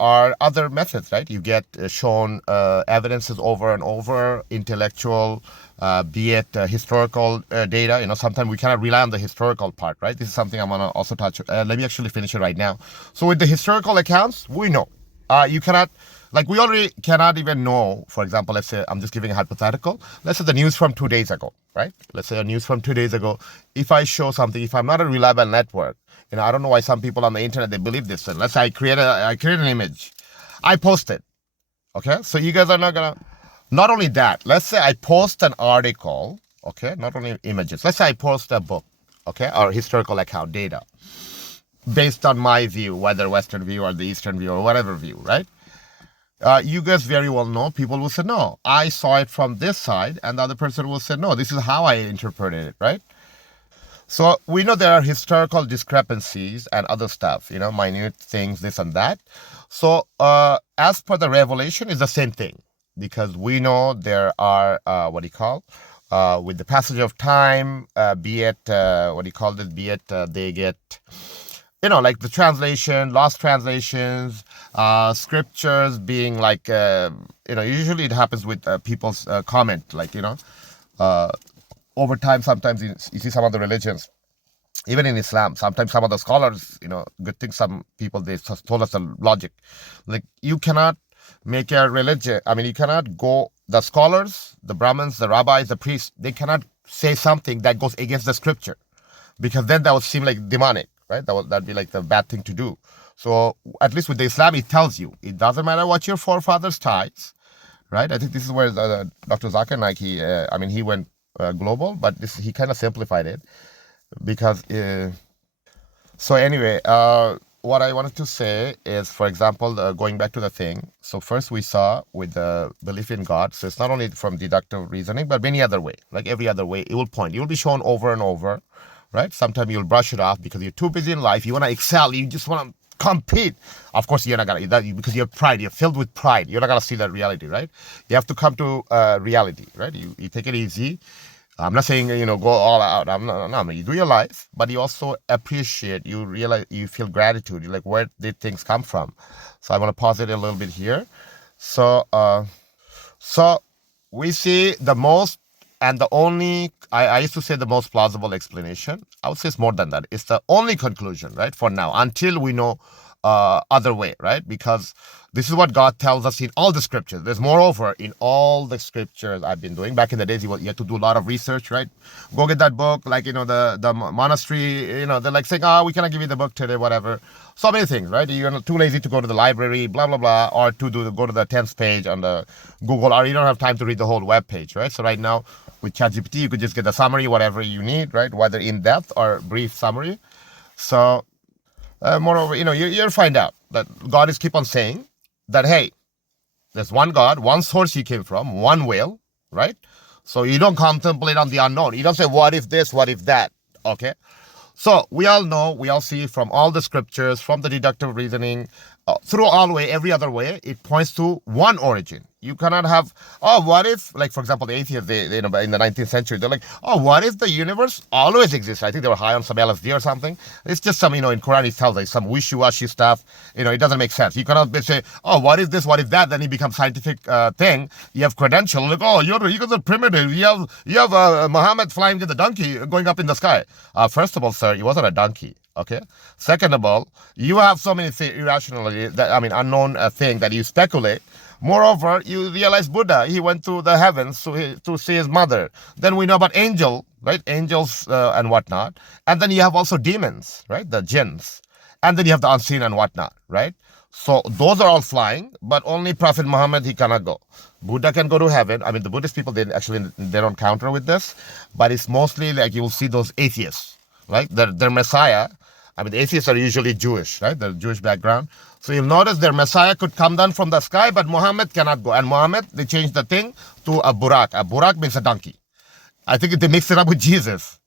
are other methods, right? You get shown evidences over and over, intellectual, be it historical data. Sometimes we cannot rely on the historical part, right? This is something I'm gonna also touch. Let me actually finish it right now. So with the historical accounts, we know you cannot. Like, we already cannot even know, for example, let's say, I'm just giving a hypothetical. Let's say the news from 2 days ago, right? Let's say a news from 2 days ago. If I show something, if I'm not a reliable network, I don't know why some people on the internet, they believe this. And let's say I create an image. I post it. Okay? So you guys are not going to, not only that, let's say I post an article, okay? Not only images. Let's say I post a book, okay? Or historical account data based on my view, whether Western view or the Eastern view or whatever view, right? You guys very well know, people will say, no, I saw it from this side, and the other person will say, no, this is how I interpreted it, right? So we know there are historical discrepancies and other stuff, minute things, this and that. So as per the revelation, it's the same thing, because we know there are, with the passage of time, be it, they get, like the translation, lost translations, scriptures being like, usually it happens with people's comment, like, over time, sometimes you see some of the religions, even in Islam, sometimes some of the scholars, good things, some people, they just told us the logic. Like, you cannot make a religion, you cannot go, the scholars, the Brahmins, the rabbis, the priests, they cannot say something that goes against the scripture, because then that would seem like demonic. Right? That'd be like the bad thing to do. So at least with the Islam, it tells you, it doesn't matter what your forefathers taught, right? I think this is where Dr. Zakir Naik, he went global, but he kind of simplified it, because, so anyway, what I wanted to say is, for example, going back to the thing. So first we saw with the belief in God. So it's not only from deductive reasoning, but many other way, like every other way, it will point. It will be shown over and over. Right? Sometimes you'll brush it off because you're too busy in life. You want to excel. You just want to compete. Of course, you're not going to, because you're pride. You're filled with pride. You're not going to see that reality, right? You have to come to reality, right? You take it easy. I'm not saying, go all out. You do your life, but you also appreciate, you realize, you feel gratitude. You're like, where did things come from? So I want to pause it a little bit here. So we see the most, and the only, I used to say the most plausible explanation. I would say it's more than that. It's the only conclusion, right, for now, until we know other way, right? Because this is what God tells us in all the scriptures. There's moreover in all the scriptures I've been doing. Back in the days, you had to do a lot of research, right? Go get that book, like, the monastery, they're like saying, we cannot give you the book today, whatever. So many things, right? You're too lazy to go to the library, blah, blah, blah, or to go to the 10th page on the Google, or you don't have time to read the whole web page, right? So right now, with ChatGPT, you could just get the summary, whatever you need, right? Whether in-depth or brief summary. So, moreover, you'll find out that God is keep on saying that, hey, there's one God, one source he came from, one will, right? So you don't contemplate on the unknown. You don't say, what if this, what if that, okay? So we all know, we all see from all the scriptures, from the deductive reasoning, through all way, every other way, it points to one origin. You cannot have, what if, like, for example, the atheists, they in the 19th century, they're like, what if the universe always exists? I think they were high on some LSD or something. It's just some, in Quran it tells us some wishy-washy stuff. It doesn't make sense. You cannot say, what if this, what if that? Then it becomes scientific thing. You have credential, like, you guys are primitive. You have Muhammad flying with a donkey going up in the sky. First of all, sir, it wasn't a donkey. Okay. Second of all, you have so many irrationality, unknown thing that you speculate. Moreover, you realize Buddha, he went to the heavens to see his mother. Then we know about angel, right? Angels and whatnot. And then you have also demons, right? The jinns. And then you have the unseen and whatnot, right? So those are all flying, but only Prophet Muhammad, he cannot go. Buddha can go to heaven. The Buddhist people, they don't counter with this, but it's mostly like you will see those atheists, right? Their Messiah. The atheists are usually Jewish, right? They're Jewish background. So you'll notice their Messiah could come down from the sky, but Muhammad cannot go. And Muhammad, they changed the thing to a burak. A burak means a donkey. I think they mixed it up with Jesus.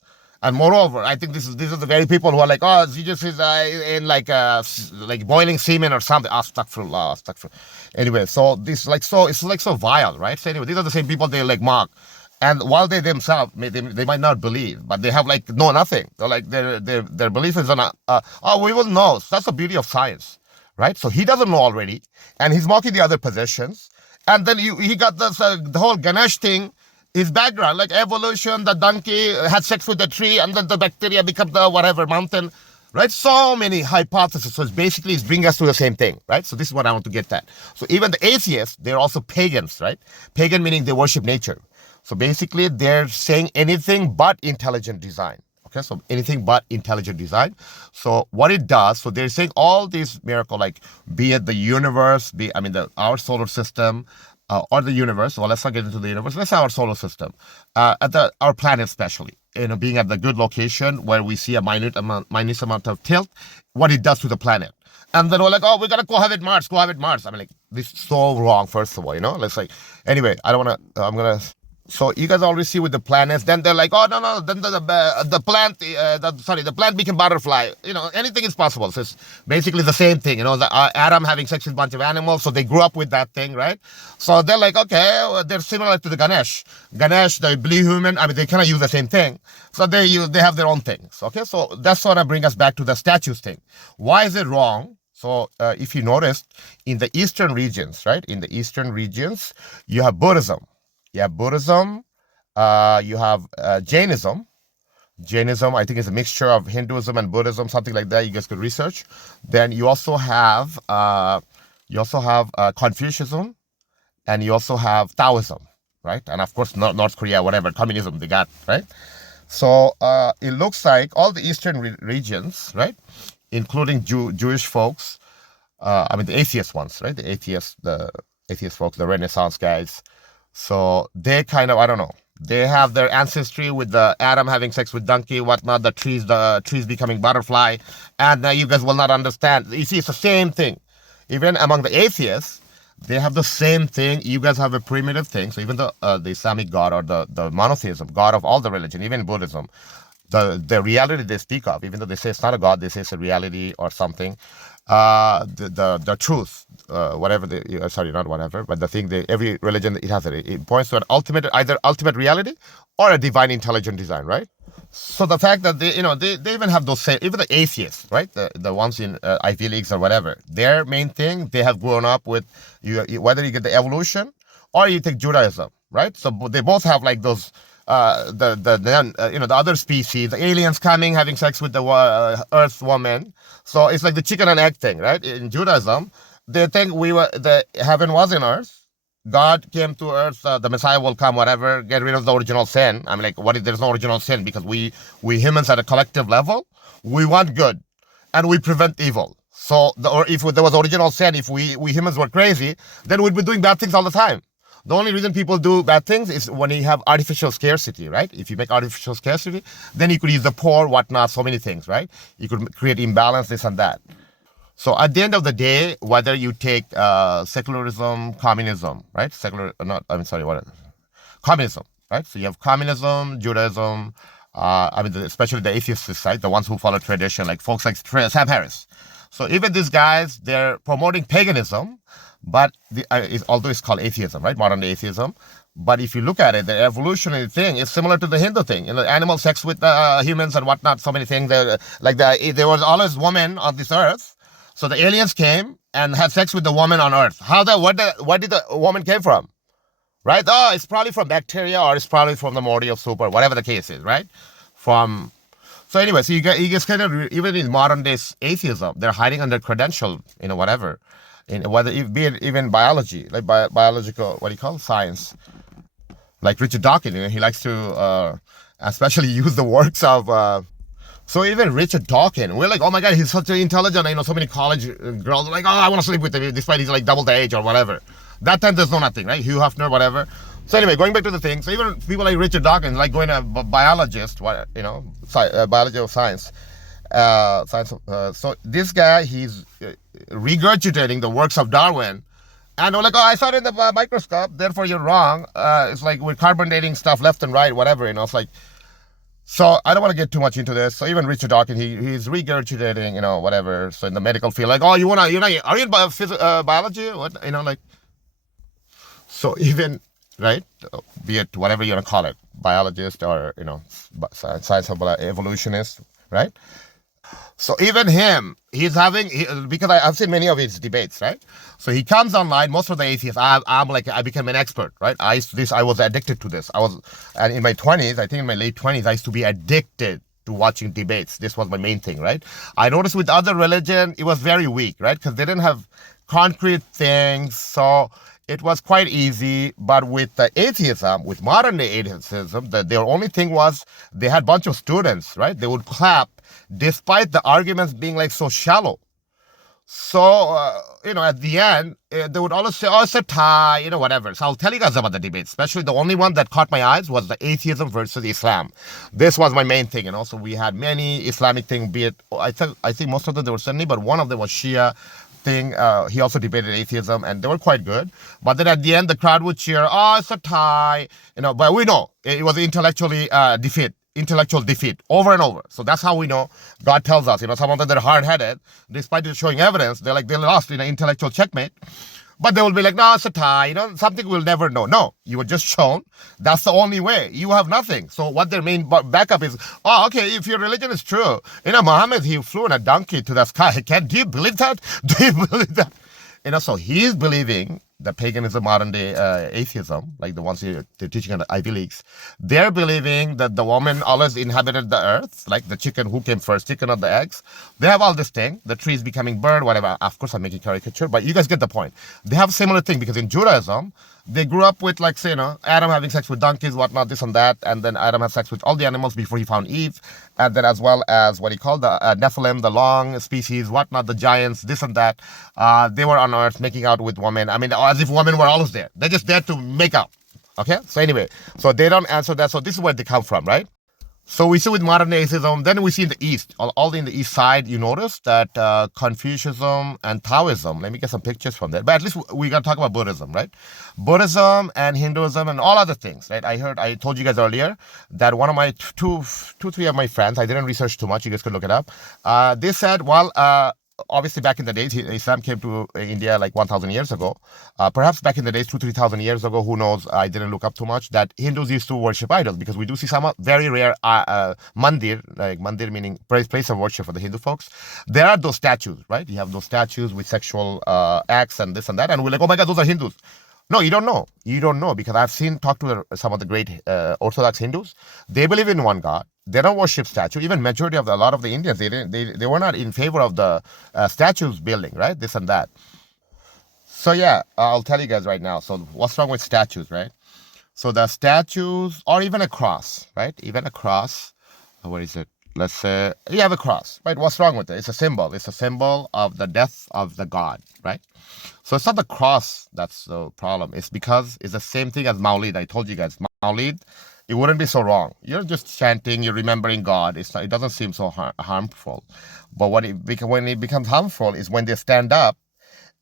And moreover, I think these are the very people who are like, Jesus is in like boiling semen or something. Astaghfirullah. Anyway, so it's like so vile, right? So anyway, these are the same people they like mock. And while they themselves, they might not believe, but they have nothing. They're like, their belief is on, we will know. That's the beauty of science, right? So he doesn't know already, and he's mocking the other positions. And then he got this the whole Ganesh thing, his background, like evolution, the donkey had sex with the tree, and then the bacteria become the whatever mountain, right? So many hypotheses. So it's basically it's bringing us to the same thing, right? So this is what I want to get at. So even the atheists, they're also pagans, right? Pagan meaning they worship nature. So basically they're saying anything but intelligent design. Okay, so anything but intelligent design. So what it does, so they're saying all these miracle, like be it the universe, our solar system, or the universe. Well, let's not get into the universe. Let's say our solar system, our planet especially. Being at the good location where we see a minute amount of tilt, what it does to the planet. And then we're like, oh, we gotta cohabit Mars. I mean, like, this is so wrong. First of all, let's like, anyway, I don't wanna. I'm gonna. So you guys already see with the planets. Then they're like, oh no, then the plant, the plant became butterfly. Anything is possible. So it's basically the same thing. Adam having sex with a bunch of animals, so they grew up with that thing, right? So they're like, okay, they're similar to the Ganesh, the blue human. I mean, they kind of use the same thing. So they have their own things. Okay, so that's what I bring us back to the statues thing. Why is it wrong? So if you noticed, in the eastern regions, right? In the eastern regions, you have Buddhism. You have Buddhism, you have Jainism. Jainism, I think, is a mixture of Hinduism and Buddhism, something like that. You guys could research. Then you also have Confucianism, and you also have Taoism, right? And of course, North Korea, whatever, communism they got, right? So it looks like all the eastern regions, right, including Jewish folks, the atheist ones, right? The atheist folks, the Renaissance guys. So they kind of, I don't know, they have their ancestry with the Adam having sex with donkey, whatnot, the trees becoming butterfly, and you guys will not understand. You see, it's the same thing. Even among the atheists, they have the same thing. You guys have a primitive thing. So even the Islamic God or the monotheism, God of all the religion, even Buddhism, the reality they speak of, even though they say it's not a God, they say it's a reality or something. The truth, not whatever, but the thing, every religion, it points to either ultimate reality or a divine intelligent design, right? So the fact that they even have those same, even the atheists, right? The ones in Ivy Leagues or whatever, their main thing, they have grown up with whether you get the evolution or you take Judaism, right? So they both have like those the other species, the aliens coming, having sex with the Earth woman. So it's like the chicken and egg thing, right? In Judaism, they think the heaven was in Earth. God came to Earth. The Messiah will come, whatever. Get rid of the original sin. I'm like, what if there's no original sin? Because we humans at a collective level, we want good, and we prevent evil. So, if there was original sin, if we humans were crazy, then we'd be doing bad things all the time. The only reason people do bad things is when you have artificial scarcity, right? If you make artificial scarcity, then you could use the poor, whatnot, so many things, right? You could create imbalance, this and that. So at the end of the day, whether you take secularism, communism, right? Communism, right? So you have communism, Judaism, especially the atheists, right? The ones who follow tradition, like folks like Sam Harris. So even these guys, they're promoting paganism, but although it's called atheism, right? Modern atheism. But if you look at it, the evolutionary thing is similar to the Hindu thing. Animal sex with humans and whatnot, so many things. There was always women on this earth. So the aliens came and had sex with the woman on earth. Where did the woman came from? Right? Oh, it's probably from bacteria, or it's probably from the primordial soup, or whatever the case is, right? So anyway, so you guys kind of, even in modern days atheism, they're hiding under credential, whatever. Be it even biology, like biological, what do you call it? Science. Like Richard Dawkins, he likes to especially use the works of. So even Richard Dawkins, we're like, oh my God, he's such an intelligent. So many college girls are like, oh, I want to sleep with him, despite he's like double the age or whatever. That time there's no nothing, right? Hugh Hefner, whatever. So anyway, going back to the thing. So even people like Richard Dawkins, like going to a biologist, biology of science. So this guy, he's regurgitating the works of Darwin, and we're like, oh, I saw it in the microscope, therefore you're wrong. It's like we're carbon dating stuff left and right, whatever, it's like. So I don't want to get too much into this. So even Richard Dawkins, he's regurgitating, whatever. So in the medical field, like, oh, are you in biology? What, like. So even, right, be it whatever you want to call it, biologist or, science of evolutionist, right? So even him, because I've seen many of his debates, right? So he comes online. Most of the atheists, I'm like, I became an expert, right? I was addicted to this. And in my 20s, I think in my late 20s, I used to be addicted to watching debates. This was my main thing, right? I noticed with other religion, it was very weak, right? Because they didn't have concrete things. So it was quite easy. But with the atheism, with modern day atheism, their only thing was they had a bunch of students, right? They would clap despite the arguments being like so shallow. So, at the end, they would always say, oh, it's a tie, whatever. So I'll tell you guys about the debate. Especially the only one that caught my eyes was the atheism versus Islam. This was my main thing. So we had many Islamic things, be it, I think most of them they were Sunni, but one of them was Shia thing. He also debated atheism, and they were quite good. But then at the end, the crowd would cheer, oh, it's a tie, but we know it was intellectual defeat over and over. So that's how we know God tells us. Some of them they're hard-headed, despite showing evidence. They're like they lost in an intellectual checkmate, but they will be like, no, it's a tie. Something we'll never know. No, you were just shown. That's the only way. You have nothing. So what their main backup is, oh, okay, if your religion is true, Muhammad, he flew in a donkey to the sky. Do you believe that? Do you believe that? So he's believing the paganism, modern day atheism, like the ones they're teaching at the Ivy Leagues. They're believing that the woman always inhabited the earth, like the chicken, who came first, chicken or the eggs. They have all this thing, the trees becoming bird, whatever. Of course, I'm making caricature, but you guys get the point. They have similar thing because in Judaism, they grew up with, like, say, Adam having sex with donkeys, whatnot, this and that, and then Adam had sex with all the animals before he found Eve, and then as well as what he called the Nephilim, the long species, whatnot, the giants, this and that. They were on earth making out with women. I mean, as if women were always there. They're just there to make out. Okay? So anyway, so they don't answer that. So this is where they come from, right? So we see with modern atheism, then we see in the East, all in the East side, you notice that Confucianism and Taoism, let me get some pictures from there, but at least we got to talk about Buddhism, right? Buddhism and Hinduism and all other things, right? I told you guys earlier that one of my three of my friends, I didn't research too much, you guys could look it up, they said, well, obviously back in the days, Islam came to India like 1,000 years ago. Perhaps back in the days, 3,000 years ago, who knows, I didn't look up too much, that Hindus used to worship idols, because we do see some very rare mandir, like mandir meaning place of worship for the Hindu folks. There are those statues, right? You have those statues with sexual acts and this and that, and we're like, oh my God, those are Hindus. No, you don't know. You don't know, because I've talked to some of the great Orthodox Hindus. They believe in one God. They don't worship statue. Even majority of a lot of the Indians, they were not in favor of the statues building, right? This and that. So yeah, I'll tell you guys right now. So what's wrong with statues, right? So the statues, or even a cross, right? Even a cross. What is it? Let's say you have a cross, right? What's wrong with it? It's a symbol. It's a symbol of the death of the God, right? So it's not the cross that's the problem. It's because it's the same thing as Maulid. I told you guys, Maulid, it wouldn't be so wrong. You're just chanting, you're remembering God. It doesn't seem so harmful. But when it becomes harmful is when they stand up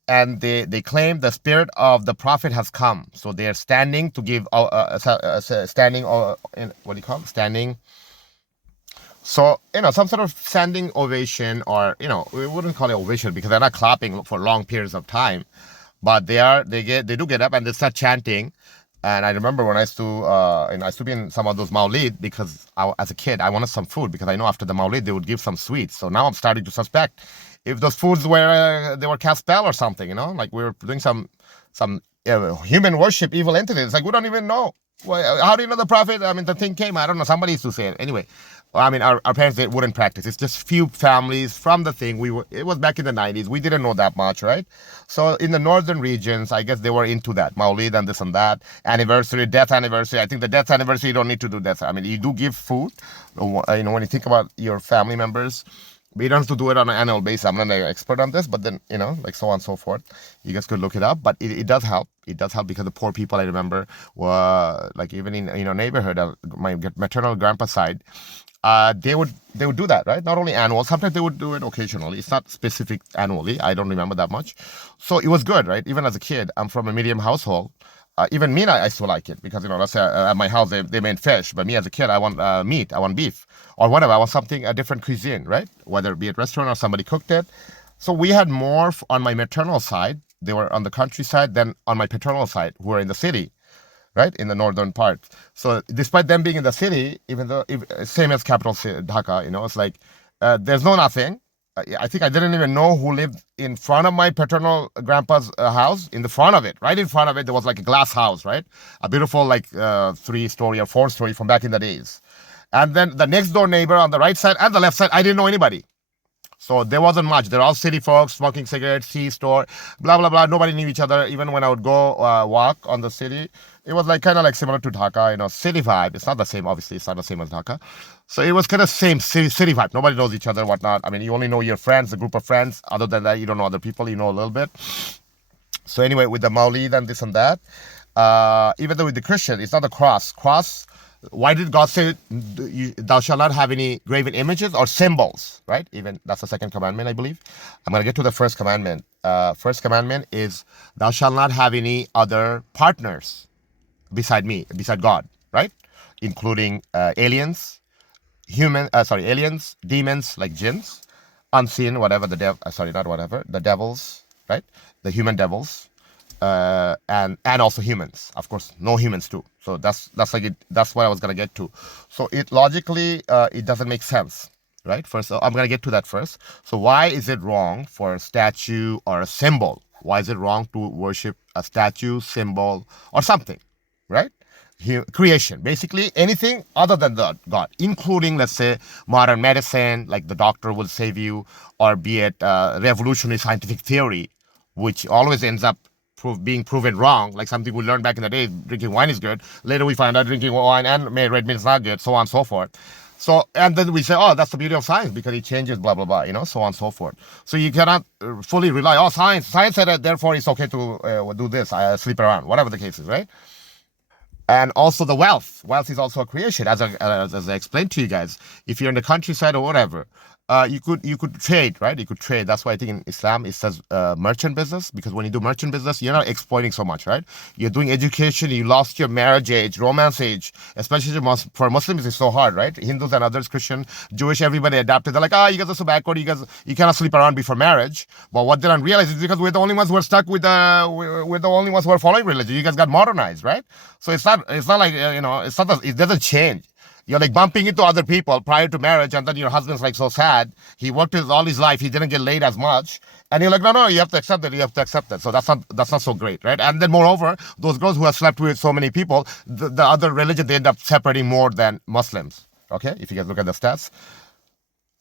and they claim the spirit of the prophet has come. So they're standing to give, standing, what do you call it? Standing. So, some sort of standing ovation, or, we wouldn't call it ovation because they're not clapping for long periods of time, but they do get up and they start chanting. And I remember when I used to be in some of those Maulid, because as a kid, I wanted some food, because I know after the Maulid, they would give some sweets. So now I'm starting to suspect if those foods they were cast spell or something, like we were doing some human worship, evil entities. It's like, we don't even know. Well, how do you know the prophet? I mean, the thing came. I don't know. Somebody used to say it. Anyway, I mean, our parents, they wouldn't practice. It's just few families from the thing. It was back in the 90s. We didn't know that much, right? So in the northern regions, I guess they were into that. Maulid and this and that. Anniversary, death anniversary. I think the death anniversary, you don't need to do that. I mean, you do give food. When you think about your family members, we don't have to do it on an annual basis. I'm not an expert on this, but then, like so on and so forth. You guys could look it up, but it does help. It does help, because the poor people, I remember, were like, even in neighborhood, my maternal grandpa's side, they would do that, right? Not only annual, sometimes they would do it occasionally. It's not specific annually. I don't remember that much. So it was good, right? Even as a kid, I'm from a medium household. Even me, I still like it, because, let's say at my house, they made fish, but me as a kid, I want meat, I want beef, or whatever. I want something, a different cuisine, right? Whether it be at restaurant or somebody cooked it. So we had more on my maternal side. They were on the countryside, than on my paternal side, who were in the city, right? In the northern part. So despite them being in the city, even though, same as capital city, Dhaka, it's like, There's no nothing. I think I didn't even know who lived in front of my paternal grandpa's house. In the front of it, right in front of it, there was like a glass house, right? A beautiful like 3-story or 4-story from back in the days. And then the next door neighbor on the right side and the left side, I didn't know anybody. So there wasn't much. They're all city folks, smoking cigarettes, tea store, blah, blah, blah. Nobody knew each other. Even when I would go walk on the city, it was like kind of like similar to Dhaka, city vibe. It's not the same, obviously. It's not the same as Dhaka. So it was kind of same city vibe. Nobody knows each other, whatnot. I mean, you only know your friends, a group of friends. Other than that, you don't know other people. You know a little bit. So anyway, with the Maulid and this and that, even though with the Christian, it's not the cross. Cross, why did God say, thou shalt not have any graven images or symbols, right? Even that's the second commandment, I believe. I'm going to get to the first commandment. First commandment is, thou shalt not have any other partners beside me, beside God, right? Including aliens, aliens, demons like jinns, unseen, whatever, the devils, right? The human devils, and also humans, of course, no humans too. So that's like it. That's what I was gonna get to. So it logically it doesn't make sense, right? First, I'm gonna get to that first. So why is it wrong for a statue or a symbol? Why is it wrong to worship a statue, symbol, or something, right? Creation, basically anything other than God, including, let's say, modern medicine, like the doctor will save you, or be it revolutionary scientific theory, which always ends up being proven wrong. Like something we learned back in the day, drinking wine is good. Later we find out drinking wine and red meat is not good, so on and so forth. So, and then we say, oh, that's the beauty of science because it changes, blah, blah, blah, so on and so forth. So you cannot fully rely, science said it, therefore it's okay to do this, sleep around, whatever the case is, right? And also the wealth. Wealth is also a creation, as I explained to you guys. If you're in the countryside or whatever, you could trade, right? You could trade. That's why I think in Islam it says merchant business, because when you do merchant business, you're not exploiting so much, right? You're doing education. You lost your marriage age, romance age, especially for Muslims. It's so hard, right? Hindus and others, Christian, Jewish, everybody adapted. They're like, you guys are so backward. You cannot sleep around before marriage. But what they don't realize is because we're the only ones who are stuck with we're the only ones who are following religion. You guys got modernized, right? So it's not like it doesn't change. You're like bumping into other people prior to marriage, and then your husband's like so sad. He worked all his life, he didn't get laid as much, and you're like, no, you have to accept it. You have to accept it. So that's not so great, right? And then moreover, those girls who have slept with so many people, the other religion, they end up separating more than Muslims. Okay, if you guys look at the stats.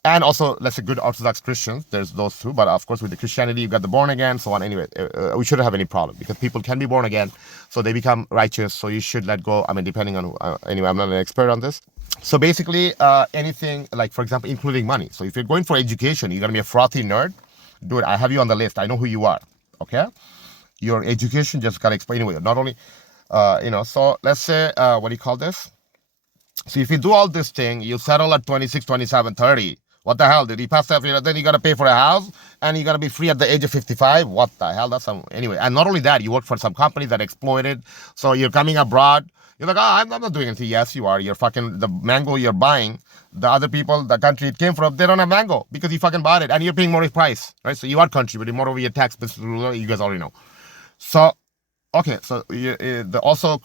And also, let's say, good Orthodox Christians, there's those two. But of course, with the Christianity, you've got the born again, so on. Anyway, we shouldn't have any problem because people can be born again, so they become righteous. So you should let go. I mean, depending on anyway, I'm not an expert on this. So basically, anything like, for example, including money. So if you're going for education, you're gonna be a frothy nerd. Dude, I have you on the list. I know who you are. Okay, your education just gotta explain anyway. Not only, So let's say, what do you call this? So if you do all this thing, you settle at 26, 27, 30. What the hell, dude? You pass that, then you got to pay for a house, and you got to be free at the age of 55. What the hell? Anyway. And not only that, you work for some company that exploited. So you're coming abroad. You're like, I'm not doing anything. Yes, you are. You're fucking, the mango you're buying, the other people, the country it came from, they don't have mango because you fucking bought it, and you're paying more price, right? So you are contributing more over your tax, you guys already know. So, okay, so also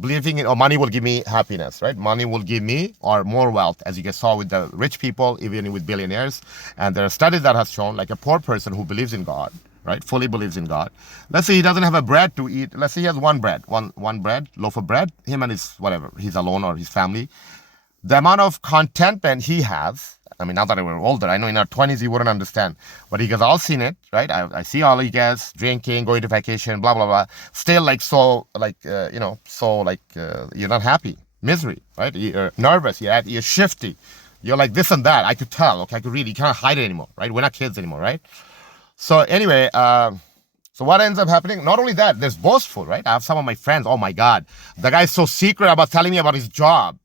believing in money will give me happiness, right? Money will give me or more wealth, as you guys saw with the rich people, even with billionaires. And there are studies that have shown, like a poor person who believes in God, right, fully believes in God. Let's say he doesn't have a bread to eat. Let's say he has one bread, loaf of bread, him and his whatever, he's alone or his family. The amount of contentment he has, I mean, now that we're older, I know in our 20s you wouldn't understand. But you guys all seen it, right? I see all you guys drinking, going to vacation, blah, blah, blah. Still like you're not happy. Misery, right? You're nervous, you're shifty. You're like this and that. I could tell, okay? I could read. You can't hide it anymore, right? We're not kids anymore, right? So anyway, so what ends up happening? Not only that, there's boastful, right? I have some of my friends, oh my God, the guy's so secret about telling me about his job.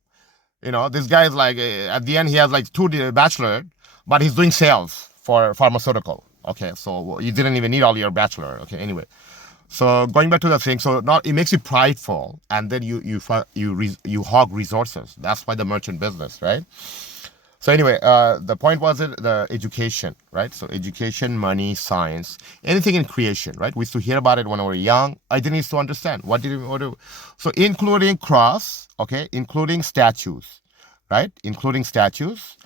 This guy is like, at the end, he has like 2 bachelor, but he's doing sales for pharmaceutical. Okay, so you didn't even need all your bachelor. Okay, anyway. So going back to the thing, it makes you prideful, and then you hog resources. That's why the merchant business, right? So anyway, the point was the education, right? So education, money, science, anything in creation, right? We used to hear about it when we were young. I didn't used to understand. So including cross, okay, including statues, right? Including statues,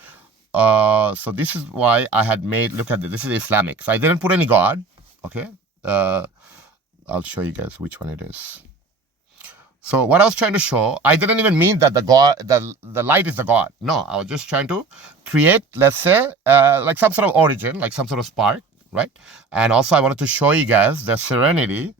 so this is why I had made, look at this. This is Islamic. So I didn't put any God. Okay. I'll show you guys which one it is. So what I was trying to show, I didn't even mean that the light is the God. No, I was just trying to create, let's say, like some sort of origin, like some sort of spark, right? And also I wanted to show you guys the serenity.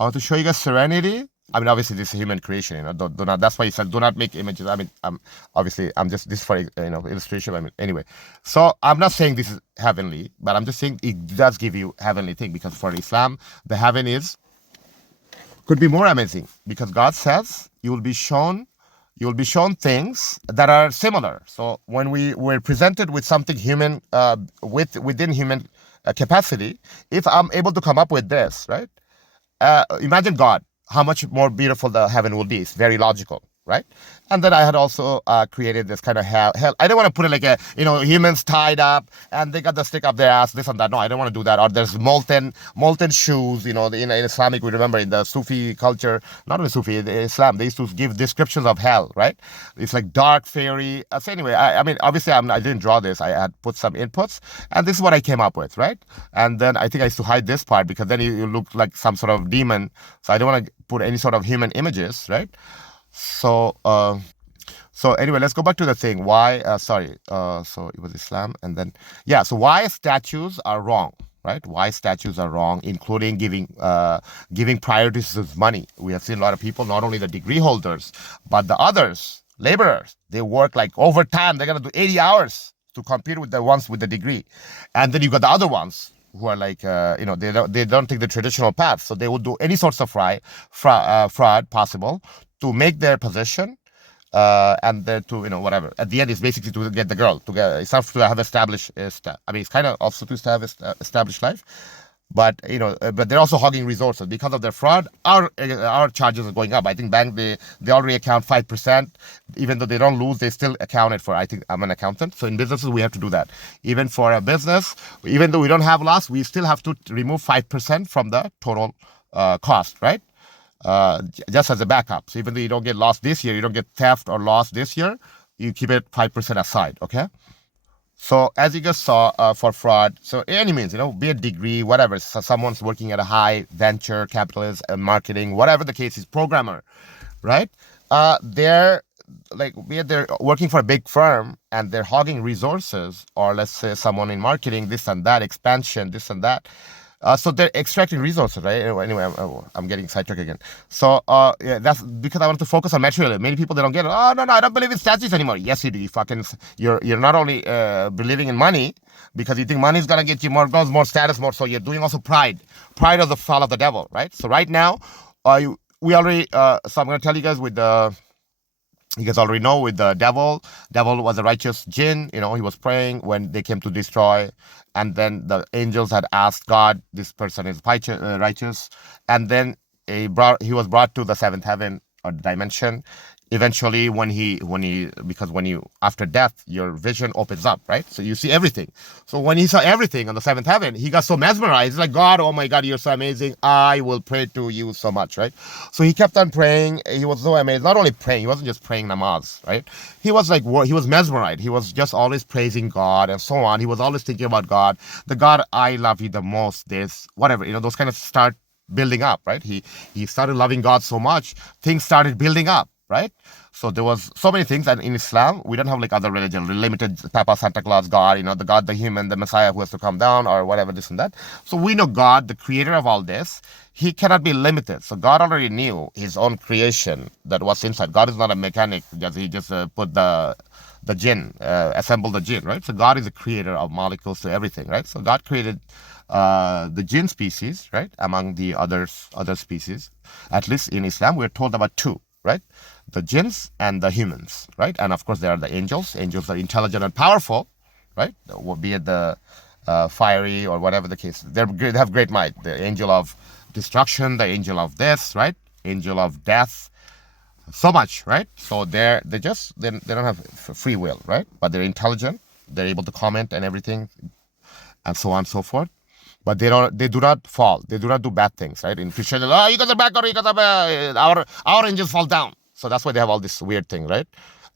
I want to show you guys serenity. I mean, obviously this is human creation, you know. Do not. That's why he said, do not make images. I mean, I'm just this for illustration. I mean, anyway. So I'm not saying this is heavenly, but I'm just saying it does give you heavenly thing, because for Islam, the heaven could be more amazing, because God says you will be shown things that are similar. So when we were presented with something human, within human capacity, if I'm able to come up with this, right? Imagine God, how much more beautiful the heaven will be. It's very logical, right? And then I had also created this kind of hell. I don't want to put it like humans tied up and they got the stick up their ass, this and that. No, I don't want to do that. Or there's molten shoes. In Islamic, we remember in the Sufi culture, not in Sufi, in Islam, they used to give descriptions of hell, right? It's like dark, fairy. So anyway, I mean, obviously, I didn't draw this. I had put some inputs, and this is what I came up with, right? And then I think I used to hide this part, because then you look like some sort of demon. So I don't want to put any sort of human images, right? So anyway, let's go back to the thing. Why? So it was Islam, and then so why statues are wrong, right? Why statues are wrong, including giving priorities to money. We have seen a lot of people, not only the degree holders, but the others, laborers. They work like overtime. They're gonna do 80 hours to compete with the ones with the degree, and then you got the other ones who are like, they don't take the traditional path, so they will do any sorts of fraud possible to make their position, and then to whatever. At the end, it's basically to get the girl. It's not to have established. I mean, it's kind of also to have established life, but but they're also hogging resources because of their fraud. Our charges are going up. I think bank they already account 5%. Even though they don't lose, they still account it for. I think I'm an accountant, so in businesses we have to do that. Even for a business, even though we don't have loss, we still have to remove 5% from the total cost, right? Just as a backup. So even though you don't get lost this year, you don't get theft or loss this year, you keep it 5% aside, okay? So as you guys saw, for fraud, so any means, be a degree, whatever. So someone's working at a high venture capitalist, marketing, whatever the case is, programmer, right? They're working for a big firm and they're hogging resources, or let's say someone in marketing, this and that, expansion, this and that. So they're extracting resources, right? Anyway, I'm getting sidetracked again. So that's because I want to focus on material. Many people, they don't get it. Oh, no, I don't believe in statues anymore. Yes, you do. You're not only believing in money because you think money is going to get you more goals, more status, more. So you're doing also pride. Pride of the fall of the devil, right? So right now, we already, so I'm going to tell you guys with the, you guys already know with the devil. Devil was a righteous jinn. He was praying when they came to destroy. And then the angels had asked God, this person is righteous. And then he was brought to the seventh heaven or dimension. Eventually, because when you, after death, your vision opens up, right? So you see everything. So when he saw everything on the seventh heaven, he got so mesmerized. He's like, God, oh my God, you're so amazing. I will pray to you so much, right? So he kept on praying. He was so amazed. Not only praying, he wasn't just praying namaz, right? He was he was mesmerized. He was just always praising God and so on. He was always thinking about God. The God I love you the most, this, whatever, those kind of start building up, right? He started loving God so much, things started building up. Right? So there was so many things, and in Islam, we don't have like other religion, limited Papa, Santa Claus, God, the God, the human, the Messiah who has to come down or whatever, this and that. So we know God, the creator of all this, he cannot be limited. So God already knew his own creation that was inside. God is not a mechanic. He just put the jinn, assembled the jinn, right? So God is the creator of molecules to everything, right? So God created the jinn species, right? Among the other species, at least in Islam, we're told about two, right? The jinns and the humans, right? And of course, there are the angels. Angels are intelligent and powerful, right? Be it the fiery or whatever the case. They have great might. The angel of destruction, the angel of this, right? Angel of death, so much, right? So they don't have free will, right? But they're intelligent. They're able to comment and everything, and so on and so forth. But they do not fall. They do not do bad things, right? In Christianity, you guys are bad, or you guys are bad. Our angels fall down. So that's why they have all this weird thing, right?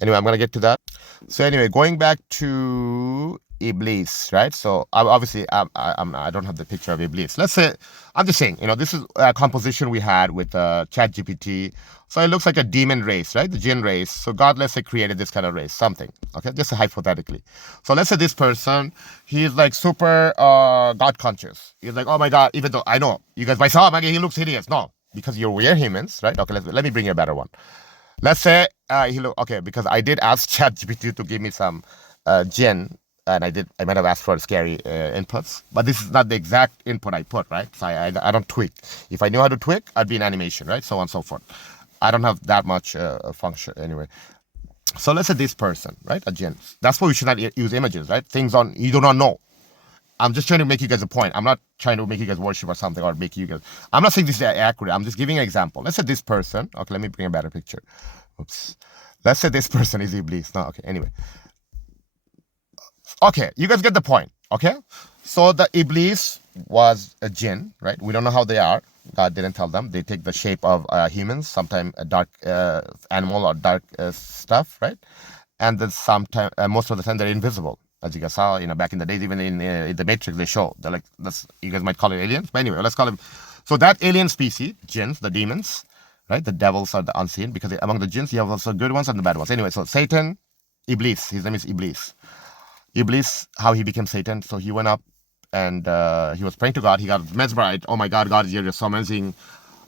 Anyway, I'm gonna get to that. So anyway, going back to Iblis, right? So obviously, I don't have the picture of Iblis. Let's say I'm just saying, this is a composition we had with ChatGPT. So it looks like a demon race, right? The jinn race. So God, let's say, created this kind of race, something. Okay, just hypothetically. So let's say this person, he's like super God conscious. He's like, oh my God, even though I know you guys might say, oh my God, he looks hideous. No, because we're humans, right? Okay, let me bring you a better one. Let's say okay, because I did ask ChatGPT to give me some gin, and I might have asked for scary inputs, but this is not the exact input I put, right? So I don't tweak. If I knew how to tweak, I'd be in animation, right? So on and so forth. I don't have that much function anyway. So let's say this person, right? A gin. That's why we should not use images, right? Things on you do not know. I'm just trying to make you guys a point. I'm not trying to make you guys worship or something or make you guys. I'm not saying this is accurate. I'm just giving an example. Let's say this person. Okay, let me bring a better picture. Oops. Let's say this person is Iblis. No, okay. Anyway. Okay, you guys get the point. Okay. So the Iblis was a jinn, right? We don't know how they are. God didn't tell them. They take the shape of humans, sometimes a dark animal or dark stuff, right? And then sometimes, most of the time, they're invisible. As you guys saw, back in the days, even in the Matrix, they show they're like you guys might call it aliens, but anyway, let's call them. So that alien species, jinns, the demons, right? The devils are the unseen because among the jinns, you have also good ones and the bad ones. Anyway, so Satan, Iblis, his name is Iblis. Iblis, how he became Satan. So he went up and he was praying to God. He got mesmerized. Oh my God, God, you're just so amazing.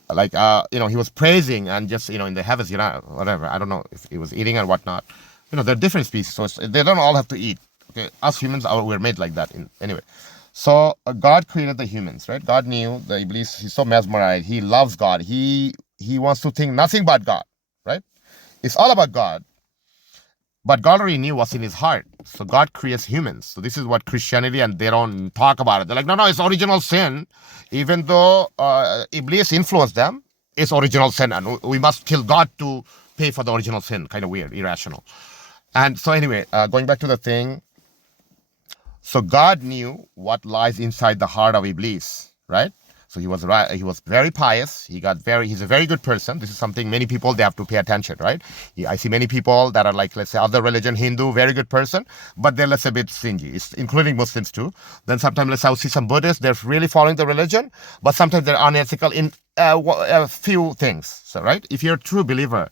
Like he was praising and just in the heavens, whatever. I don't know if he was eating or whatnot. They're different species, so they don't all have to eat. Okay, us humans we're made like that. Anyway, so God created the humans, right? God knew the Iblis. He's so mesmerized. He loves God. He wants to think nothing but God, right? It's all about God. But God already knew what's in his heart. So God creates humans. So this is what Christianity, and they don't talk about it. They're like, no, it's original sin. Even though Iblis influenced them, it's original sin. And we must kill God to pay for the original sin. Kind of weird, irrational. And so anyway, going back to the thing. So God knew what lies inside the heart of Iblis, right? So he was right. He was very pious. He's a very good person. This is something many people, they have to pay attention, right? I see many people that are like, let's say, other religion, Hindu, very good person, but they're, let's say, a bit stingy, including Muslims too. Then sometimes, let's say, I'll see some Buddhists, they're really following the religion, but sometimes they're unethical in a few things. So, right? If you're a true believer,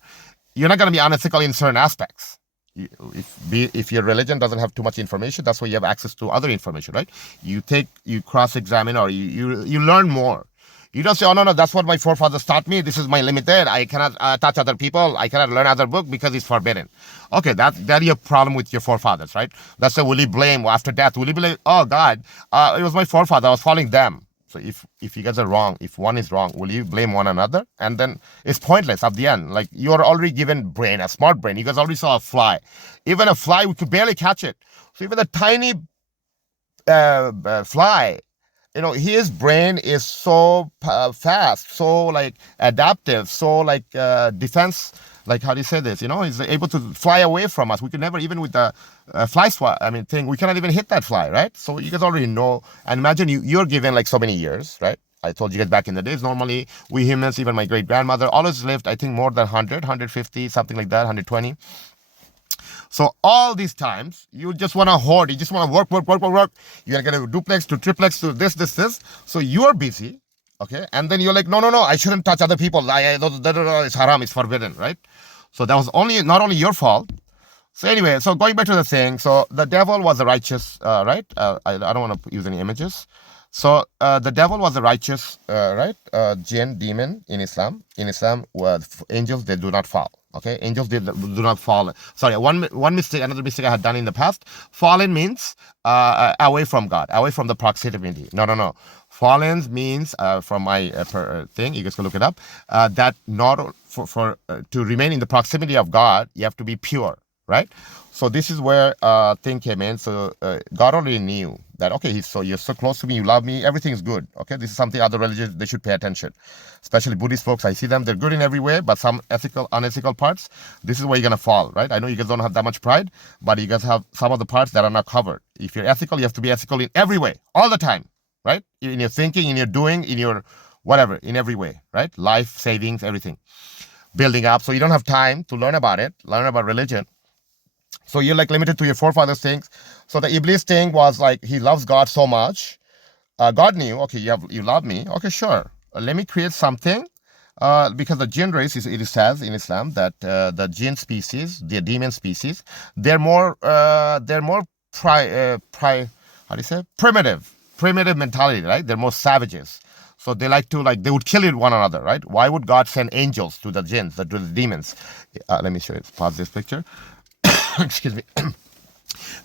you're not going to be unethical in certain aspects. If your religion doesn't have too much information, that's why you have access to other information, right? You cross-examine, or you learn more. You don't say, oh no, that's what my forefathers taught me. This is my limited. I cannot touch other people. I cannot learn other book because it's forbidden. Okay, that your problem with your forefathers, right? That's why will you blame after death? Will you blame? Oh God, it was my forefather. I was following them. So if you guys are wrong, if one is wrong, will you blame one another? And then it's pointless at the end. Like, you're already given brain, a smart brain. You guys already saw a fly. Even a fly, we could barely catch it. So even a tiny fly, his brain is so fast, so like adaptive, so like defense. Like, how do you say this? He's able to fly away from us. We could never, even with the fly swat, thing, we cannot even hit that fly, right? So you guys already know. And imagine you're given like so many years, right? I told you guys back in the days, normally we humans, even my great grandmother, always lived, I think, more than 100, 150, something like that, 120. So all these times, you just want to hoard. You just want to work. You're going to duplex to triplex to this. So you're busy. Okay, and then you're like, no, I shouldn't touch other people. It's haram, it's forbidden, right? So that was not only your fault. So anyway, so going back to the thing, so the devil was a righteous, right? I don't want to use any images. So the devil was a righteous, right? Jinn, demon in Islam. In Islam, angels, they do not fall. Okay, angels do not fall. Sorry, another mistake I had done in the past. Fallen means away from God, away from the proximity. No. Fallen means, from my thing, you guys can look it up, that not for to remain in the proximity of God, you have to be pure, right? So this is where thing came in. So God already knew that, okay, you're so close to me, you love me, everything is good. Okay, this is something other religions, they should pay attention. Especially Buddhist folks, I see them, they're good in every way, but some unethical parts, this is where you're going to fall, right? I know you guys don't have that much pride, but you guys have some of the parts that are not covered. If you're ethical, you have to be ethical in every way, all the time, right? In your thinking, in your doing, in your whatever, in every way, right? Life, savings, everything. Building up, so you don't have time to learn about religion. So you're like limited to your forefathers' things. So the Iblis thing was like he loves God so much. God knew, okay, you love me. Okay, sure. Let me create something. Because the jinn race, it says in Islam that the jinn species, the demon species, they're more how do you say, primitive mentality, right? They're more savages. So they like to they would kill one another, right? Why would God send angels to the jinns, to the demons? Let me show you. Pause this picture. Excuse me.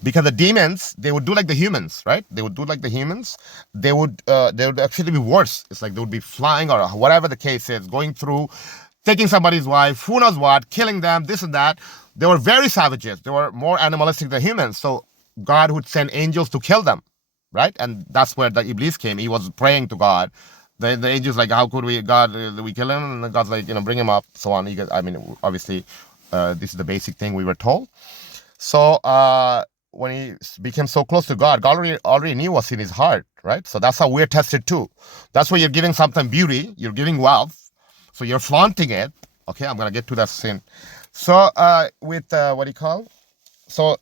Because the demons, they would do like the humans, right? They would do like the humans. They would actually be worse. It's like they would be flying or whatever the case is, going through, taking somebody's wife, who knows what, killing them, this and that. They were very savages. They were more animalistic than humans. So God would send angels to kill them, right? And that's where the Iblis came. He was praying to God. The angels like, how could we, God, we kill him? And God's like, bring him up, so on. Obviously, this is the basic thing we were told. So when he became so close to God, God already knew what's in his heart, right? So that's how we're tested too. That's why you're giving something beauty, you're giving wealth, so you're flaunting it. Okay, I'm gonna get to that soon. So with what do you call? So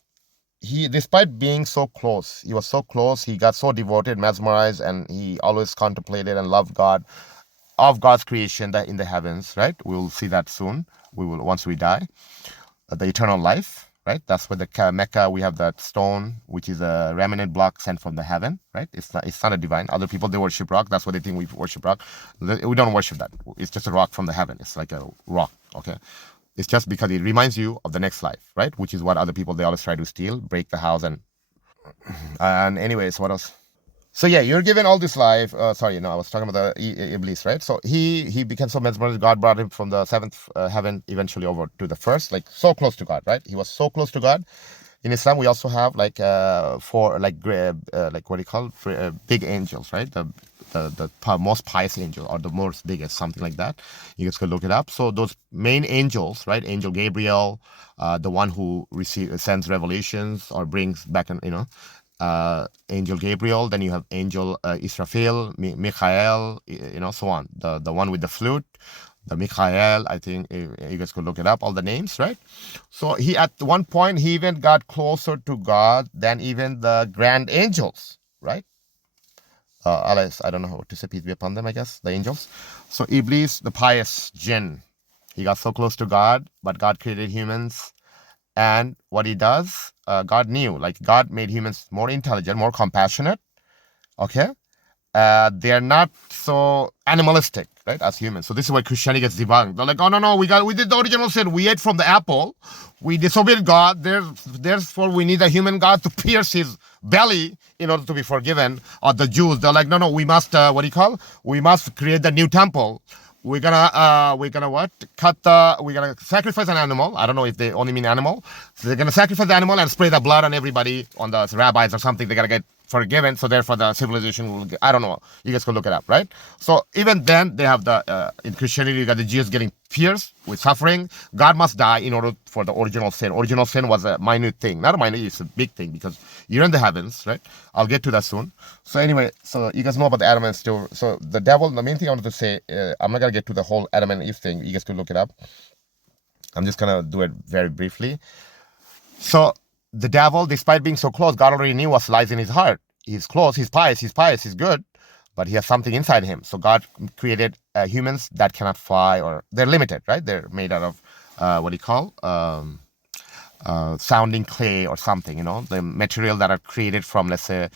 he, despite being so close, he was so close, he got so devoted, mesmerized, and he always contemplated and loved God, of God's creation that in the heavens, right? We'll see that soon. We will, once we die, the eternal life, right? That's where the Mecca, we have that stone, which is a remnant block sent from the heaven, right? It's not a divine. Other people, they worship rock. That's what they think we worship rock. We don't worship that. It's just a rock from the heaven. It's like a rock, okay? It's just because it reminds you of the next life, right? Which is what other people, they always try to steal, break the house, and anyways, what else? So yeah, you're given all this life. Sorry, no, I was talking about the Iblis, right? So he became so mesmerized. God brought him from the seventh heaven eventually over to the first, like so close to God, right? He was so close to God. In Islam, we also have like four like what do you call big angels, right? The most pious angel or the most biggest, something like that. You guys could look it up. So those main angels, right? Angel Gabriel, the one who sends revelations or brings back, Angel Gabriel. Then you have Angel Israfil, Michael, so on. The one with the flute, the Michael. I think you guys could look it up. All the names, right? So he, at one point, he even got closer to God than even the grand angels, right? Alice, I don't know how to say, peace be upon them, I guess, the angels. So Iblis, the pious jinn, he got so close to God, but God created humans. And what he does, God knew, like God made humans more intelligent, more compassionate, okay? They're not so animalistic, right, as humans. So this is why Christianity gets debunked. They're like, oh no, we did the original sin. We ate from the apple. We disobeyed God. Therefore, we need a human God to pierce his belly in order to be forgiven. Or the Jews, they're like, no, we must, we must create the new temple. We're gonna what? We're gonna sacrifice an animal. I don't know if they only mean animal. So they're gonna sacrifice the animal and spray the blood on everybody, on the rabbis or something. They're gonna get forgiven. So therefore the civilization will I don't know. You guys can look it up, right? So even then they have the, in Christianity, you got the Jews getting pierced with suffering. God must die in order for the original sin. Original sin was a minute thing. Not a minute, it's a big thing because you're in the heavens, right? I'll get to that soon. So anyway, so you guys know about the Adam and Steve. So the devil, the main thing I wanted to say, I'm not going to get to the whole Adam and Eve thing. You guys can look it up. I'm just going to do it very briefly. So the devil, despite being so close, God already knew what lies in his heart. He's close, he's pious, he's good, but he has something inside him. So God created humans that cannot fly, or they're limited, right? They're made out of, what do you call? Sounding clay or something, the material that are created from, let's say,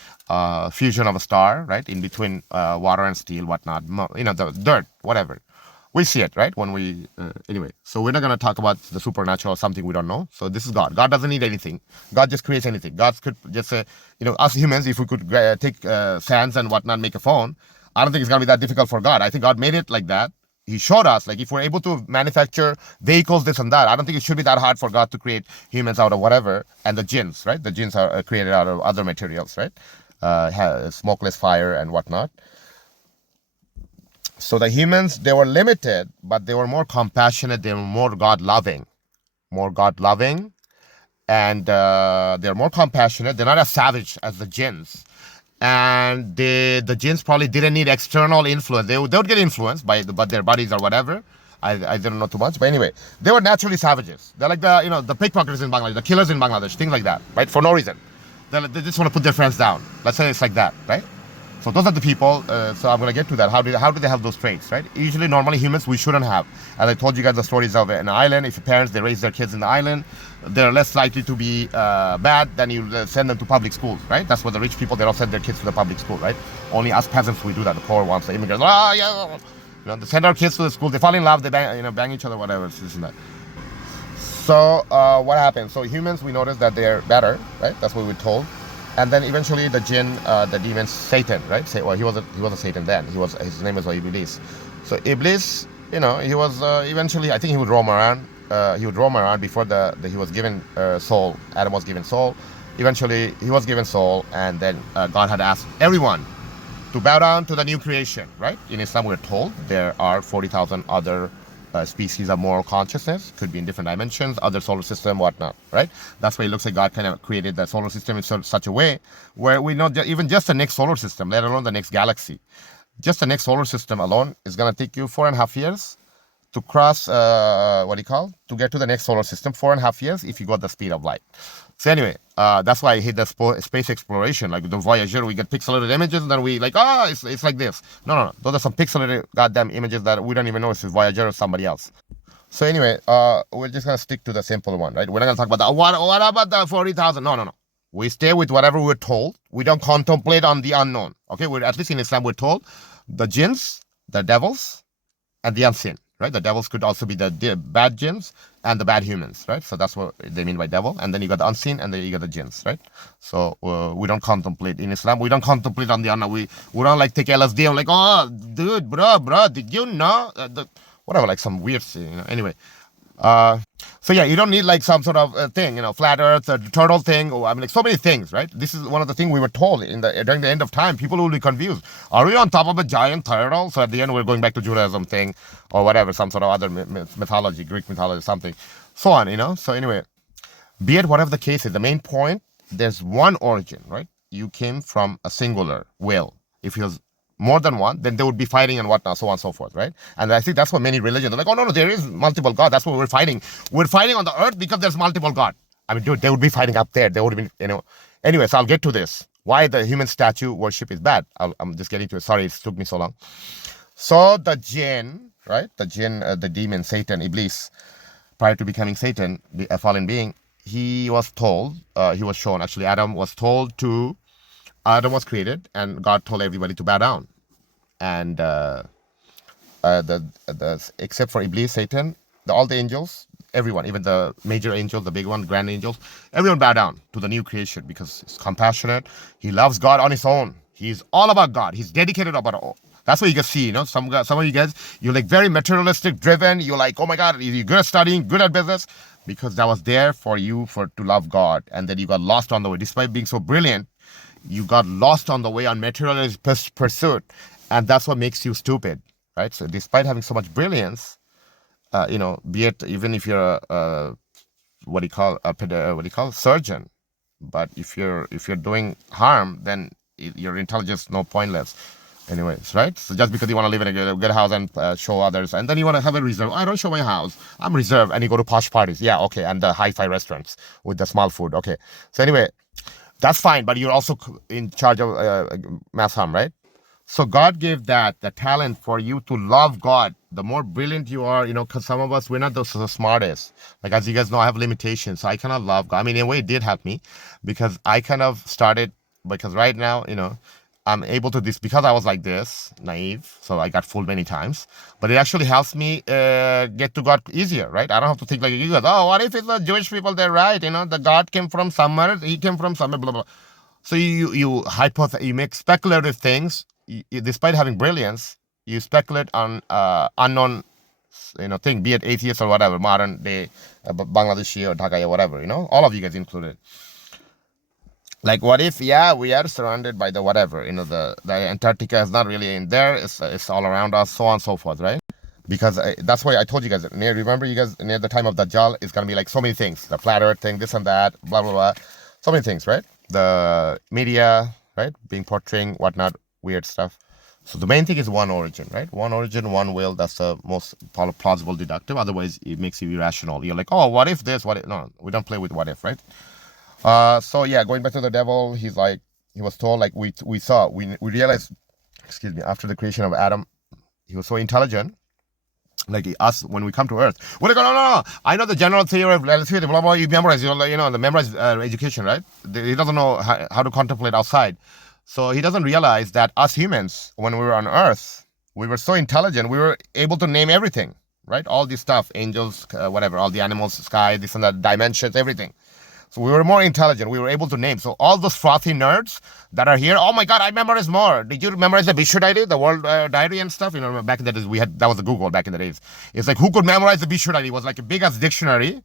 fusion of a star, right? In between water and steel, whatnot, the dirt, whatever. We see it, right? When we, anyway, so we're not going to talk about the supernatural or something we don't know. So this is God. God doesn't need anything. God just creates anything. God could just say, us humans, if we could take sands and whatnot, make a phone, I don't think it's going to be that difficult for God. I think God made it like that. He showed us, like, if we're able to manufacture vehicles, this and that, I don't think it should be that hard for God to create humans out of whatever. And the jinns, right? The jinns are created out of other materials, right? Smokeless fire and whatnot. So the humans, they were limited, but they were more compassionate. They were more God-loving, and they're more compassionate. They're not as savage as the jinns. And the jinns probably didn't need external influence. They would get influenced by their buddies or whatever. I didn't know too much, but anyway, they were naturally savages. They're like the pickpocketers in Bangladesh, the killers in Bangladesh, things like that, right? For no reason. They just want to put their friends down. Let's say it's like that, right? So those are the people. So I'm gonna get to that. How do they have those traits, right? Usually, normally humans we shouldn't have. As I told you guys, the stories of an island. If your parents they raise their kids in the island, they're less likely to be bad than you send them to public schools, right? That's what the rich people they don't send their kids to the public school, right? Only us peasants we do that. The poor ones, the immigrants, they send our kids to the school. They fall in love. They bang each other, whatever. This and that. So what happens? So humans we notice that they're better, right? That's what we're told. And then eventually the jinn, the demon Satan, right? Well, he was a Satan then. His name was Iblis. So Iblis, he was eventually. I think he would roam around. He would roam around before he was given soul. Adam was given soul. Eventually he was given soul, and then God had asked everyone to bow down to the new creation, right? In Islam, we're told there are 40,000 other species of moral consciousness, could be in different dimensions, other solar system, whatnot, right? That's why it looks like God kind of created the solar system in such a way where we know that even just the next solar system, let alone the next galaxy, just the next solar system alone is going to take you 4.5 years to cross, to get to the next solar system, 4.5 years if you got the speed of light. So anyway, that's why I hate the space exploration. Like the Voyager, we get pixelated images and then we like, it's like this. No. Those are some pixelated goddamn images that we don't even know if it's Voyager or somebody else. So anyway, we're just going to stick to the simple one, right? We're not going to talk about that. What about the 40,000? No. We stay with whatever we're told. We don't contemplate on the unknown. Okay, at least in Islam, we're told the jinns, the devils, and the unseen. Right, the devils could also be the bad jinns and the bad humans, right? So that's what they mean by devil. And then you got the unseen, and then you got the jinns, right? So we don't contemplate in Islam. We don't contemplate on the unknown. We don't like take LSD. I'm like, oh, dude, bro, did you know? Whatever, like some weird thing, Anyway, so yeah, you don't need like some sort of thing, flat Earth, a turtle thing. Like so many things, right? This is one of the things we were told during the end of time. People will be confused. Are we on top of a giant turtle? So at the end, we're going back to Judaism thing or whatever, some sort of other mythology, Greek mythology, something, so on, So anyway, be it whatever the case is, the main point, there's one origin, right? You came from a singular will. If he was more than one, then they would be fighting and whatnot, so on and so forth, right? And I think that's what many religions are like, oh, no, there is multiple God. That's what we're fighting. We're fighting on the earth because there's multiple God. Dude, they would be fighting up there. They would have been, Anyway, so I'll get to this. Why the human statue worship is bad. I'm just getting to it. Sorry, it took me so long. So the jinn, right? The jinn, the demon, Satan, Iblis, prior to becoming Satan, a fallen being, he was shown, actually, Adam was created, and God told everybody to bow down. And except for Iblis, Satan, all the angels, everyone, even the major angels, the big one, grand angels, everyone bow down to the new creation because he's compassionate. He loves God on his own. He's all about God. He's dedicated about it all. That's what you can see, Some of you guys, you're like very materialistic, driven. You're like, oh my God, you're good at studying, good at business, because that was there for you to love God. And then you got lost on the way. Despite being so brilliant, you got lost on the way on materialistic pursuit. And that's what makes you stupid, right? So despite having so much brilliance, be it even if you're a surgeon, but if you're doing harm, then your intelligence is no pointless. Anyways, right? So just because you want to live in a good house and show others, and then you want to have a reserve. I don't show my house. I'm reserved. And you go to posh parties. Yeah, okay. And the hi-fi restaurants with the small food. Okay. So anyway, that's fine. But you're also in charge of mass harm, right? So God gave the talent for you to love God. The more brilliant you are, because some of us, we're not the smartest. Like, as you guys know, I have limitations. So I cannot love God. In a way, it did help me because I kind of started, because right now, I'm able to this because I was like this, naive. So I got fooled many times. But it actually helps me get to God easier, right? I don't have to think like you guys, oh, what if it's the Jewish people, they're right. The God came from somewhere, he came from somewhere, blah, blah, blah. So you make speculative things. Despite having brilliance, you speculate on unknown, thing, be it atheist or whatever, modern day Bangladeshi or Dhaka or whatever, all of you guys included. Like, what if, we are surrounded by the whatever, the Antarctica is not really in there, it's all around us, so on and so forth, right? Because that's why I told you guys, remember you guys, near the time of Dajjal, it's going to be like so many things, the flat earth thing, this and that, blah, blah, blah, so many things, right? The media, right, portraying whatnot, weird stuff. So the main thing is one origin, right? One origin, one will. That's the most plausible deductive. Otherwise, it makes you irrational. You're like, oh, what if this? What if? No, we don't play with what if, right? So yeah, going back to the devil, he's like, he was told, like we realized, excuse me, after the creation of Adam, he was so intelligent. Like us, when we come to Earth, we're like, no. I know the general theory of relativity, blah blah. You memorize, the memorized education, right? He doesn't know how to contemplate outside. So he doesn't realize that us humans, when we were on Earth, we were so intelligent, we were able to name everything, right? All this stuff, angels, whatever, all the animals, sky, this and that, dimensions, everything. So we were more intelligent. We were able to name. So all those frothy nerds that are here, oh my God, I memorize more. Did you memorize the Bishu diary, the world diary and stuff? Back in the days, that was the Google back in the days. It's like, who could memorize the Bishu diary? It was like a big ass dictionary.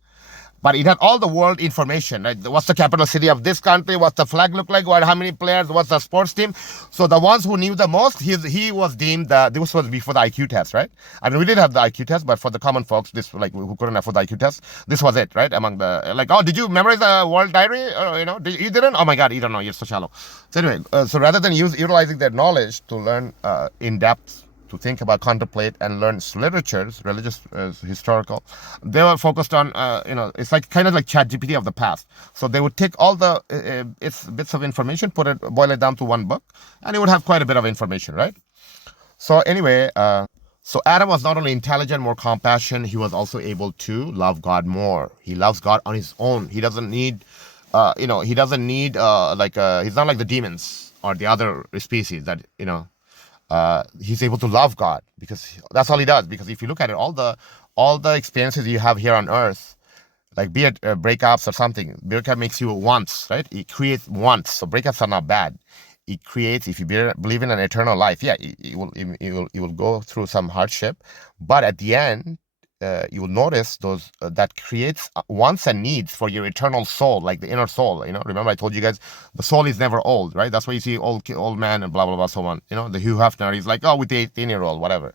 But it had all the world information, right? What's the capital city of this country? What's the flag look like? How many players? What's the sports team? So the ones who knew the most, he was deemed this was before the IQ test, right? I mean, we did have the IQ test, but for the common folks, this like who couldn't afford the IQ test, this was it, right? Among the like, oh, did you memorize the world diary? You didn't? Oh my God, you don't know. You're so shallow. So anyway, so rather than utilizing their knowledge to learn in depth, to think about, contemplate, and learn literatures, religious, historical. They were focused on, it's like kind of like ChatGPT of the past. So they would take all the its bits of information, boil it down to one book, and it would have quite a bit of information, right? So anyway, so Adam was not only intelligent, more compassionate, he was also able to love God more. He loves God on his own. He doesn't need, he's not like the demons or the other species that, he's able to love God because that's all he does. Because if you look at it, all the experiences you have here on Earth, like be it breakups or something, breakup makes you wants, right? It creates wants. So breakups are not bad. It creates, if you believe in an eternal life, yeah, you will go through some hardship, but at the end, you will notice those that creates wants and needs for your eternal soul, like the inner soul. Remember I told you guys the soul is never old, right? That's why you see old man and blah blah blah, so on. The Hugh Hefner, he's like, oh, with the 18-year-old, whatever.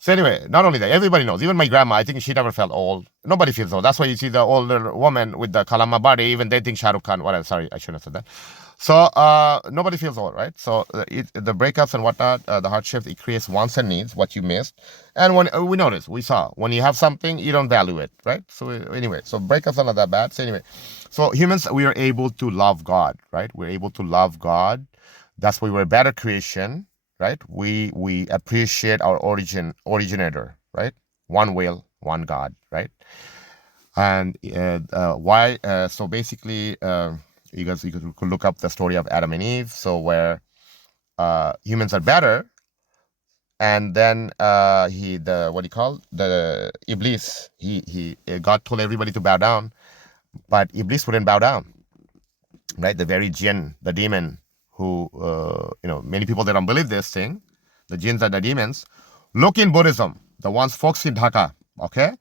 So anyway, not only that, everybody knows. Even my grandma, I think she never felt old. Nobody feels old. That's why you see the older woman with the Kalama body, even they think Shah Rukh Khan. Whatever. Sorry, I shouldn't have said that. So nobody feels old, right? So the breakups and whatnot, the hardships, it creates wants and needs, what you missed. And when we saw, when you have something, you don't value it, right? So anyway, so breakups are not that bad. So anyway, so humans, we are able to love God, right? We're able to love God. That's why we're a better creation, right? We appreciate our originator, right? One will, one God, right? And why? So basically, you could look up the story of Adam and Eve. So where humans are better, and then the Iblis, God told everybody to bow down, but Iblis wouldn't bow down, right? The very jinn, the demon, who many people, they don't believe this thing, the jinns and the demons. Look in Buddhism, the ones folks in Dhaka, okay?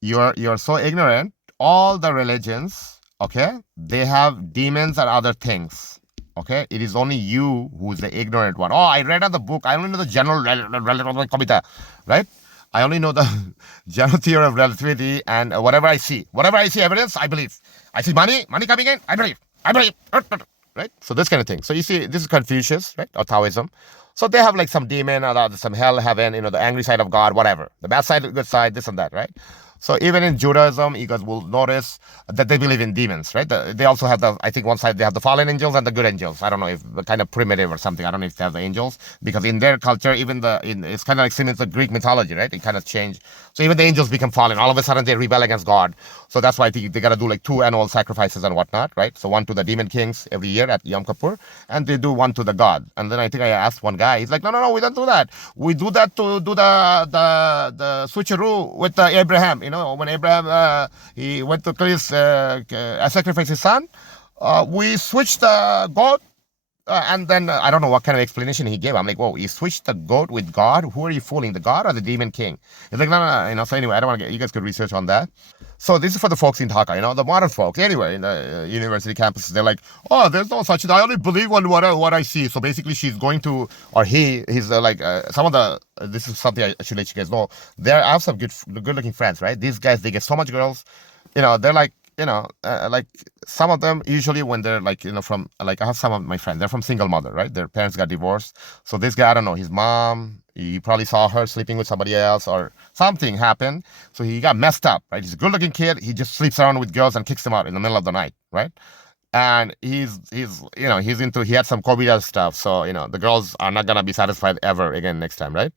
You're so ignorant. All the religions, okay, they have demons and other things. Okay, it is only you who's the ignorant one. Oh, I read on the book. I only know the general relativity, right? I only know the general theory of relativity, and whatever I see evidence, I believe. I see money coming in, I believe, right? So this kind of thing. So you see, this is Confucius, right, or Taoism. So they have like some demon, or some hell, heaven, the angry side of God, whatever. The bad side, the good side, this and that, right? So even in Judaism, you guys will notice that they believe in demons, right? They also have I think one side they have the fallen angels and the good angels. I don't know if kind of primitive or something. I don't know if they have the angels, because in their culture, even it's kind of like similar to Greek mythology, right? It kind of changed. So even the angels become fallen. All of a sudden they rebel against God. So that's why I think they got to do like 2 annual sacrifices and whatnot, right? So one to the demon kings every year at Yom Kippur, and they do one to the God. And then I think I asked one guy, he's like, no, we don't do that. We do that to do the switcheroo with Abraham. When Abraham he went to sacrifice his son, we switched the goat. And then I don't know what kind of explanation he gave. I'm like, whoa, you switched the goat with God? Who are you fooling, the God or the demon king? He's like, no. So anyway, I don't want to you guys could research on that. So this is for the folks in Dhaka, the modern folks. Anyway, in the university campuses, they're like, oh, there's no such thing. I only believe on what I see. So basically she's going to, or he's some of the, this is something I should let you guys know. I have some good looking friends, right? These guys, they get so much girls. They're like, like some of them usually when they're like, from like I have some of my friends, they're from single mother, right? Their parents got divorced. So this guy, I don't know, his mom, he probably saw her sleeping with somebody else or something happened. So he got messed up, right? He's a good looking kid. He just sleeps around with girls and kicks them out in the middle of the night, right? And he's into, he had some COVID stuff. So, the girls are not going to be satisfied ever again next time, right?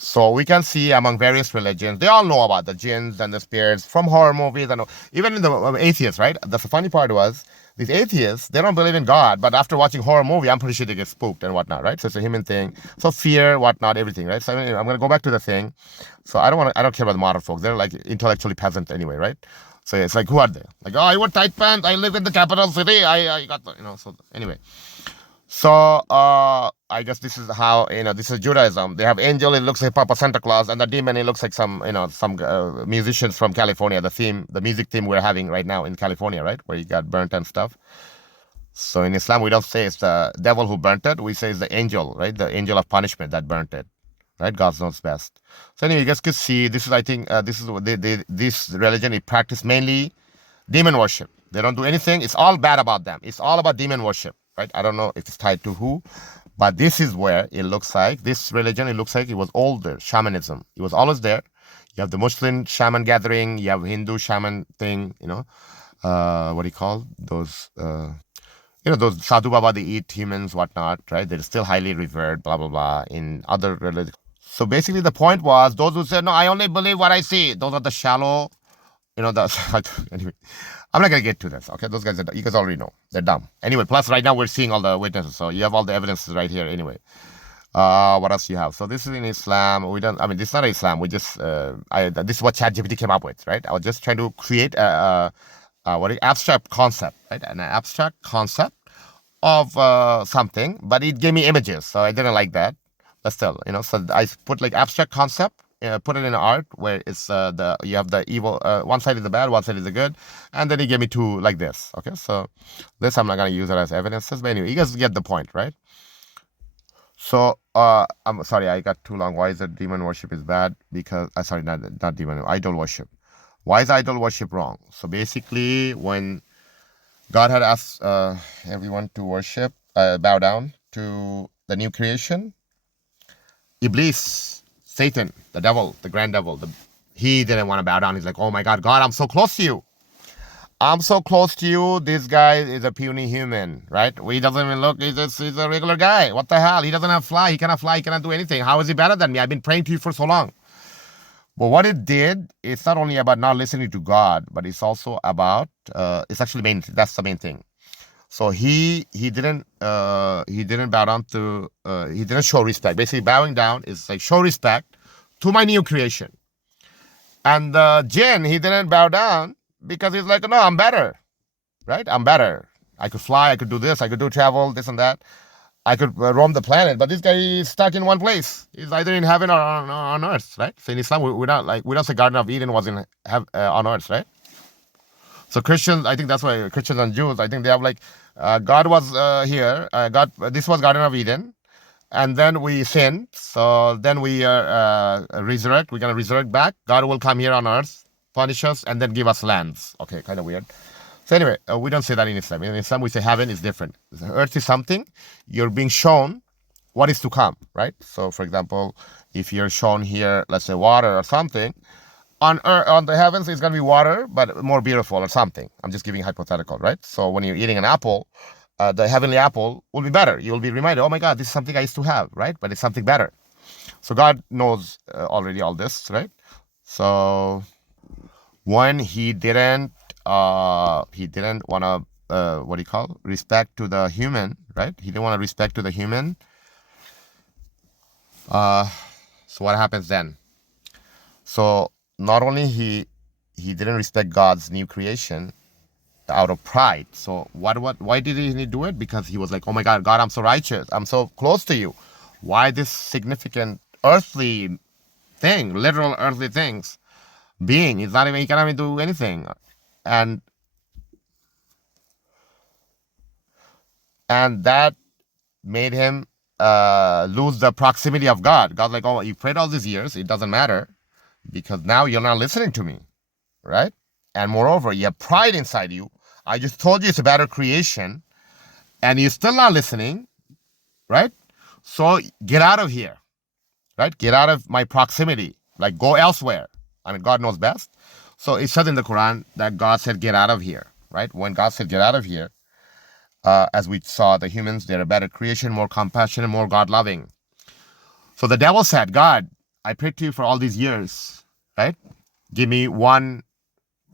So we can see among various religions, they all know about the jinns and the spirits from horror movies and even in the atheists, right? The funny part was these atheists, they don't believe in God, but after watching horror movie, I'm pretty sure they get spooked and whatnot, right? So it's a human thing. So fear, whatnot, everything, right? So I'm going to go back to the thing. So I don't care about the modern folks. They're like intellectually peasant anyway, right? So it's like, who are they? Like, oh, I wear tight pants. I live in the capital city. I got the, so anyway. So I guess this is how, this is Judaism. They have angel, it looks like Papa Santa Claus, and the demon, it looks like some musicians from California. The music theme we're having right now in California, right, where he got burnt and stuff. So in Islam, we don't say it's the devil who burnt it. We say it's the angel, right, the angel of punishment that burnt it, right? God knows best. So anyway, you guys could see this is, I think, this is this religion, it practice mainly demon worship. They don't do anything. It's all bad about them. It's all about demon worship, right? I don't know if it's tied to who, but this is where it looks like this religion, it looks like it was older. Shamanism. It was always there. You have the Muslim shaman gathering. You have Hindu shaman thing, what do you call those? Those sadhu baba, they eat humans, whatnot, right? They're still highly revered, blah, blah, blah, in other religions. So basically the point was those who said, no, I only believe what I see. Those are the shallow, anyway, I'm not gonna get to this. Okay, those guys you guys already know they're dumb. Anyway, plus right now we're seeing all the witnesses, so you have all the evidences right here. Anyway, what else you have? So this is in Islam. We don't. I mean, this is not Islam. We just. This is what ChatGPT came up with, right? I was just trying to create abstract concept, right? An abstract concept of something, but it gave me images, so I didn't like that. But still, so I put like abstract concept, put it in art where it's you have the evil, one side is the bad, one side is the good, and then he gave me two like this. Okay, so this I'm not gonna use it as evidences, but anyway, you guys get the point, right? So I'm sorry, I got too long. Why is it demon worship is bad? Because sorry, not demon, idol worship. Why is idol worship wrong? So basically, when God had asked everyone to worship, bow down to the new creation, Iblis, Satan, the devil, the grand devil, he didn't want to bow down. He's like, oh my God, God, I'm so close to you. I'm so close to you. This guy is a puny human, right? He doesn't even look, he's a regular guy. What the hell? He doesn't have fly. He cannot fly. He cannot do anything. How is he better than me? I've been praying to you for so long. But what it did, it's not only about not listening to God, but it's also about, it's actually that's the main thing. So he didn't bow down to, he didn't show respect. Basically, bowing down is like show respect to my new creation. And the jinn, he didn't bow down because he's like, no, I'm better, right? I'm better. I could fly, I could do this, I could do travel, this and that. I could roam the planet, but this guy is stuck in one place. He's either in heaven or on earth, right? So in Islam, we don't say Garden of Eden was on earth, right? So Christians, I think that's why Christians and Jews, I think they have like, God was here. This was Garden of Eden, and then we sinned. So then we resurrect. We're gonna resurrect back. God will come here on earth, punish us, and then give us lands. Okay, kind of weird. So anyway, we don't say that in Islam. In Islam, we say heaven is different. Earth is something. You're being shown what is to come, right? So for example, if you're shown here, let's say water or something, on earth, on the heavens, it's going to be water, but more beautiful or something. I'm just giving hypothetical, right? So when you're eating an apple, the heavenly apple will be better. You'll be reminded, oh my God, this is something I used to have, right? But it's something better. So God knows already all this, right? So when he didn't want to, what do you call, respect to the human, right? He didn't want to respect to the human. So what happens then? So not only he didn't respect God's new creation out of pride. So why did he do it? Because he was like, oh my God, I'm so righteous. I'm so close to you. Why this significant earthly thing, literal earthly things, being, he cannot even do anything. And that made him lose the proximity of God. God's like, oh, you prayed all these years. It doesn't matter because now you're not listening to me, right? And moreover, you have pride inside you. I just told you it's a better creation, and you're still not listening, right? So get out of here, right? Get out of my proximity. Like, go elsewhere. I mean, God knows best. So it said in the Quran that God said, get out of here, right? When God said, get out of here, as we saw, the humans, they're a better creation, more compassionate, more God-loving. So the devil said, God, I prayed to you for all these years, right? Give me one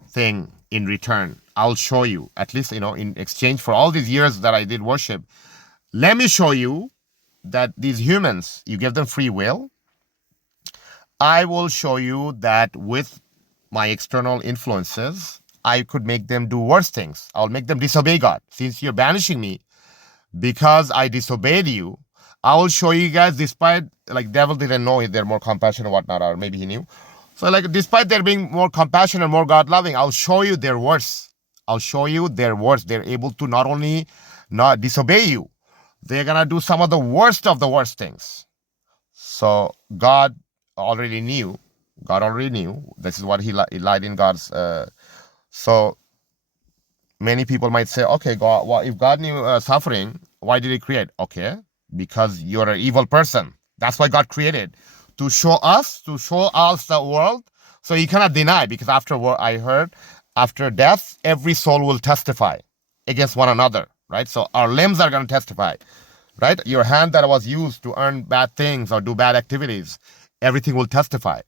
thing in return. I'll show you, at least, in exchange for all these years that I did worship. Let me show you that these humans, you give them free will. I will show you that with my external influences, I could make them do worse things. I'll make them disobey God. Since you're banishing me because I disobeyed you, I will show you guys, despite, like, devil didn't know they're more compassionate or whatnot, or maybe he knew. So, like, despite their being more compassionate, more God-loving, I'll show you their worst. I'll show you their worst. They're able to not only not disobey you, they're going to do some of the worst things. So God already knew. This is what he lied in God's. So many people might say, okay, God, well, if God knew suffering, why did he create? Okay, because you're an evil person. That's why God created, to show us the world. So you cannot deny, because after what I heard, after death, every soul will testify against one another, right? So our limbs are going to testify, right? Your hand that was used to earn bad things or do bad activities, everything will testify,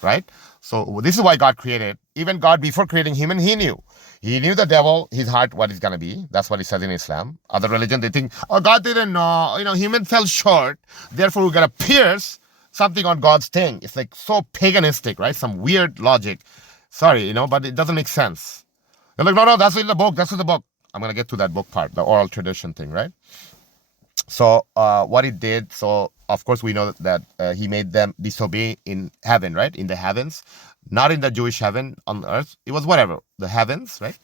right? So this is why God created. Even God, before creating human, he knew. He knew the devil, his heart, what he's going to be. That's what he says in Islam. Other religion, they think, oh, God didn't know. Human fell short. Therefore, we're going to pierce something on God's thing. It's like so paganistic, right? Some weird logic. Sorry, but it doesn't make sense. They're like, no, that's in the book. That's in the book. I'm going to get to that book part, the oral tradition thing, right? So what it did, so of course we know that he made them disobey in heaven, right? In the heavens, not in the Jewish heaven on earth. It was whatever, the heavens, right?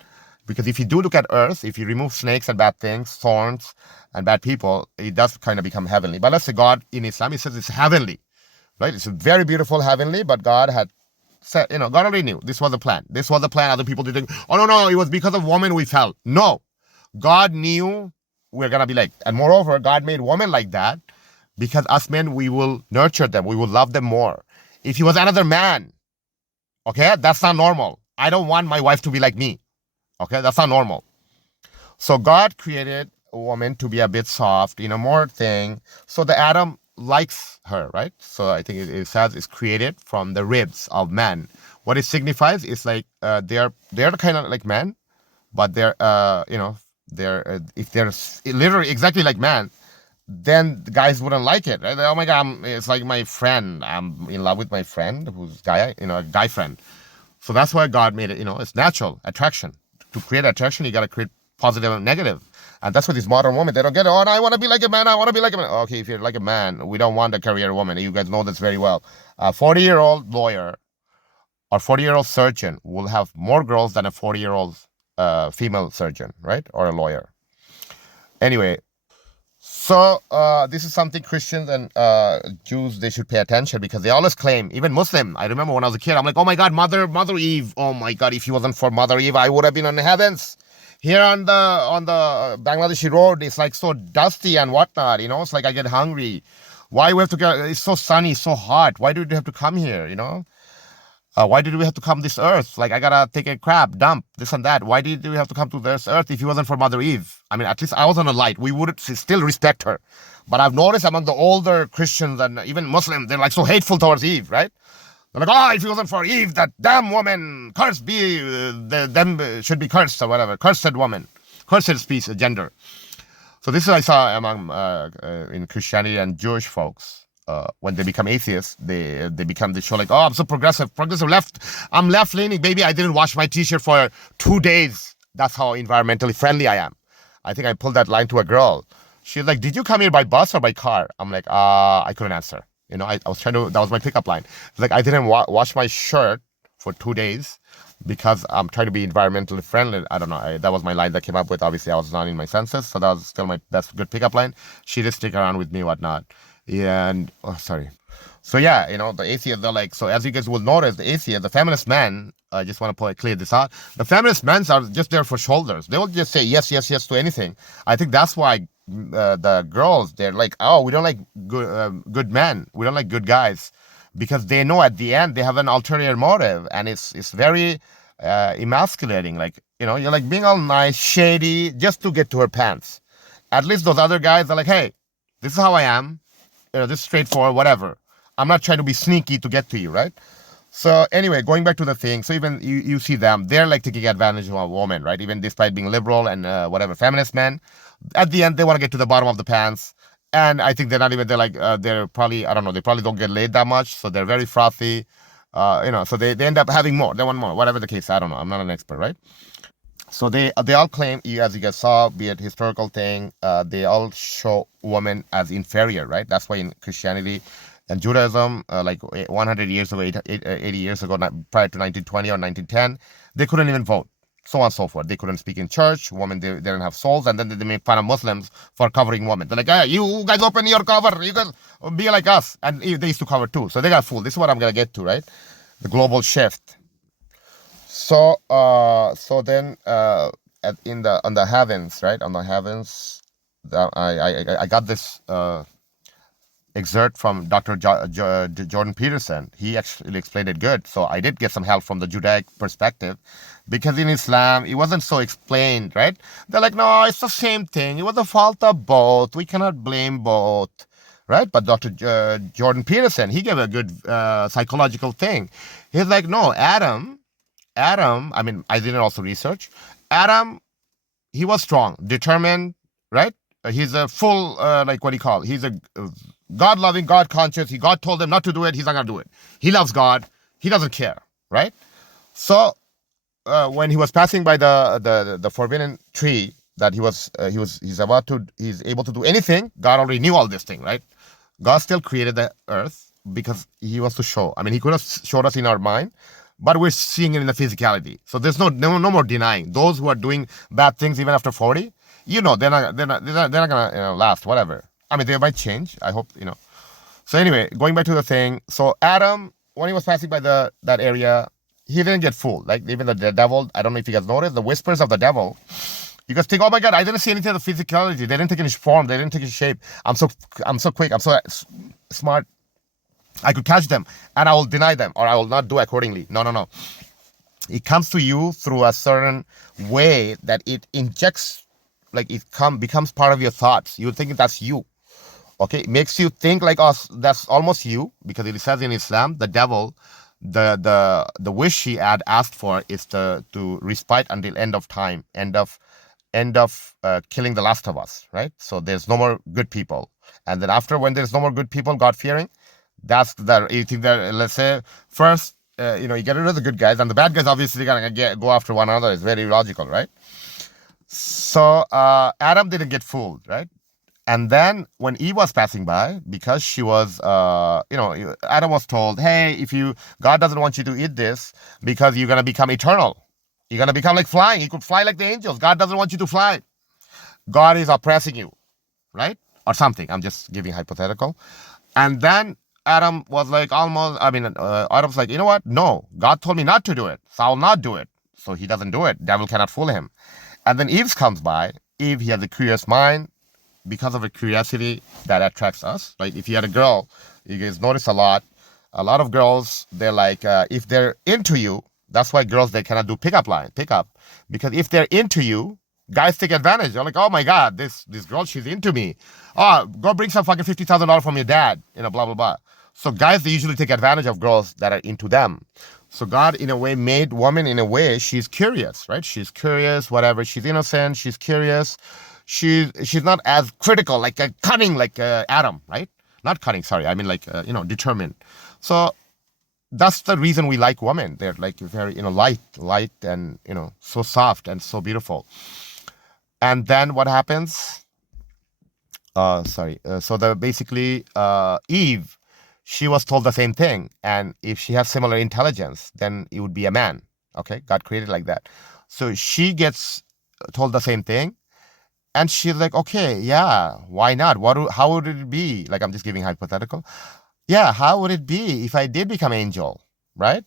Because if you do look at earth, if you remove snakes and bad things, thorns and bad people, it does kind of become heavenly. But let's say God in Islam, he says it's heavenly, right? It's very beautiful heavenly, but God had said, God already knew this was the plan. This was the plan. Other people didn't. Oh, no, it was because of woman we fell. No, God knew we're going to be like, and moreover, God made women like that because us men, we will nurture them. We will love them more. If he was another man, okay, that's not normal. I don't want my wife to be like me. Okay, that's not normal. So God created a woman to be a bit soft, more thing. So the Adam likes her, right? So I think it says it's created from the ribs of man. What it signifies is like they're kind of like men, but they're if they're literally exactly like man, then the guys wouldn't like it, right? Oh my God, it's like my friend. I'm in love with my friend who's guy, a guy friend. So that's why God made it, it's natural attraction. To create attraction, you got to create positive and negative. And that's what these modern women, they don't get it. Oh, I want to be like a man. I want to be like a man. Okay, if you're like a man, we don't want a career woman. You guys know this very well. A 40-year-old lawyer or 40-year-old surgeon will have more girls than a 40-year-old female surgeon, right? Or a lawyer. Anyway, so this is something Christians and Jews, they should pay attention, because they always claim, even Muslim. I remember when I was a kid, I'm like, oh my God, Mother Eve. Oh my God, if he wasn't for Mother Eve, I would have been in the heavens. Here on the Bangladeshi road, it's like so dusty and whatnot. It's like I get hungry. Why we have to get? It's so sunny, so hot. Why do we have to come here? Why did we have to come this earth? Like, I gotta take a crap, dump, this and that. Why did we have to come to this earth if it wasn't for Mother Eve? I mean, at least I was on a light. We would still respect her. But I've noticed among the older Christians and even Muslims, they're like so hateful towards Eve, right? They're like, if it wasn't for Eve, that damn woman, cursed be, them should be cursed or whatever. Cursed woman, cursed species, gender. So this is I saw among in Christianity and Jewish folks. When they become atheists, they become the show like, oh, I'm so progressive left. I'm left leaning, baby. I didn't wash my t-shirt for 2 days. That's how environmentally friendly I am. I think I pulled that line to a girl. She's like, did you come here by bus or by car? I'm like, I couldn't answer. I was trying to, that was my pickup line. Like, I didn't wash my shirt for 2 days because I'm trying to be environmentally friendly. I don't know. That was my line that came up with. Obviously, I was not in my senses. So that was still my best good pickup line. She did stick around with me, whatnot. And sorry. So yeah, the atheists, they're like, so as you guys will notice, the atheists, the feminist men, I just want to clear this out. The feminist men are just there for shoulders. They will just say yes, yes, yes to anything. I think that's why the girls, they're like, oh, we don't like good men. We don't like good guys, because they know at the end they have an ulterior motive, and it's very emasculating. Like, you're like being all nice, shady, just to get to her pants. At least those other guys are like, hey, this is how I am. This is straightforward, whatever. I'm not trying to be sneaky to get to you, right? So anyway, going back to the thing, so even you see them, they're like taking advantage of a woman, right? Even despite being liberal and whatever, feminist men, at the end, they want to get to the bottom of the pants. And I think they're like, they're probably, I don't know, they probably don't get laid that much. So they're very frothy, so they end up having more. They want more, whatever the case. I don't know. I'm not an expert, right? So they all claim, as you guys saw, be it historical thing, they all show women as inferior, right? That's why in Christianity and Judaism, like 100 years ago, 80 years ago, prior to 1920 or 1910, they couldn't even vote, so on and so forth. They couldn't speak in church. Women, they didn't have souls, and then they make fun of Muslims for covering women. They're like, hey, you guys open your cover. You guys be like us. And they used to cover too. So they got fooled. This is what I'm going to get to, right? The global shift. So then on the heavens, right? On the heavens, I got this excerpt from Dr. Jordan Peterson. He actually explained it good. So I did get some help from the Judaic perspective, because in Islam, it wasn't so explained, right? They're like, no, it's the same thing. It was the fault of both. We cannot blame both, right? But Dr. Jordan Peterson, he gave a good psychological thing. He's like, no, Adam, I mean, I didn't also research. Adam, he was strong, determined, right? He's a full, like, what do you call it? He's a God-loving, God-conscious. God told him not to do it. He's not going to do it. He loves God. He doesn't care, right? So when he was passing by the forbidden tree, that he's able to do anything, God already knew all this thing, right? God still created the earth because he wants to show. I mean, he could have showed us in our mind, but we're seeing it in the physicality. So there's no more denying. Those who are doing bad things even after 40, they're not gonna last. Whatever. I mean, they might change. I hope. So anyway, going back to the thing. So Adam, when he was passing by that area, he didn't get fooled. Like even the devil. I don't know if you guys noticed the whispers of the devil. You guys think, oh my God, I didn't see anything of the physicality. They didn't take any form. They didn't take any shape. I'm so quick. I'm so smart. I could catch them, and I will deny them, or I will not do accordingly. No. It comes to you through a certain way that it injects, like becomes part of your thoughts. You think that's you. Okay, it makes you think like us. That's almost you, because it says in Islam, the devil, the wish he had asked for is to respite until end of time, end of killing the last of us, right? So there's no more good people, and then after, when there's no more good people, God fearing. That's you think that, let's say, first, you get rid of the good guys, and the bad guys obviously gonna go after one another. It's very logical, right? So Adam didn't get fooled, right? And then when Eve was passing by, because she was, Adam was told, hey, God doesn't want you to eat this because you're gonna become eternal. You're gonna become like flying. You could fly like the angels. God doesn't want you to fly. God is oppressing you, right? Or something. I'm just giving hypothetical. And then Adam was like Adam's like, you know what? No, God told me not to do it, so I'll not do it. So he doesn't do it. Devil cannot fool him. And then Eve comes by. Eve, he has a curious mind, because of a curiosity that attracts us. Like if you had a girl, you guys notice a lot of girls, they're like, if they're into you, that's why girls, they cannot do pickup, because if they're into you, guys take advantage. They're like, oh my God, this girl, she's into me. Oh, go bring some fucking $50,000 from your dad, blah, blah, blah. So guys, they usually take advantage of girls that are into them. So God, in a way, made woman, in a way, she's curious, right? She's curious, whatever. She's innocent. She's curious. She's not as critical, like cunning, like Adam, right? Not cunning, sorry. I mean, like, determined. So that's the reason we like women. They're like very, light, and, so soft and so beautiful. And then what happens? So basically, Eve, she was told the same thing. And if she has similar intelligence, then it would be a man. Okay, God created like that. So she gets told the same thing. And she's like, okay, yeah, why not? How would it be? Like, I'm just giving hypothetical. Yeah, how would it be if I did become angel, right?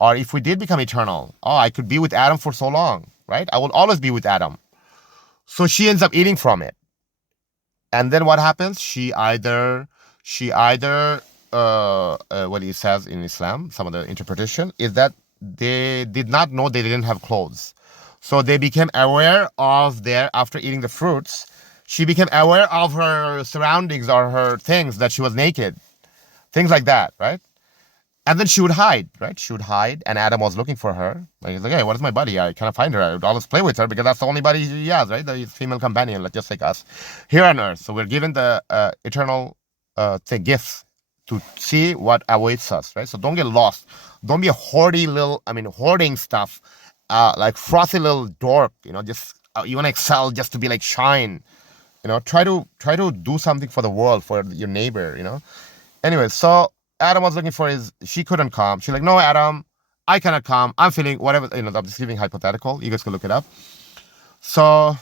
Or if we did become eternal? Oh, I could be with Adam for so long, right? I will always be with Adam. So she ends up eating from it. And then what happens? She either what he says in Islam, some of the interpretation is that they did not know they didn't have clothes. So they became aware of their, after eating the fruits, she became aware of her surroundings or her things, that she was naked, things like that, right? And then she would hide, right? She would hide, and Adam was looking for her. Like, he's like, hey, what is my buddy? I cannot find her. I would always play with her because that's the only buddy he has, right? The female companion, like, just like us here on Earth. So we're given the eternal gifts to see what awaits us, right? So don't get lost. Don't be a hoarding stuff, like frothy little dork, just you want to excel just to be like shine. Try to do something for the world, for your neighbor. Anyway, so Adam was looking for she couldn't come. She's like, no, Adam, I cannot come. I'm feeling whatever, I'm just giving hypothetical. You guys can look it up. So,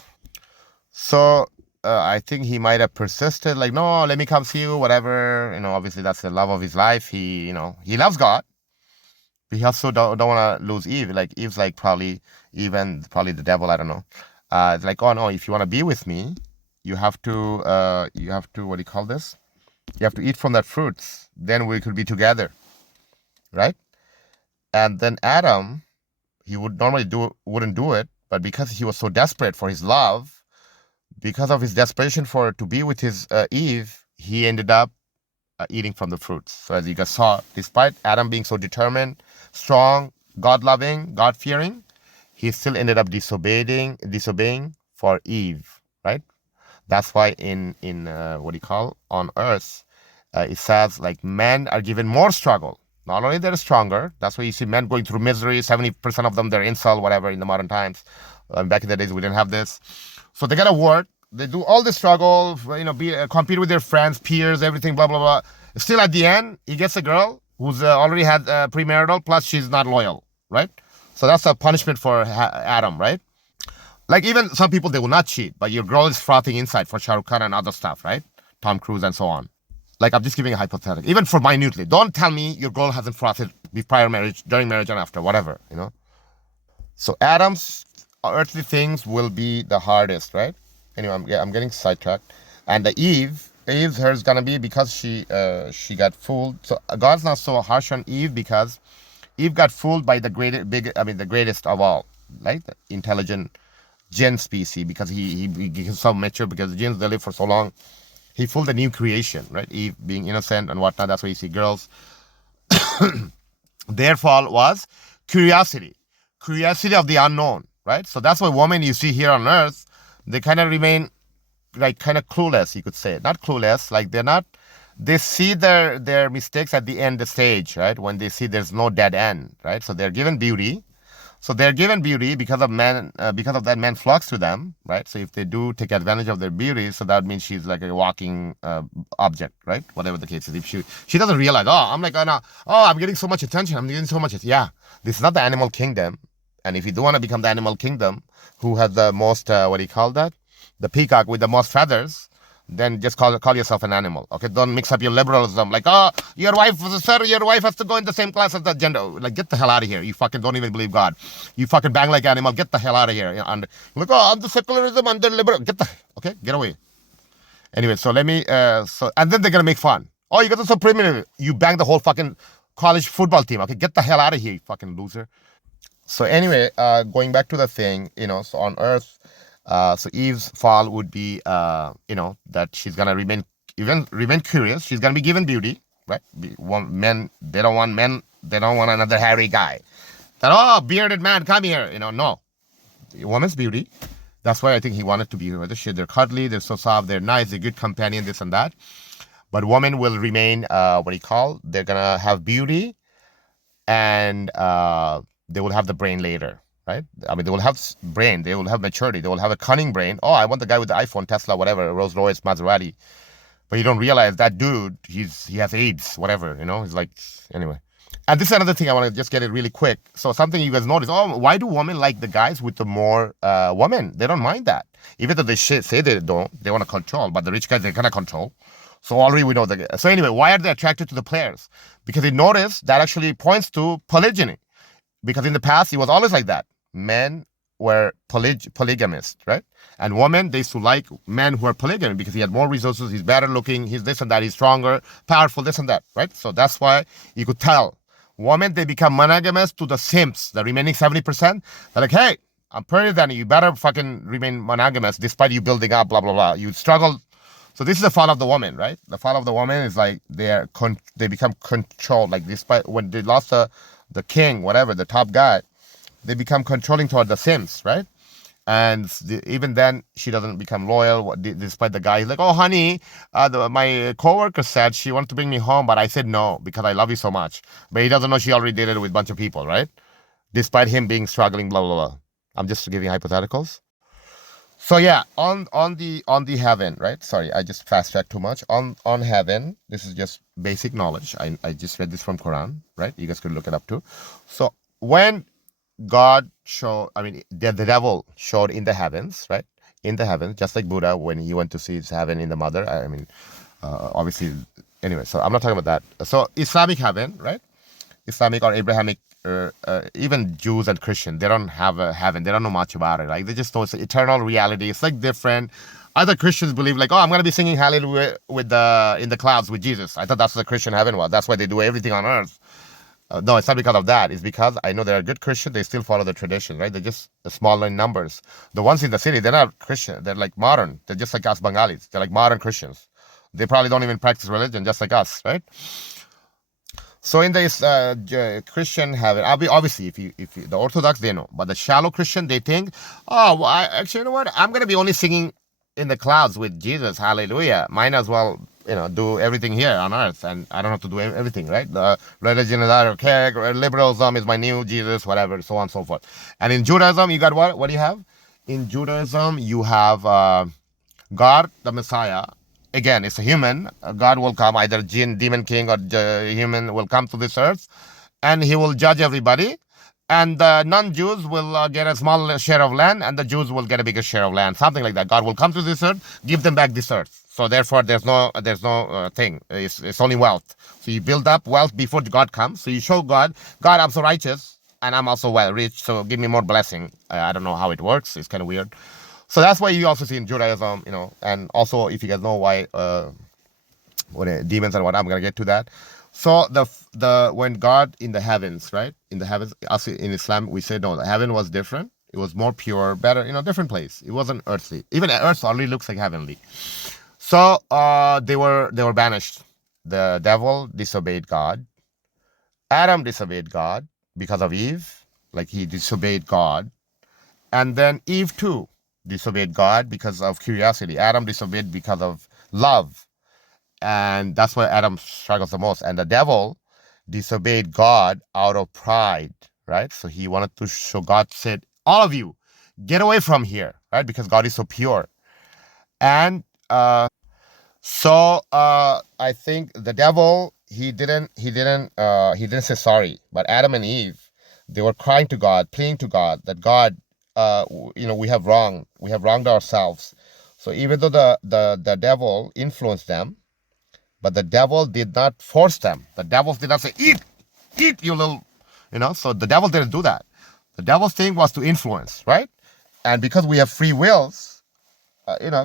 so I think he might have persisted, like, no, let me come see you, whatever. Obviously that's the love of his life. He loves God. But he also don't want to lose Eve. Like, Eve's like probably the devil, I don't know. It's like, oh no, if you want to be with me, you have to, what do you call this? You have to eat from that fruits. Then we could be together, right? And then Adam, he wouldn't do it, but because he was so desperate for his love, because of his desperation to be with his Eve, he ended up eating from the fruits. So as you guys saw, despite Adam being so determined, strong, God-loving, God-fearing, he still ended up disobeying for Eve, right? That's why in what do you call, on Earth, it says like men are given more struggle. Not only they're stronger, that's why you see men going through misery. 70% of them they're incel, whatever, in the modern times. Back in the days we didn't have this, so they gotta work. They do all the struggle, compete with their friends, peers, everything, blah blah blah. Still, at the end, he gets a girl who's already had premarital, plus she's not loyal, right? So that's a punishment for Adam, right? Like, even some people, they will not cheat, but your girl is frothing inside for Shah Rukh Khan and other stuff, right? Tom Cruise and so on. Like, I'm just giving a hypothetical. Even for minutely. Don't tell me your girl hasn't frothed prior marriage, during marriage, and after, whatever. So Adam's earthly things will be the hardest, right? Anyway, I'm getting sidetracked. And the Eve's hers gonna be because she got fooled. So God's not so harsh on Eve because Eve got fooled by the greatest of all, right? The intelligent Jinn species, because he's so mature, because the jinns, they live for so long. He fooled the new creation, right? Eve being innocent and whatnot. That's why you see girls. Their fall was curiosity of the unknown, right? So that's why women you see here on Earth, they kind of remain like kind of clueless, you could say. Not clueless, like they're not. They see their mistakes at the end stage, right? When they see there's no dead end, right? So they're given beauty. So they're given beauty because of men, because of that, men flocks to them, right? So if they do take advantage of their beauty, so that means she's like a walking object, right? Whatever the case is, if she doesn't realize, I'm getting so much attention, I'm getting so much, yeah. This is not the animal kingdom, and if you do want to become the animal kingdom, who has the most, what do you call that? The peacock with the most feathers, then just call yourself an animal. Okay, don't mix up your liberalism. Like, your wife has to go in the same class as that gender. Like, get the hell out of here. You fucking don't even believe God. You fucking bang like animal. Get the hell out of here. And like, I'm the secularism, I'm the liberal. Get away. Anyway, so and then they're gonna make fun. Oh, you guys are so primitive. You bang the whole fucking college football team. Okay, get the hell out of here, you fucking loser. So anyway, going back to the thing, so on Earth, so Eve's fall would be, that she's gonna remain curious. She's gonna be given beauty, right? They don't want men. They don't want another hairy guy. Bearded man, come here. No, woman's beauty. That's why I think he wanted to be with her. They're cuddly, they're so soft, they're nice, they're good companion, this and that. But women will remain, they're gonna have beauty, and they will have the brain later, right? I mean, they will have brain, they will have maturity, they will have a cunning brain. Oh, I want the guy with the iPhone, Tesla, whatever, Rolls Royce, Maserati. But you don't realize that dude, he has AIDS, whatever, he's like, anyway. And this is another thing I want to just get it really quick. So something you guys notice, why do women like the guys with the more women? They don't mind that. Even though they say they don't, they want to control, but the rich guys, they cannot control. So already we know that. So anyway, why are they attracted to the players? Because they notice that actually points to polygyny. Because in the past, it was always like that. Men were polygamist, right? And women, they used to like men who are polygamy because he had more resources, he's better looking, he's this and that, he's stronger, powerful, this and that, right? So that's why you could tell. Women, they become monogamous to the simps, the remaining 70%. They're like, hey, I'm prettier than you. You better fucking remain monogamous despite you building up, blah, blah, blah. You struggle. So this is the fall of the woman, right? The fall of the woman is like they become controlled. Like despite when they lost the king, whatever, the top guy, they become controlling toward the Sims, right? And even then, she doesn't become loyal, despite the guy. He's like, oh, honey, my coworker said she wanted to bring me home, but I said no because I love you so much. But he doesn't know she already did it with a bunch of people, right? Despite him being struggling, blah, blah, blah. I'm just giving hypotheticals. So yeah, on the heaven, right? Sorry, I just fast tracked too much. On heaven, this is just basic knowledge. I just read this from Quran, right? You guys could look it up too. So when God showed, I mean, the devil showed in the heavens, right? In the heavens, just like Buddha when he went to see his heaven in the mother. I mean, obviously, anyway. So I'm not talking about that. So Islamic heaven, right? Islamic or Abrahamic, even Jews and Christians, they don't have a heaven. They don't know much about it. Like they just know it's an eternal reality. It's like different. Other Christians believe like, oh, I'm gonna be singing Hallelujah in the clouds with Jesus. I thought that's what the Christian heaven was. That's why they do everything on earth. No, it's not because of that. It's because I know there are good Christians. They still follow the tradition, right? They're just small in numbers. The ones in the city, they're not Christian. They're like modern. They're just like us Bengalis. They're like modern Christians. They probably don't even practice religion, just like us, right? So in this Christian heaven, obviously, if you the Orthodox, they know, but the shallow Christian, they think, oh, well, actually, you know what? I'm gonna be only singing in the clouds with Jesus, hallelujah. Might as well, do everything here on earth, and I don't have to do everything, right? The religion is I don't care. Liberalism is my new Jesus, whatever, so on and so forth. And in Judaism, you got what? What do you have? In Judaism, you have God, the Messiah. Again, it's a human. God will come, either jinn, demon king, or human will come to this earth, and he will judge everybody. And the non-Jews will get a small share of land, and the Jews will get a bigger share of land, something like that. God will come to this earth, give them back this earth. So therefore, there's no thing. It's only wealth. So you build up wealth before God comes. So you show God, I'm so righteous, and I'm also well rich. So give me more blessing. I don't know how it works. It's kind of weird. So that's why you also see in Judaism, and also if you guys know why demons and what, I'm gonna get to that. So the when God in the heavens, right? In the heavens, us in Islam, we say no, the heaven was different. It was more pure, better, different place. It wasn't earthly. Even earth already looks like heavenly. So they were banished. The devil disobeyed God. Adam disobeyed God because of Eve, like he disobeyed God. And then Eve too disobeyed God because of curiosity. Adam disobeyed because of love. And that's why Adam struggles the most. And the devil disobeyed God out of pride, right? So he wanted to show, God said, all of you, get away from here, right? Because God is so pure. And so I think the devil, he didn't say sorry. But Adam and Eve, they were crying to God, pleading to God that God, we have wronged ourselves. So even though the devil influenced them, but the devil did not force them. The devil did not say, eat, you little, so the devil didn't do that. The devil's thing was to influence, right? And because we have free wills,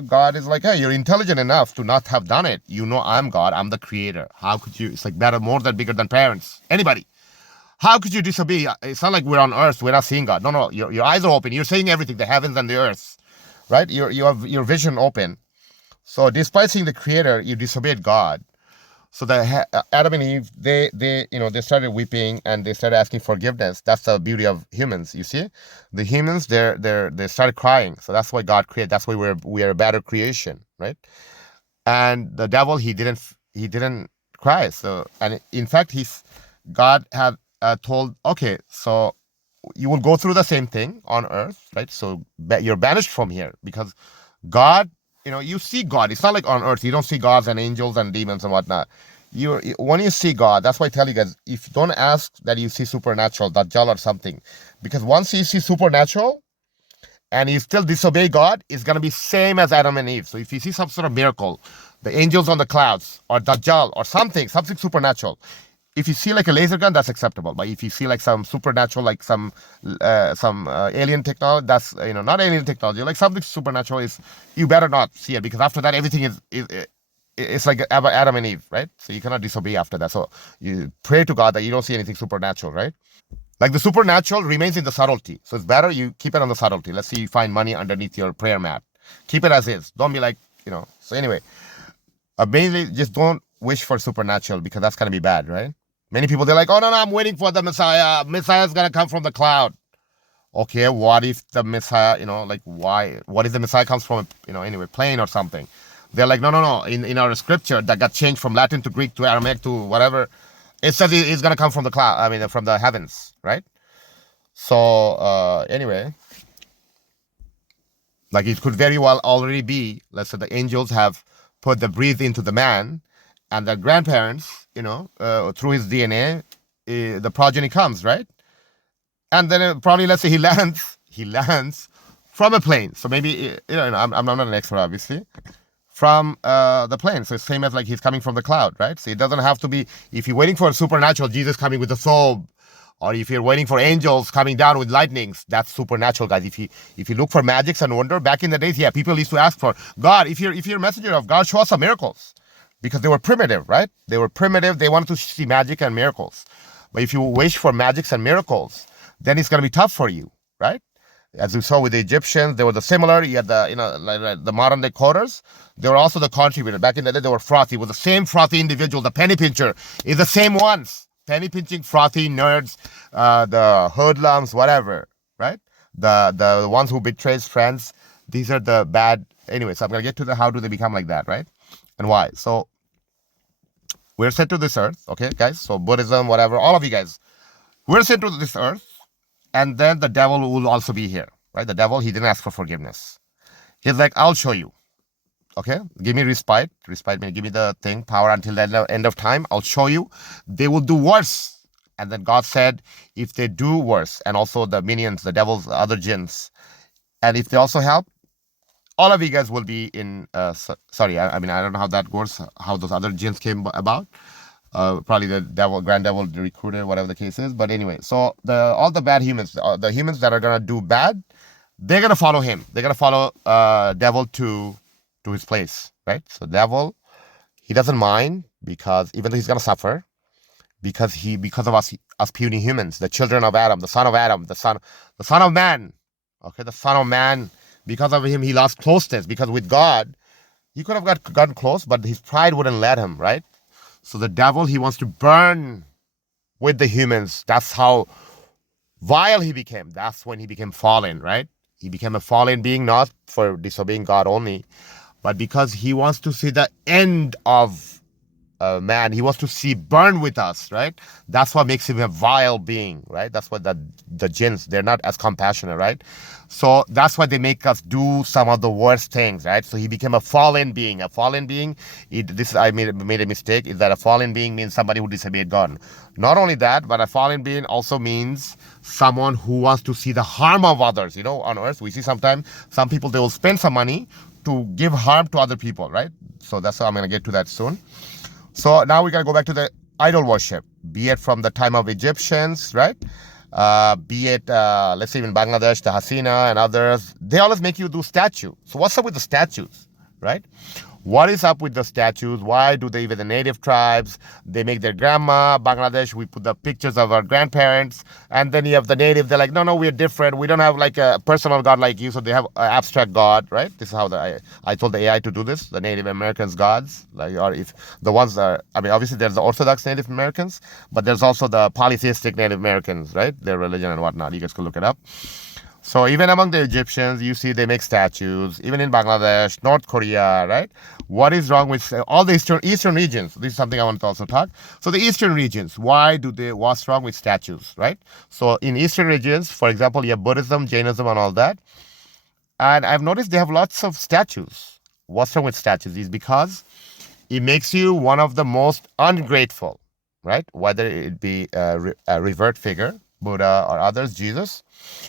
God is like, hey, you're intelligent enough to not have done it. I'm God, I'm the creator. How could you, it's like better, more than bigger than parents, anybody. How could you disobey? It's not like we're on earth, we're not seeing God. No, your eyes are open. You're seeing everything, the heavens and the earth, right? You have your vision open. So despite seeing the creator, you disobeyed God. So the Adam and Eve, they started weeping and they started asking forgiveness. That's the beauty of humans. You see, the humans, they started crying. So that's why God created. That's why we are a better creation, right? And the devil, he didn't cry. So, and in fact, God had told, okay, so you will go through the same thing on earth, right? So you're banished from here because God, you see God. It's not like on earth. You don't see gods and angels and demons and whatnot. When you see God, that's why I tell you guys, if you don't ask that you see supernatural, Dajjal or something, because once you see supernatural and you still disobey God, it's going to be same as Adam and Eve. So if you see some sort of miracle, the angels on the clouds, or Dajjal, or something supernatural. If you see like a laser gun, that's acceptable. But if you see like some supernatural, like some alien technology, that's not alien technology, like something supernatural, is you better not see it, because after that everything is it's like Adam and Eve, right? So you cannot disobey after that. So you pray to God that you don't see anything supernatural, right? Like the supernatural remains in the subtlety. So it's better you keep it on the subtlety. Let's say you find money underneath your prayer mat. Keep it as is. Don't be like, So anyway, mainly just don't wish for supernatural, because that's going to be bad, right? Many people, they're like, oh, no, I'm waiting for the Messiah. Messiah's going to come from the cloud. Okay, what if the Messiah, why? What if the Messiah comes from, anyway, plane or something? They're like, no. In our scripture that got changed from Latin to Greek to Aramaic to whatever, it says it's going to come from the cloud. I mean, from the heavens, right? So anyway, like it could very well already be, let's say the angels have put the breath into the man, and the grandparents, through his DNA, the progeny comes, right? And then probably, let's say he lands from a plane. So maybe, I'm not an expert, obviously, from the plane. So it's same as like he's coming from the cloud, right? So it doesn't have to be, if you're waiting for a supernatural Jesus coming with a soul, or if you're waiting for angels coming down with lightnings, that's supernatural, guys. If you look for magics and wonder, back in the days, yeah, people used to ask for God. If you're a messenger of God, show us some miracles, because they were primitive, right? They were primitive. They wanted to see magic and miracles. But if you wish for magics and miracles, then it's going to be tough for you, right? As we saw with the Egyptians, they were the similar. You had the the modern day coders. They were also the contributor. Back in the day, they were frothy. With the same frothy individual, the penny pincher is the same ones. Penny pinching, frothy nerds, the hoodlums, whatever, right? The ones who betrays friends. These are the bad. Anyway, so I'm gonna get to the how do they become like that, right? And why? So we're sent to this earth, okay, guys? So Buddhism, whatever, all of you guys, we're sent to this earth, and then the devil will also be here, right? The devil, he didn't ask for forgiveness. He's like, I'll show you. Okay, give me respite. Respite means give me the thing, power until the end of time. I'll show you. They will do worse. And then God said, if they do worse, and also the minions, the devils, other jinns, and if they also help, all of you guys will be in. Sorry, I mean, I don't know how that works, how those other jinns came about. Probably the devil, grand devil, the recruiter, whatever the case is. But anyway, so all the bad humans, the humans that are gonna do bad, they're gonna follow him. They're gonna follow devil to his place, right? So devil, he doesn't mind, because even though he's gonna suffer, because of us puny humans, the children of Adam, the son of man, okay, the son of man. Because of him, he lost closeness. Because with God, he could have gotten close, but his pride wouldn't let him, right? So the devil, he wants to burn with the humans. That's how vile he became. That's when he became fallen, right? He became a fallen being, not for disobeying God only, but because he wants to see the end of man. He wants to see burn with us, right? That's what makes him a vile being, right? That's what the jinns, they're not as compassionate, right? So that's why they make us do some of the worst things, right? So he became a fallen being. A fallen being, I made a mistake, is that a fallen being means somebody who disobeyed God. Not only that, but a fallen being also means someone who wants to see the harm of others. On earth, we see sometimes some people, they will spend some money to give harm to other people, right? So that's how I'm going to get to that soon. So now we got to go back to the idol worship, be it from the time of Egyptians, right? Be it, let's say in Bangladesh, the Hasina and others, they always make you do statue. So what's up with the statues, right? What is up with the statues? Why do they, even the native tribes, they make their grandma, Bangladesh, we put the pictures of our grandparents, and then you have the native, they're like, no, we're different. We don't have like a personal God like you, so they have an abstract God, right? This is how I told the AI to do this, the Native Americans gods, or if the ones are, I mean, obviously there's the Orthodox Native Americans, but there's also the polytheistic Native Americans, right? Their religion and whatnot. You guys can look it up. So even among the Egyptians, you see they make statues. Even in Bangladesh, North Korea, right? What is wrong with all the eastern regions? This is something I want to also talk. So the eastern regions, what's wrong with statues, right? So in eastern regions, for example, you have Buddhism, Jainism, and all that. And I've noticed they have lots of statues. What's wrong with statues is because it makes you one of the most ungrateful, right? Whether it be a revert figure, Buddha or others, Jesus.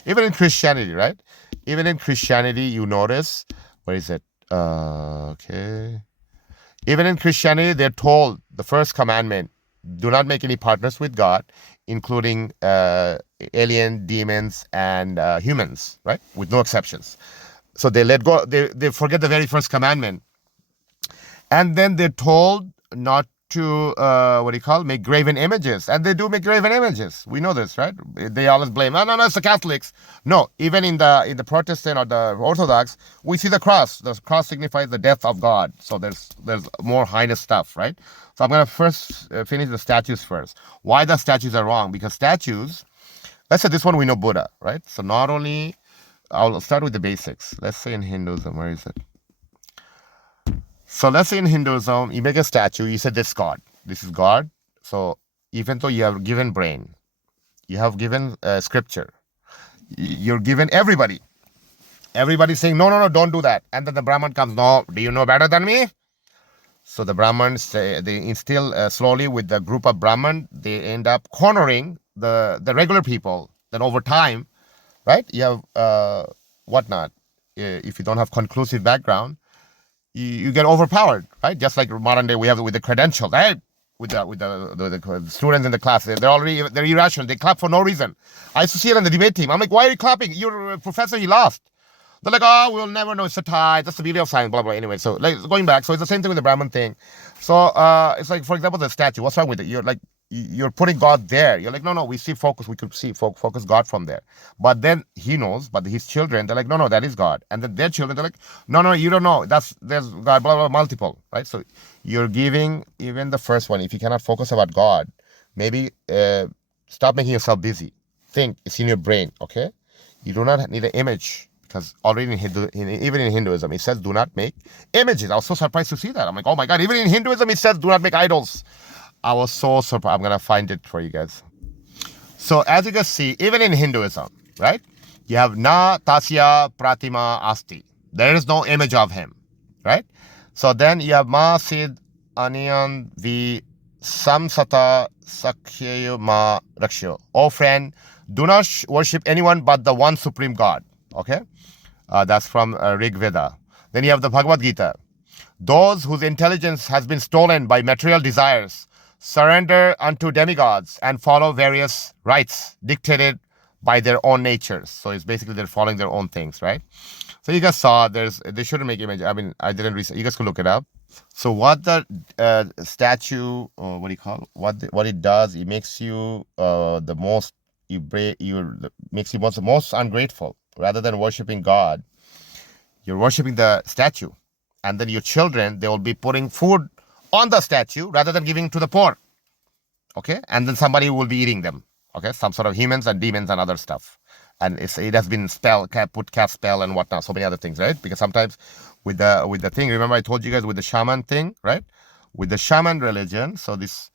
Even in Christianity, right? Even in Christianity, you notice, where is it? Okay. Even in Christianity, they're told the first commandment, do not make any partners with God, including alien, demons, and humans, right? With no exceptions. So they let go, they forget the very first commandment. And then they're told not to, make graven images. And they do make graven images. We know this, right? They always blame, no, it's the Catholics. No, even in the Protestant or the Orthodox, we see the cross. The cross signifies the death of God. So there's more heinous stuff, right? So I'm going to first finish the statues first. Why the statues are wrong? Because statues, let's say this one we know Buddha, right? So not only, I'll start with the basics. Let's say in Hinduism, where is it? So let's say in Hinduism, you make a statue, you say this God. This is God. So even though you have given brain, you have given scripture, you're given everybody. Everybody's saying, no, don't do that. And then the Brahman comes, no, do you know better than me? So the Brahmans, they instill slowly with the group of Brahman, they end up cornering the regular people. Then over time, right, you have whatnot. If you don't have conclusive background, you get overpowered, right? Just like modern day, we have with the credentials, right? With the students in the class, they're irrational. They clap for no reason. I used to see it on the debate team. I'm like, why are you clapping? Your professor, he lost. They're like, oh, we'll never know. It's a tie. That's the beauty of science, blah, blah. Anyway, so like going back, so it's the same thing with the Brahman thing. So it's like, for example, the statue. What's wrong with it? You're putting God there. You're like, no, we see focus. We could see focus God from there. But then he knows, but his children, they're like, no, that is God. And then their children, they're like, no, you don't know. There's God, blah, blah, multiple, right? So you're giving even the first one, if you cannot focus about God, maybe stop making yourself busy. Think, it's in your brain, okay? You do not need an image. Because already even in Hinduism, it says do not make images. I was so surprised to see that. I'm like, oh my God, even in Hinduism, it says do not make idols. I was so surprised. I'm going to find it for you guys. So as you can see, even in Hinduism, right, you have na tasya pratima asti. There is no image of him, right? So then you have ma sid aniyan vi samsata sakhyayu ma rakshyo. Oh friend, do not worship anyone but the one supreme God. Okay? That's from Rig Veda. Then you have the Bhagavad Gita. Those whose intelligence has been stolen by material desires surrender unto demigods and follow various rites dictated by their own natures. So it's basically they're following their own things, right? So you guys saw they shouldn't make image. I mean, I didn't research. You guys can look it up. So what the statue, what do you call it? What it does, it makes you the most, makes you most ungrateful. Rather than worshiping God, you're worshiping the statue. And then your children, they will be putting food on the statue rather than giving to the poor. Okay? And then somebody will be eating them. Okay? Some sort of humans and demons and other stuff. And it has been put cast spell and whatnot, so many other things, right? Because sometimes with the thing, remember I told you guys with the shaman thing, right? With the shaman religion, so these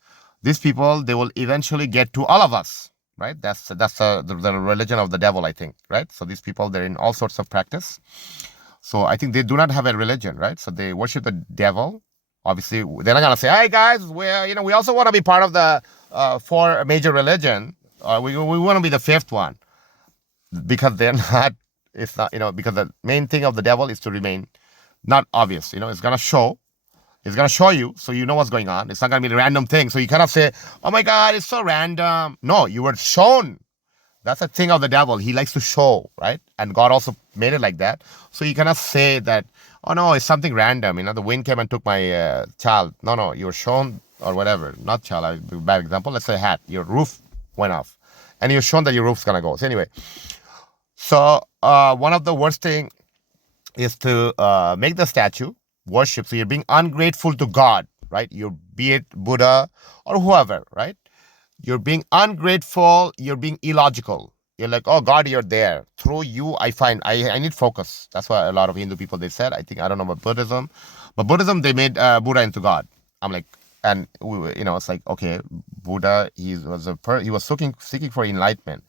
people, they will eventually get to all of us. Right, that's the religion of the devil, I think. Right, so these people, they're in all sorts of practice. So I think they do not have a religion, right? So they worship the devil. Obviously, they're not gonna say, "Hey guys, we also want to be part of the four major religion. We want to be the fifth one," because they're not. It's not, because the main thing of the devil is to remain not obvious. It's gonna show. It's going to show you, so you know what's going on. It's not going to be a random thing. So you cannot say, oh my God, it's so random. No, you were shown. That's a thing of the devil. He likes to show, right? And God also made it like that. So you cannot say that, oh no, it's something random. The wind came and took my child. No, you were shown, or whatever. Not child, bad example. Let's say hat. Your roof went off. And you're shown that your roof's going to go. So anyway. So one of the worst thing is to make the statue worship. So you're being ungrateful to God, right? Be it Buddha or whoever, right? You're being ungrateful. You're being illogical. You're like, oh God, you're there. Through you, I need focus. That's why a lot of Hindu people, they said, I don't know about Buddhism, but Buddhism, they made Buddha into God. I'm like, and it's like, okay, Buddha, he was seeking for enlightenment.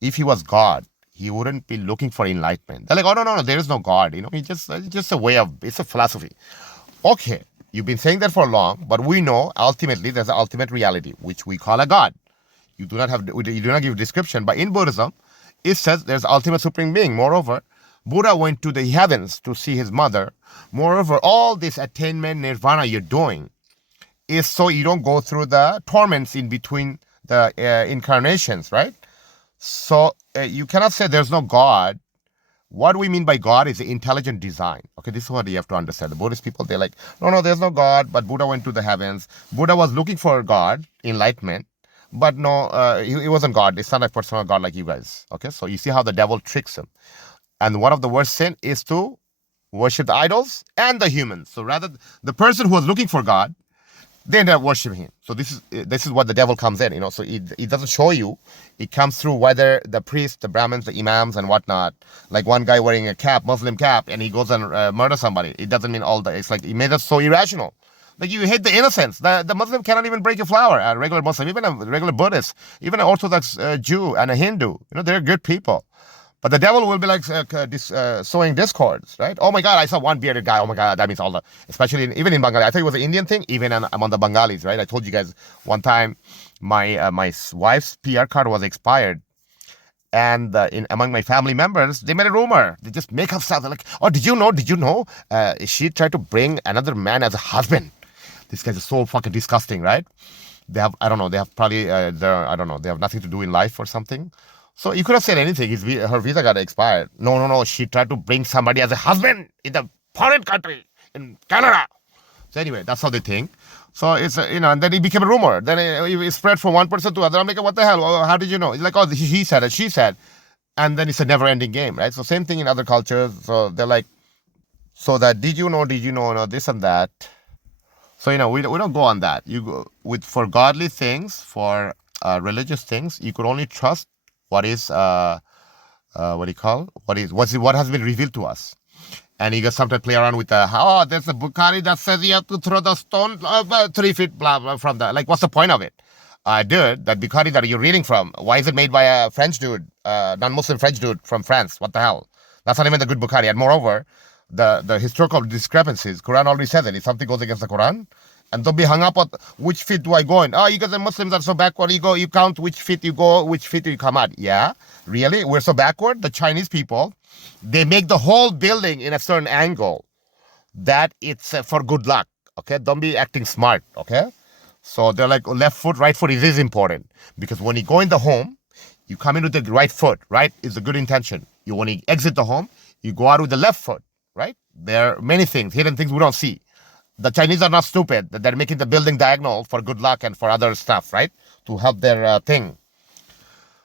If he was God, he wouldn't be looking for enlightenment. They're like, oh, no, there is no God. It's just a way of, it's a philosophy. Okay, you've been saying that for long, but we know ultimately there's an ultimate reality, which we call a God. You do not give description, but in Buddhism, it says there's ultimate supreme being. Moreover, Buddha went to the heavens to see his mother. Moreover, all this attainment nirvana you're doing is so you don't go through the torments in between the incarnations, right? So you cannot say there's no God. What we mean by God is the intelligent design. Okay, this is what you have to understand. The Buddhist people, they're like, no, there's no God, but Buddha went to the heavens. Buddha was looking for God, enlightenment, but no, he wasn't God. It's not a personal God like you guys. Okay, so you see how the devil tricks him. And one of the worst sin is to worship the idols and the humans. So rather, the person who was looking for God, they end up worshiping him. So this is what the devil comes in, So it doesn't show you. It comes through whether the priests, the Brahmins, the imams, and whatnot. Like one guy wearing a cap, Muslim cap, and he goes and murder somebody. It doesn't mean all that. It's like it made us so irrational. Like you hate the innocence. The Muslim cannot even break a flower. A regular Muslim, even a regular Buddhist, even an Orthodox Jew and a Hindu. They're good people. But the devil will be like sowing discords, right? Oh my God, I saw one bearded guy. Oh my God, that means all the, especially even in Bengali. I thought it was an Indian thing, even among the Bengalis, right? I told you guys one time my wife's PR card was expired. And among my family members, they made a rumor. They just make up stuff. They're like, oh, did you know? She tried to bring another man as a husband. These guys are so fucking disgusting, right? They have, I don't know, they have probably, I don't know, they have nothing to do in life or something. So you could have said anything. Her visa got expired. No. She tried to bring somebody as a husband in the foreign country, in Canada. So anyway, that's how they think. So it's, and then it became a rumor. Then it spread from one person to another. I'm like, what the hell? How did you know? It's like, oh, he said it, she said. And then it's a never-ending game, right? So same thing in other cultures. So they're like, so that did you know, this and that. So, we don't go on that. You go for godly things, for religious things, you could only trust what is what has been revealed to us. And you guys sometimes play around with there's a Bukhari that says you have to throw the stone 3 feet blah from the, like, what's the point of it? Dude, that Bukhari that you're reading from, why is it made by a French dude, non-Muslim French dude from France? What the hell? That's not even the good Bukhari. And moreover, the historical discrepancies, Quran already says it. If something goes against the Quran, and don't be hung up on which feet do I go in. Oh, you guys are Muslims are so backward. You count which feet you go, which feet you come out. Yeah, really? We're so backward? The Chinese people, they make the whole building in a certain angle that it's for good luck. Okay, don't be acting smart. Okay, so they're like left foot, right foot. It is important because when you go in the home, you come in with the right foot. Right is a good intention. When you exit the home, you go out with the left foot. Right? There are many things, hidden things we don't see. The Chinese are not stupid. They're making the building diagonal for good luck and for other stuff, right? To help their thing.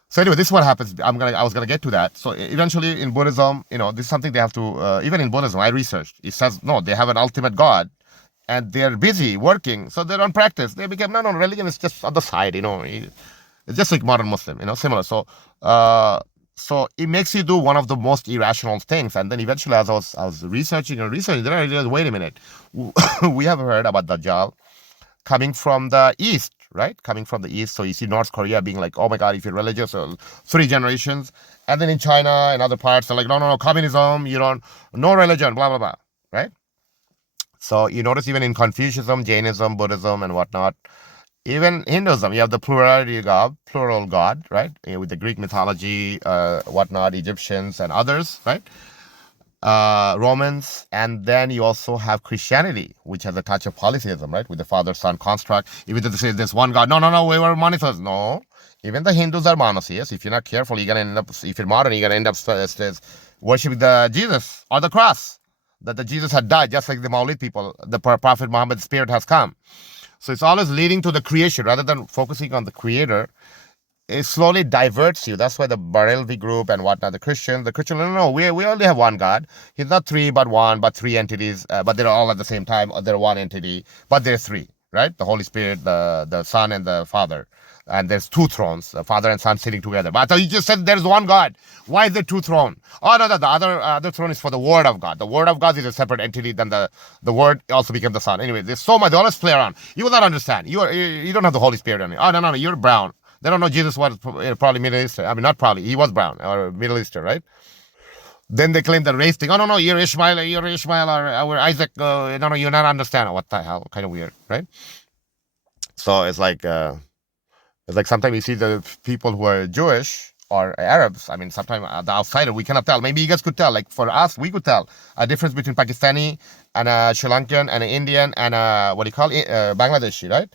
So anyway, this is what happens. I was gonna get to that. So eventually, in Buddhism, this is something they have to. Even in Buddhism, I researched. It says no, they have an ultimate God, and they're busy working, so they don't practice. They become no. Religion is just on the side. It's just like modern Muslim. Similar. So it makes you do one of the most irrational things. And then eventually, as I was researching, then I realized, wait a minute, we have heard about Dajjal coming from the East, right? Coming from the East. So you see North Korea being like, oh my God, if you're religious, 3 generations. And then in China and other parts, they're like, no, communism, no religion, blah, blah, blah, right? So you notice even in Confucianism, Jainism, Buddhism, and whatnot, even Hinduism, you have the plural God, right? With the Greek mythology, whatnot, Egyptians and others, right? Romans, and then you also have Christianity, which has a touch of polytheism, right? With the father-son construct. Even though they say there's one God, no, we were monotheists. No, even the Hindus are monotheists. If you're not careful, you're gonna end up. If you're modern, you're gonna end up worshiping the Jesus or the cross. That the Jesus had died, just like the Maulid people. The Prophet Muhammad's spirit has come. So it's always leading to the creation rather than focusing on the creator. It slowly diverts you. That's why the Barelvi group and whatnot, the Christian, no, we only have one God. He's not 3 but 1, but 3 entities, but they're all at the same time. They're one entity, but they're 3, right? The Holy Spirit, the Son, and the Father. And there's 2 thrones, the Father and Son sitting together. But I thought you just said there's one God. Why is there 2 thrones? Oh, no, the other throne is for the Word of God. The Word of God is a separate entity than the Word also became the Son. Anyway, there's so much. They always play around. You will not understand. You don't have the Holy Spirit on you. Oh, no, you're brown. They don't know Jesus was probably Middle Eastern. I mean, not probably. He was brown or Middle Eastern, right? Then they claim the race thing. Oh, no, you're Ishmael, or Isaac. No, you're not understand. What the hell? Kind of weird, right? So it's like sometimes you see the people who are Jewish or Arabs. I mean, sometimes the outsider, we cannot tell. Maybe you guys could tell. Like for us, we could tell a difference between Pakistani and a Sri Lankan and an Indian and a, what do you call it, Bangladeshi, right?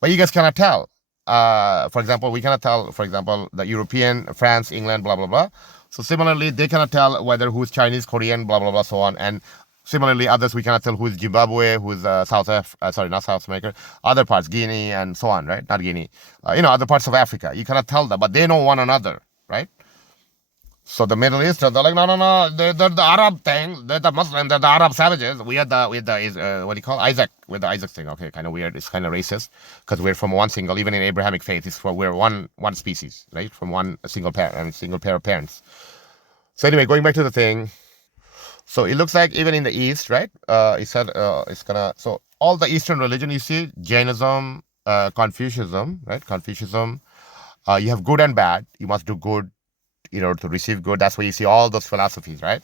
But you guys cannot tell. For example, we cannot tell, for example, the European, France, England, blah, blah, blah. So similarly, they cannot tell whether who's Chinese, Korean, blah, blah, blah, so on. And similarly, others, we cannot tell who's Zimbabwe, who's sorry, not South America, other parts, Guinea and so on, right? Not Guinea, other parts of Africa. You cannot tell them, but they know one another, right? So the Middle East, they're like, no, no, no, they're the Arab thing, they're the Muslim, they're the Arab savages. We had the what do you call Isaac, with the Isaac thing. Okay, kind of weird. It's kind of racist because we're from one single, even in Abrahamic faith, we're one species, right? From one single pair of parents. So anyway, going back to the thing. So it looks like even in the East, right? It said it's gonna. So all the Eastern religion you see, Jainism, Confucianism, right? Confucianism. You have good and bad. You must do good in order to receive good. That's why you see all those philosophies, right?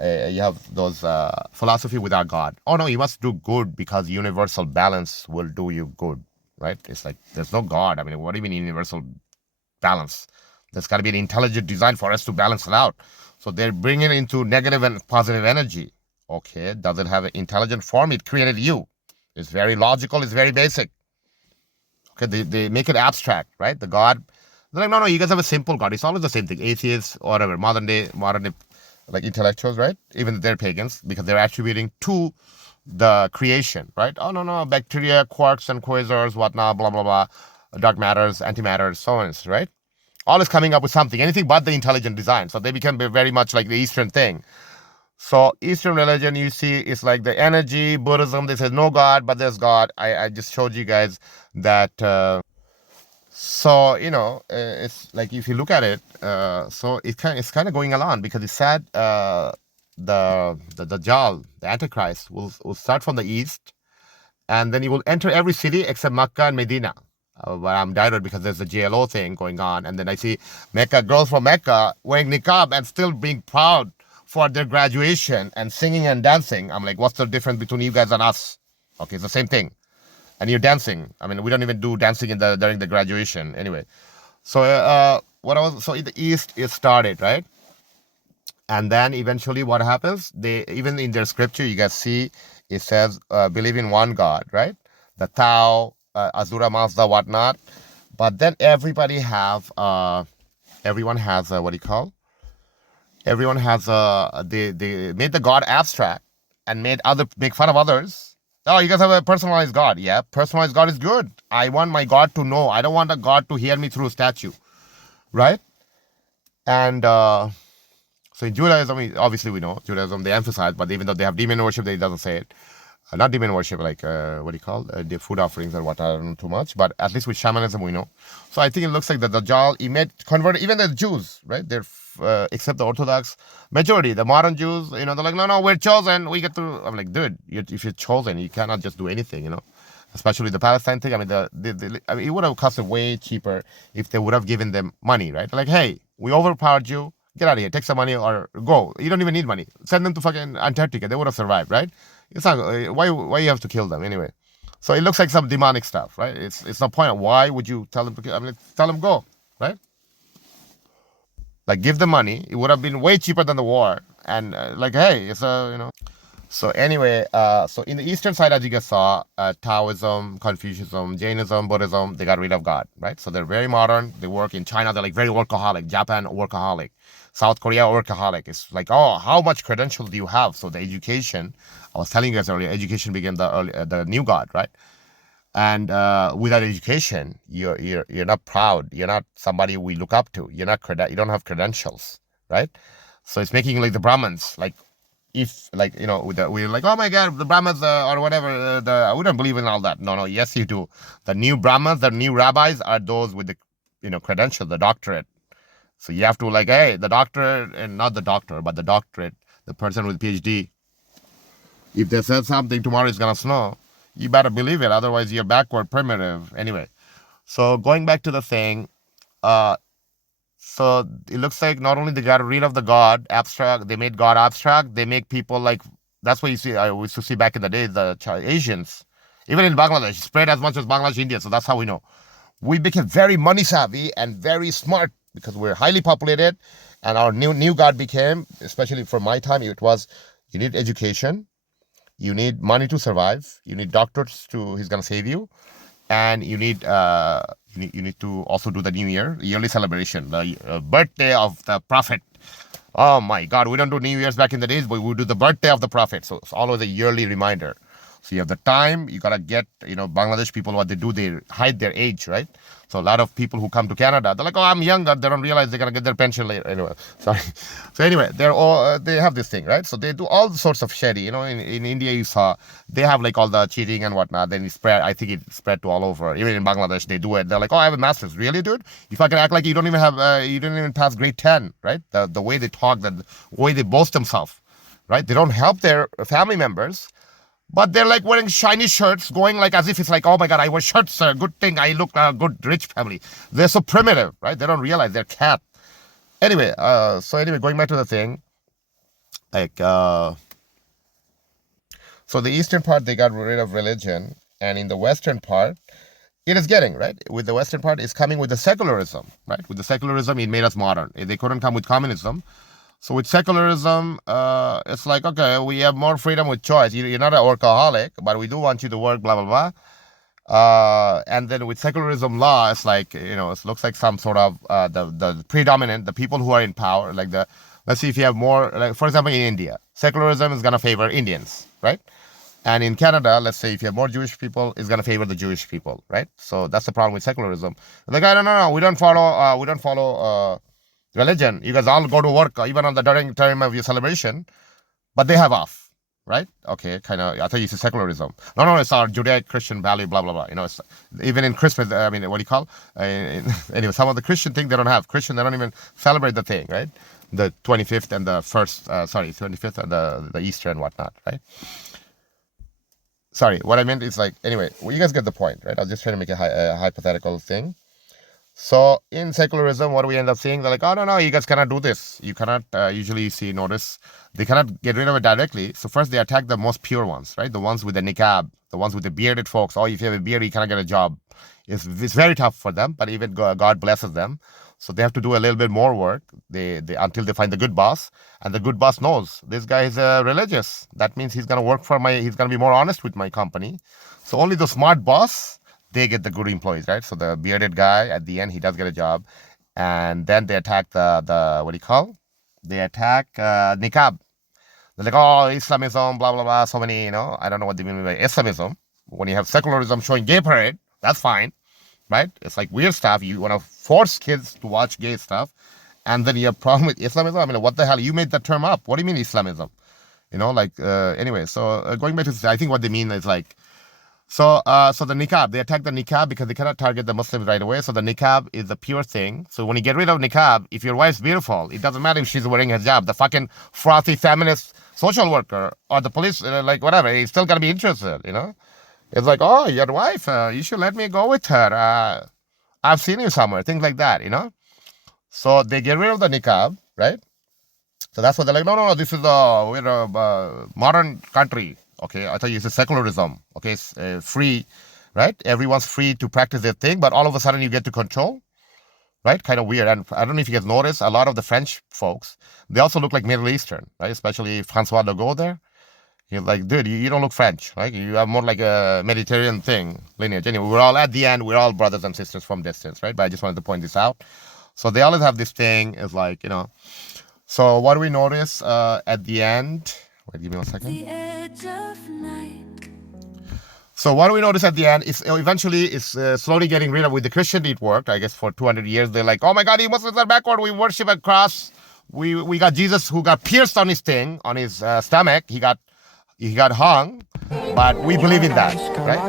You have those philosophy without God. Oh no, you must do good because universal balance will do you good, right? It's like there's no God. I mean, what do you mean universal balance? There's got to be an intelligent design for us to balance it out. So they're bringing it into negative and positive energy. Okay, does it have an intelligent form? It created you. It's very logical. It's very basic. Okay, they make it abstract, right? The God. They're like, no, no, you guys have a simple God. It's always the same thing. Atheists, or whatever, modern day, like intellectuals, right? Even they're pagans because they're attributing to the creation, right? Oh, no, no, bacteria, quarks and quasars, whatnot, blah, blah, blah, dark matters, antimatter, so on, right? All is coming up with something, anything but the intelligent design. So they become very much like the Eastern thing. So Eastern religion, you see, is like the energy. Buddhism, they say no God, but there's God. I just showed you guys that. So it's like if you look at it, so it's kind of going along because it said the Dajjal, the Antichrist, will start from the east, and then he will enter every city except Mecca and Medina. But I'm divided because there's the JLO thing going on, and then I see Mecca girls from Mecca wearing niqab and still being proud for their graduation and singing and dancing. I'm like, what's the difference between you guys and us? Okay, it's the same thing. And you're dancing. I mean, we don't even do dancing during the graduation anyway. So in the East it started, right? And then eventually what happens? They, even in their scripture, you guys see it says believe in one God, right? The Tao, Azura Mazda, whatnot. But then everyone has what do you call? Everyone has they made the God abstract and make fun of others. Oh, you guys have a personalized God. Yeah, personalized God is good. I want my God to know. I don't want a God to hear me through a statue, right? And so in Judaism, obviously we know Judaism, they emphasize, but even though they have demon worship, they doesn't say it. Not demon worship, like what do you call the food offerings or what, I don't know too much, but at least with shamanism we know. So I think it looks like the Dajjal, he made convert even the Jews, right? They're except the Orthodox majority, the modern Jews, they're like, no, we're chosen, we get to. I'm like, dude, if you're chosen, you cannot just do anything, Especially the Palestine thing. I mean, I mean, it would have cost them way cheaper if they would have given them money, right? Like, hey, we overpowered you. Get out of here. Take some money or go. You don't even need money. Send them to fucking Antarctica. They would have survived, right? It's not why you have to kill them anyway. So it looks like some demonic stuff, right? It's no point. Why would you tell them to kill? I mean, tell them go, right? Like give them money. It would have been way cheaper than the war. And like, hey, it's a. So anyway, so in the eastern side, as you guys saw, Taoism, Confucianism, Jainism, Buddhism, they got rid of God, right? So they're very modern. They work in China. They're like very workaholic. Japan, workaholic. South Korea, workaholic. It's like, oh, how much credential do you have? So the education, I was telling you guys earlier, education became the new God, right? And without education, you're not proud. You're not somebody we look up to. You don't have credentials, right? So it's making like the Brahmins, like if like we're like, oh my God, the Brahmins or whatever. I wouldn't believe in all that. No, yes you do. The new Brahmins, the new rabbis are those with the credential, the doctorate. So you have to like, hey, the doctor, and not the doctor, but the doctorate, the person with PhD. If they said something, tomorrow it's gonna snow. You better believe it. Otherwise, you're backward, primitive. Anyway, so going back to the thing, so it looks like not only they got rid of the God abstract, they made God abstract. They make people like, that's what you see. I used to see back in the day, the Asians, even in Bangladesh, spread as much as Bangladesh, India. So that's how we know. We became very money savvy and very smart because we're highly populated, and our new God became, especially for my time, it was you need education, you need money to survive, you need doctors to he's gonna save you, and you need to also do the New Year yearly celebration, the birthday of the Prophet. Oh my God, we don't do New Year's back in the days, but we do the birthday of the Prophet. So it's always a yearly reminder. So you have the time, you gotta get, Bangladesh people, what they do, they hide their age, right? So a lot of people who come to Canada, they're like, oh, I'm younger. They don't realize they're gonna get their pension later. Anyway, sorry. So anyway, they have this thing, right? So they do all sorts of shady. In India, you saw they have like all the cheating and whatnot. Then it spread. I think it spread to all over. Even in Bangladesh, they do it. They're like, oh, I have a master's. Really, dude? If I can act like you don't even have, you didn't even pass grade 10, right? The way they talk, the way they boast themselves, right? They don't help their family members. But they're like wearing shiny shirts, going like as if it's like, oh my God, I wear shirts, good thing, I look good, rich family. They're so primitive, right? They don't realize they're cat. Anyway, going back to the thing, like, so the eastern part, they got rid of religion, and in the western part, it is getting, right? With the western part, it's coming with the secularism, right? With the secularism, it made us modern. They couldn't come with communism. So with secularism, it's like, okay, we have more freedom with choice. You're not a workaholic, but we do want you to work, blah, blah, blah. And then with secularism law, it's like, it looks like some sort of the predominant, the people who are in power, like let's see if you have more, like, for example, in India, secularism is going to favor Indians, right? And in Canada, let's say if you have more Jewish people, it's going to favor the Jewish people, right? So that's the problem with secularism. Like, no, we don't follow religion. You guys all go to work, even on the during time of your celebration, but they have off, right? Okay, kind of. I thought you said secularism. No, it's our Judeo-Christian value, blah blah blah. It's, even in Christmas. I mean, what do you call? Anyway, some of the Christian thing they don't have. Christian, they don't even celebrate the thing, right? The 25th and the 25th and the Easter and whatnot, right? Sorry, what I meant is like, anyway, well, you guys get the point, right? I was just trying to make a hypothetical thing. So in secularism, what do we end up seeing? They're like, oh, no, you guys cannot do this. You cannot usually notice. They cannot get rid of it directly. So first they attack the most pure ones, right? The ones with the niqab, the ones with the bearded folks. Oh, if you have a beard, you cannot get a job. It's very tough for them, but even God blesses them. So they have to do a little bit more work they until they find the good boss. And the good boss knows this guy is religious. That means he's going to work for he's going to be more honest with my company. So only the smart boss, they get the good employees, right? So the bearded guy, at the end, he does get a job. And then they attack the what do you call? They attack niqab. They're like, oh, Islamism, blah, blah, blah. So many, I don't know what they mean by Islamism. When you have secularism showing gay parade, that's fine, right? It's like weird stuff. You want to force kids to watch gay stuff. And then you have a problem with Islamism. I mean, what the hell? You made that term up. What do you mean Islamism? Anyway, so going back to, I think what they mean is like, so the niqab, they attack the niqab because they cannot target the Muslims right away. So the niqab is the pure thing. So when you get rid of niqab, if your wife's beautiful, it doesn't matter if she's wearing hijab. The fucking frothy feminist social worker or the police, like whatever, he's still gonna be interested, It's like, oh, your wife, you should let me go with her. I've seen you somewhere, things like that, So they get rid of the niqab, right? So that's what they're like, no, this is we're a modern country. Okay, I thought you said secularism. Okay, it's free, right? Everyone's free to practice their thing, but all of a sudden you get to control, right? Kind of weird. And I don't know if you guys noticed, a lot of the French folks, they also look like Middle Eastern, right? Especially Francois Legault there. You're like, dude, you don't look French, right? You have more like a Mediterranean thing, lineage. Anyway, we're all, at the end, we're all brothers and sisters from distance, right? But I just wanted to point this out. So they always have this thing, is like, So what do we notice at the end? Wait, give me 1 second. The edge of night. So what do we notice at the end is eventually it's slowly getting rid of. With the Christian, it worked, I guess, for 200 years. They're like, oh my God, you Muslims are backward. We worship a cross. We got Jesus who got pierced on his thing, on his stomach. He got hung, but we believe in that, right?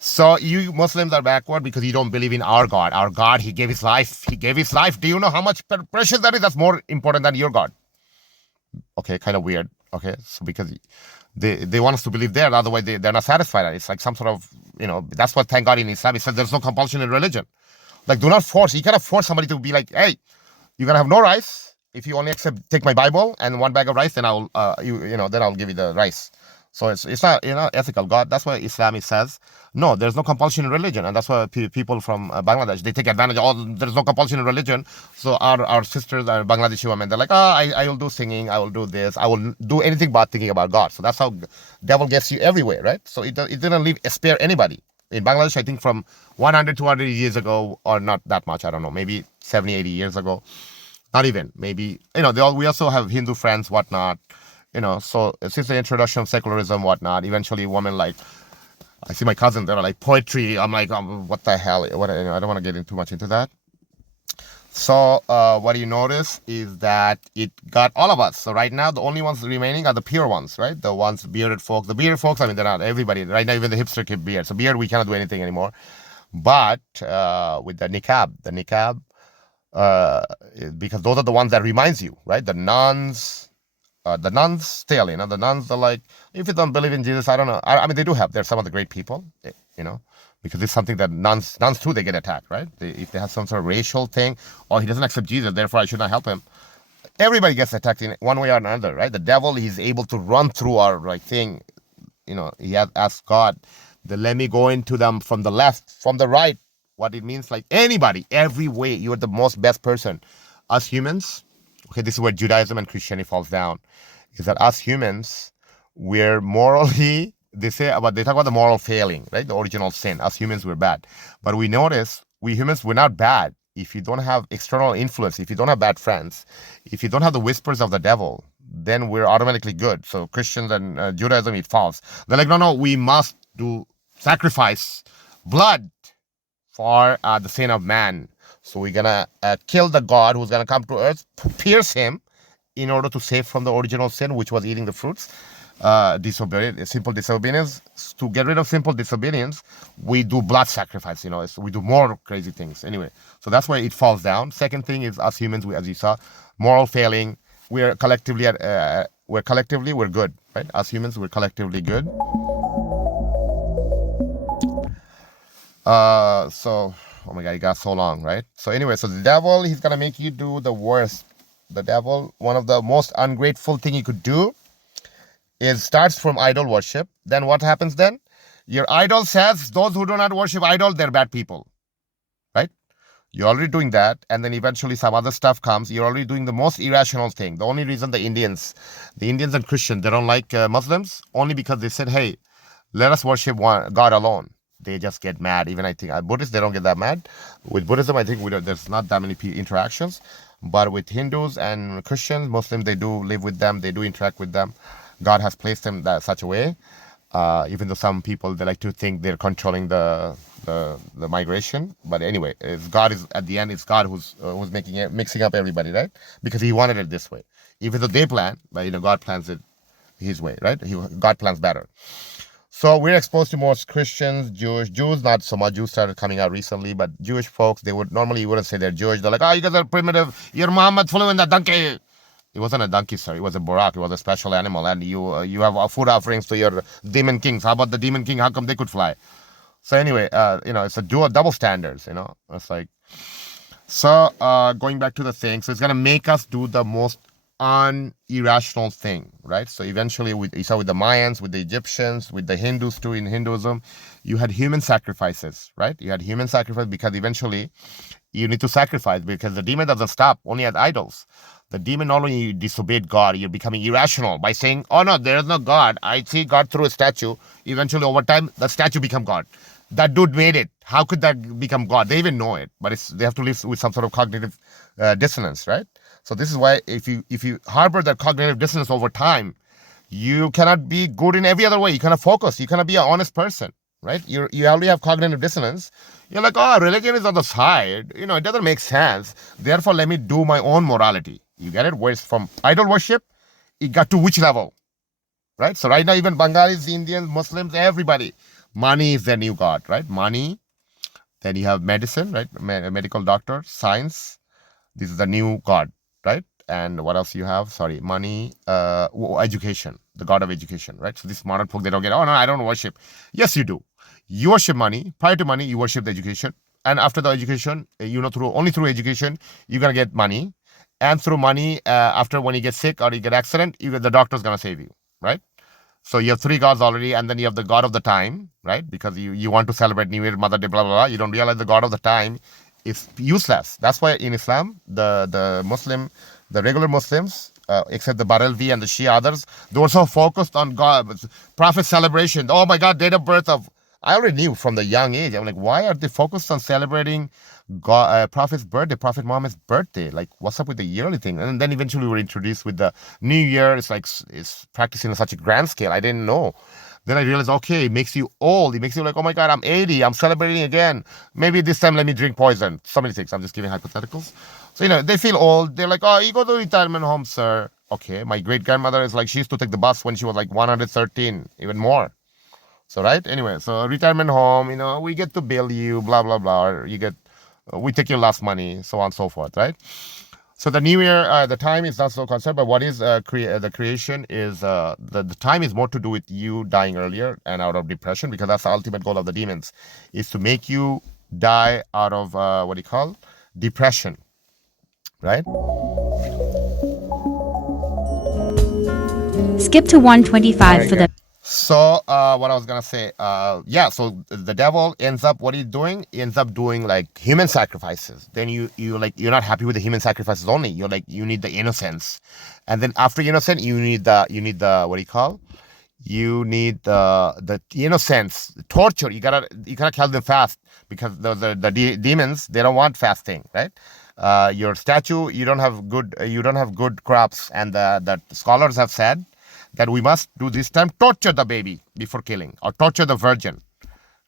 So you Muslims are backward because you don't believe in our God. Our God, he gave his life. He gave his life. Do you know how much precious that is? That's more important than your God. Okay, kind of weird. Okay, so because they want us to believe there, otherwise they're not satisfied. It's like some sort of, that's what, thank God, in Islam, it says there's no compulsion in religion. Like, do not force. You cannot force somebody to be like, hey, you're going to have no rice. If you only take my Bible and one bag of rice, then I'll, then I'll give you the rice. So it's not ethical. God. That's why Islam says no. There's no compulsion in religion, and that's why people from Bangladesh, they take advantage. Oh, there's no compulsion in religion. So our sisters, our Bangladeshi women, they're like, oh, I will do singing, I will do this, I will do anything but thinking about God. So that's how devil gets you everywhere, right? So it didn't leave spare anybody. In Bangladesh, I think from 100, 200 years ago, or not that much, I don't know, maybe 70, 80 years ago, not even, maybe, we also have Hindu friends, whatnot, so since the introduction of secularism, whatnot, eventually women like, I see my cousin, they're like poetry. I'm like, what the hell? I don't want to get too much into that. So what you notice is that it got all of us. So right now, the only ones remaining are the pure ones, right? The ones, bearded folks. The bearded folks, I mean, they're not everybody. Right now, even the hipster keep beard. So beard, we cannot do anything anymore. But with the niqab, because those are the ones that reminds you, right? The nuns still, the nuns are like, if you don't believe in Jesus, I don't know. I mean, they do have, they're some of the great people, because it's something that nuns too, they get attacked, right? If they have some sort of racial thing, or he doesn't accept Jesus, therefore I should not help him. Everybody gets attacked in one way or another, right? The devil, he's able to run through our thing. He has asked God, let me go into them from the left, from the right. What it means, like anybody, every way, you're the most best person. Us humans, okay, this is where Judaism and Christianity falls down, is that us humans, we're morally, they talk about the moral failing, right? The original sin. Us humans, we're bad. But we notice, we humans, we're not bad. If you don't have external influence, if you don't have bad friends, if you don't have the whispers of the devil, then we're automatically good. So Christians and Judaism, it falls. They're like, no, we must do sacrifice, blood for the sin of man. So we're gonna kill the God who's gonna come to earth, pierce him, in order to save from the original sin, which was eating the fruits. Simple disobedience. To get rid of simple disobedience, we do blood sacrifice. We do more crazy things. Anyway, so that's why it falls down. Second thing is us humans, as you saw, moral failing. We're collectively we're good, right? Us humans, we're collectively good. So, oh my God, it got so long, right? So anyway, so the devil, he's gonna make you do the worst. The devil, one of the most ungrateful thing he could do is starts from idol worship. Then what happens then? Your idol says those who do not worship idol, they're bad people, right? You're already doing that, and then eventually some other stuff comes. You're already doing the most irrational thing. The only reason the Indians and Christians, they don't like Muslims, only because they said, hey, let us worship one God alone. They just get mad. Even I think Buddhists, they don't get that mad. With Buddhism, I think there's not that many interactions. But with Hindus and Christians, Muslims, they do live with them. They do interact with them. God has placed them such a way. Even though some people, they like to think they're controlling the migration. But anyway, God is at the end. It's God who's mixing up everybody, right? Because He wanted it this way. Even though they plan, but God plans it His way, right? God plans better. So we're exposed to most Christians, Jews not so much. Jews started coming out recently, but Jewish folks, you wouldn't say they're Jewish. They're like, oh, you guys are primitive. You're Muhammad flew in the donkey. It wasn't a donkey, sir. It was a burak. It was a special animal. And you have food offerings to your demon kings. How about the demon king? How come they could fly? So anyway, it's a double standards, It's like, so going back to the thing. So it's going to make us do the most irrational thing, right? So eventually, you saw with the Mayans, with the Egyptians, with the Hindus too, in Hinduism, you had human sacrifices, right? You had human sacrifice because eventually you need to sacrifice because the demon doesn't stop only at idols. The demon not only disobeyed God, you're becoming irrational by saying, oh no, there is no God. I see God through a statue. Eventually, over time, the statue become God. That dude made it. How could that become God? They even know it, but they have to live with some sort of cognitive dissonance, right? So this is why if you harbor that cognitive dissonance over time, you cannot be good in every other way. You cannot focus. You cannot be an honest person, right? You already have cognitive dissonance. You're like, oh, religion is on the side. It doesn't make sense. Therefore, let me do my own morality. You get it? Where it's from idol worship, it got to which level, right? So right now, even Bengalis, Indians, Muslims, everybody, money is their new god, right? Money. Then you have medicine, right? Medical doctor, science. This is the new god, right? And what else you have? Sorry, money, education, the god of education, right? So this modern folk, they don't get, oh no, I don't worship. Yes, you do. You worship money. Prior to money, you worship the education. And after the education, only through education, you're going to get money. And through money, after when you get sick or you get accident, the doctor's going to save you, right? So you have three gods already, and then you have the god of the time, right? Because you want to celebrate New Year, Mother Day, blah, blah, blah. You don't realize the god of the time is useless. That's why in Islam, the regular Muslims, except the Barelvi and the Shia others, they were so focused on God, Prophet celebration. Oh my God, date of birth of. I already knew from the young age. I'm like, why are they focused on celebrating God, Prophet's birthday, Prophet Muhammad's birthday? Like, what's up with the yearly thing? And then eventually we were introduced with the New Year. It's like it's practicing on such a grand scale. I didn't know. Then I realized, okay, it makes you old. It makes you like, oh my God, I'm 80. I'm celebrating again. Maybe this time let me drink poison. So many things. I'm just giving hypotheticals. So, they feel old. They're like, oh, you go to retirement home, sir. Okay, my great-grandmother is like, she used to take the bus when she was like 113, even more. So, right? Anyway, so retirement home, we get to bill you, blah, blah, blah. Or we take your last money, so on and so forth, right? So the New Year, the time is not so concerned, but what is the creation is the time is more to do with you dying earlier and out of depression, because that's the ultimate goal of the demons, is to make you die out of what do you call depression, right? Skip to 125 for the. So what I was gonna say, so the devil ends up, what he's doing? He ends up doing like human sacrifices. Then you're not happy with the human sacrifices only. You're like, you need the innocence, and then after innocent, you need the what do you call? You need the innocence, torture. You gotta kill them fast, because the demons, they don't want fasting, right? Your statue, you don't have good crops, and the scholars have said that we must do this time torture the baby before killing, or torture the virgin,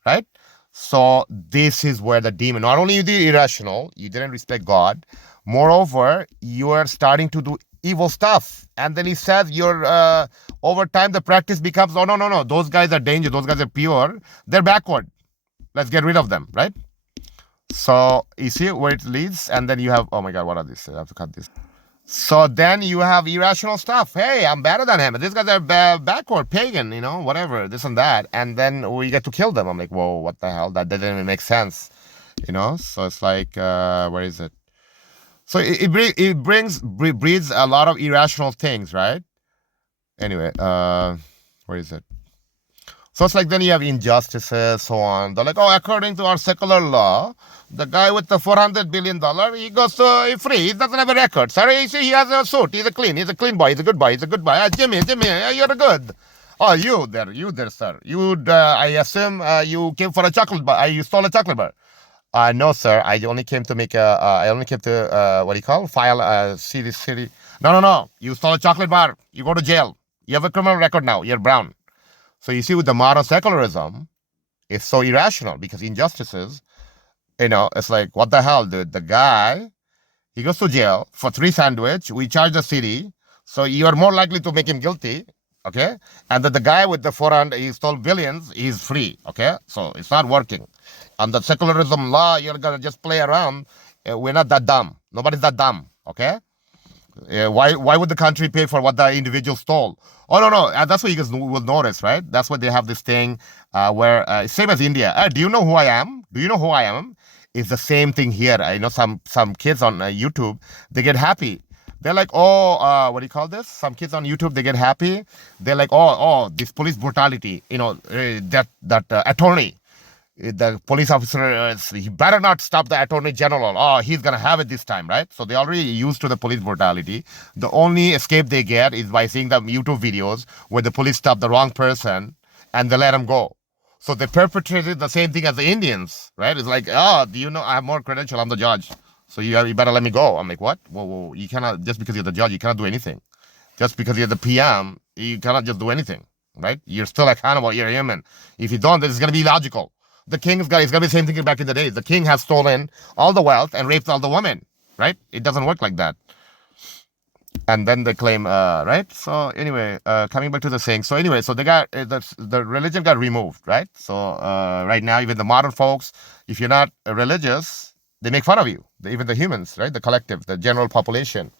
right? So this is where the demon, not only you did irrational, you didn't respect God, moreover, you are starting to do evil stuff. And then he says over time the practice becomes, oh, no, those guys are dangerous, those guys are pure, they're backward. Let's get rid of them, right? So you see where it leads, and then you have, oh my God, what are these? I have to cut this. So then you have irrational stuff. Hey, I'm better than him. These guys are backward, pagan, whatever, this and that. And then we get to kill them. I'm like, whoa, what the hell? That doesn't even make sense, So it's like, where is it? So it breeds a lot of irrational things, right? Anyway, where is it? So it's like, then you have injustices, so on. They're like, oh, according to our secular law, the guy with the $400 billion, he goes free. He doesn't have a record. Sorry, you see, he has a suit. He's a clean boy. He's a good boy. Jimmy, you're good. Oh, you there, sir. I assume you came for a chocolate bar. You stole a chocolate bar. No, sir. I only came to what do you call? File a city. No. You stole a chocolate bar. You go to jail. You have a criminal record now. You're brown. So you see, with the modern secularism, it's so irrational, because injustices, it's like, what the hell, dude? The guy, he goes to jail for 3 sandwich. We charge the city, so you are more likely to make him guilty, okay? And then the guy with the 400, he stole billions, he's free, okay? So it's not working. On the secularism law, you're gonna just play around. We're not that dumb. Nobody's that dumb, okay? Why would the country pay for what the individual stole? Oh, no. That's what you guys will notice, right? That's why they have this thing where, same as India. Do you know who I am? Do you know who I am? It's the same thing here. I know some kids on YouTube, they get happy. They're like, oh, what do you call this? Some kids on YouTube, they get happy. They're like, oh, this police brutality. That attorney. The police officer, he better not stop the attorney general. Oh, he's going to have it this time, right? So they're already used to the police brutality. The only escape they get is by seeing the YouTube videos where the police stop the wrong person and they let him go. So they perpetrated the same thing as the Indians, right? It's like, oh, do you know, I have more credential, I'm the judge. So you better let me go. I'm like, what? Whoa, you cannot, just because you're the judge, you cannot do anything. Just because you're the PM, you cannot just do anything, right? You're still accountable, you're human. If you don't, then it's going to be illogical. The king's got, it's going to be the same thing back in the days. The king has stolen all the wealth and raped all the women, right? It doesn't work like that. And then they claim, right? So anyway, coming back to the saying. So anyway, so they got, the religion got removed, right? So right now, even the modern folks, if you're not religious, they make fun of you. Even the humans, right? The collective, the general population.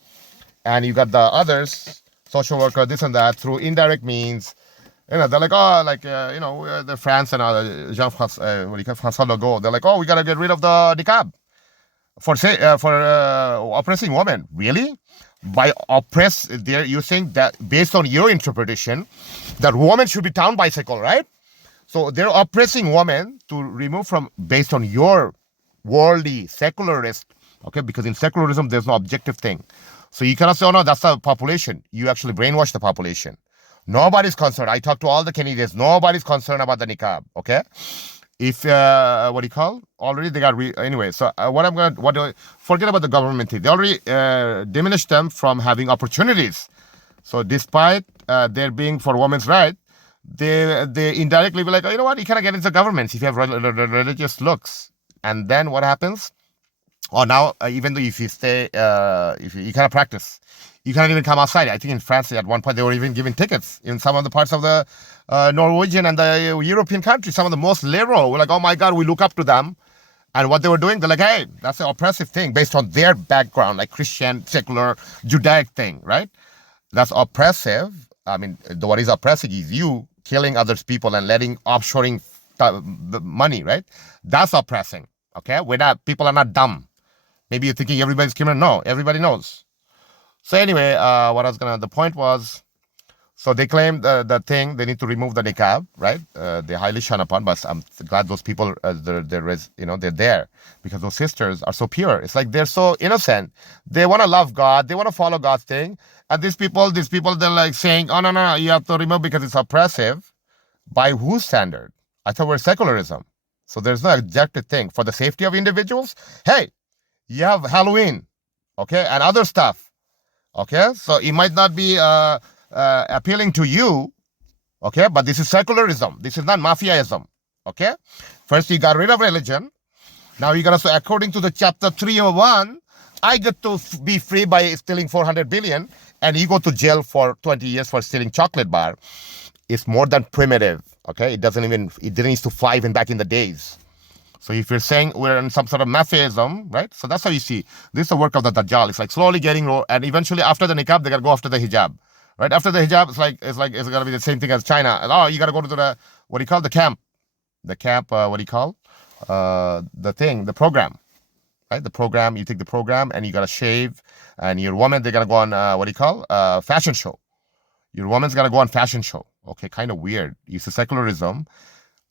And you got the others, social worker, this and that, through indirect means. They're like, oh, like, the France and Jean-François Legault, they're like, oh, we got to get rid of the niqab. oppressing women. Really? By oppress, there you're saying that based on your interpretation, that women should be town bicycle, right? So they're oppressing women to remove from based on your worldly secularist, okay? Because in secularism there's no objective thing. So you cannot say, oh no, that's the population. You actually brainwash the population. Nobody's concerned. I talked to all the candidates. Nobody's concerned about the niqab, okay? If what do you call? Already they got anyway. So forget about the government thing. They already diminished them from having opportunities. So despite there being for women's rights, they indirectly be like, oh, you know what? You cannot get into the government if you have religious looks. And then what happens? Oh, now even though if you stay, if you cannot practice, you cannot even come outside. I think in France at one point they were even giving tickets in some of the parts of the Norwegian and the European countries. Some of the most liberal were like, oh my God, we look up to them. And what they were doing, they're like, hey, that's an oppressive thing based on their background, like Christian, secular, Judaic thing, right? That's oppressive. I mean, what is oppressive is you killing others people and letting offshoring the money, right? That's oppressing, okay? People are not dumb. Maybe you're thinking everybody's criminal. No, everybody knows. So anyway, the point was, so they claim the thing, they need to remove the niqab, right? They highly shun upon, but I'm glad those people, they're there because those sisters are so pure. It's like they're so innocent. They want to love God. They want to follow God's thing. And these people, they're like saying, oh, no, you have to remove because it's oppressive. By whose standard? I thought we're secularism. So there's no objective thing. For the safety of individuals, hey, you have Halloween, okay, and other stuff, okay? So it might not be appealing to you, okay, but this is secularism. This is not mafiaism, okay? First, you got rid of religion. Now you got to, so according to the chapter 301, I get to be free by stealing 400 billion, and you go to jail for 20 years for stealing chocolate bar. It's more than primitive, okay? It didn't used to fly even back in the days. So if you're saying we're in some sort of mafiaism, right? So that's how you see. This is the work of the Dajjal. It's like slowly getting low, and eventually after the niqab, they gotta go after the hijab, right? After the hijab, it's gonna be the same thing as China. And, oh, you gotta go to the camp, the program, right? The program, you take the program and you gotta shave, and your woman, they're gonna go on fashion show. Your woman's gotta go on fashion show. Okay, kind of weird. It's a secularism.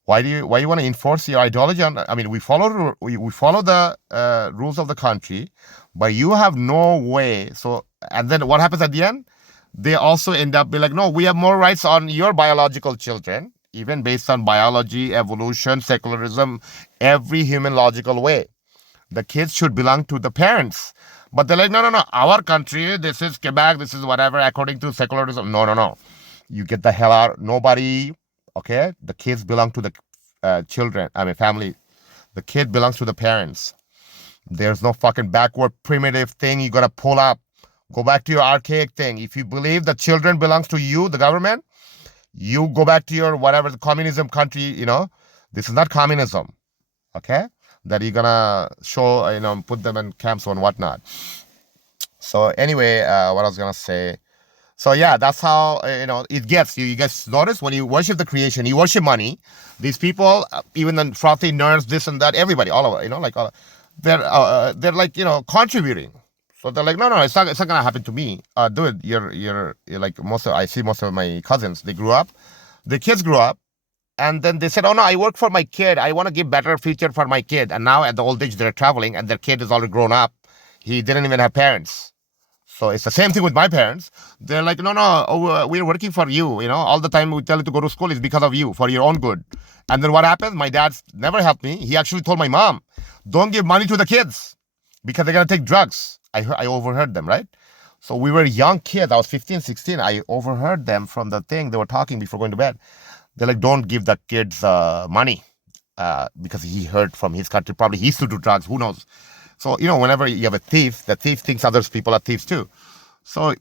Why you want to enforce your ideology on? I mean, we follow the rules of the country, but you have no way. So, and then what happens at the end? They also end up being like, no, we have more rights on your biological children, even based on biology, evolution, secularism, every human logical way. The kids should belong to the parents. But they're like, no, our country, this is Quebec, this is whatever, according to secularism. No. You get the hell out. Nobody. Okay, the kids belong to the family. The kid belongs to the parents. There's no fucking backward primitive thing you gotta pull up. Go back to your archaic thing. If you believe the children belongs to you, the government, you go back to your whatever the communism country. This is not communism. Okay, that you're gonna show. Put them in camps and whatnot. So anyway, what I was gonna say. So yeah, that's how it gets you. You guys notice when you worship the creation, you worship money. These people, even the frothy nerds, this and that, everybody, all of it, they're like contributing. So they're like, no, it's not gonna happen to me. Dude, you're like I see most of my cousins. The kids grew up, and then they said, oh no, I work for my kid. I want to give better future for my kid. And now at the old age, they're traveling, and their kid is already grown up. He didn't even have parents. So it's the same thing with my parents. They're like, no, we're working for you. All the time we tell you to go to school is because of you, for your own good. And then what happens? My dad never helped me. He actually told my mom, don't give money to the kids because they're going to take drugs. I overheard them, right? So we were young kids. I was 15, 16. I overheard them from the thing. They were talking before going to bed. They're like, don't give the kids money because he heard from his country. Probably he used to do drugs. Who knows? So, whenever you have a thief, the thief thinks other people are thieves too. So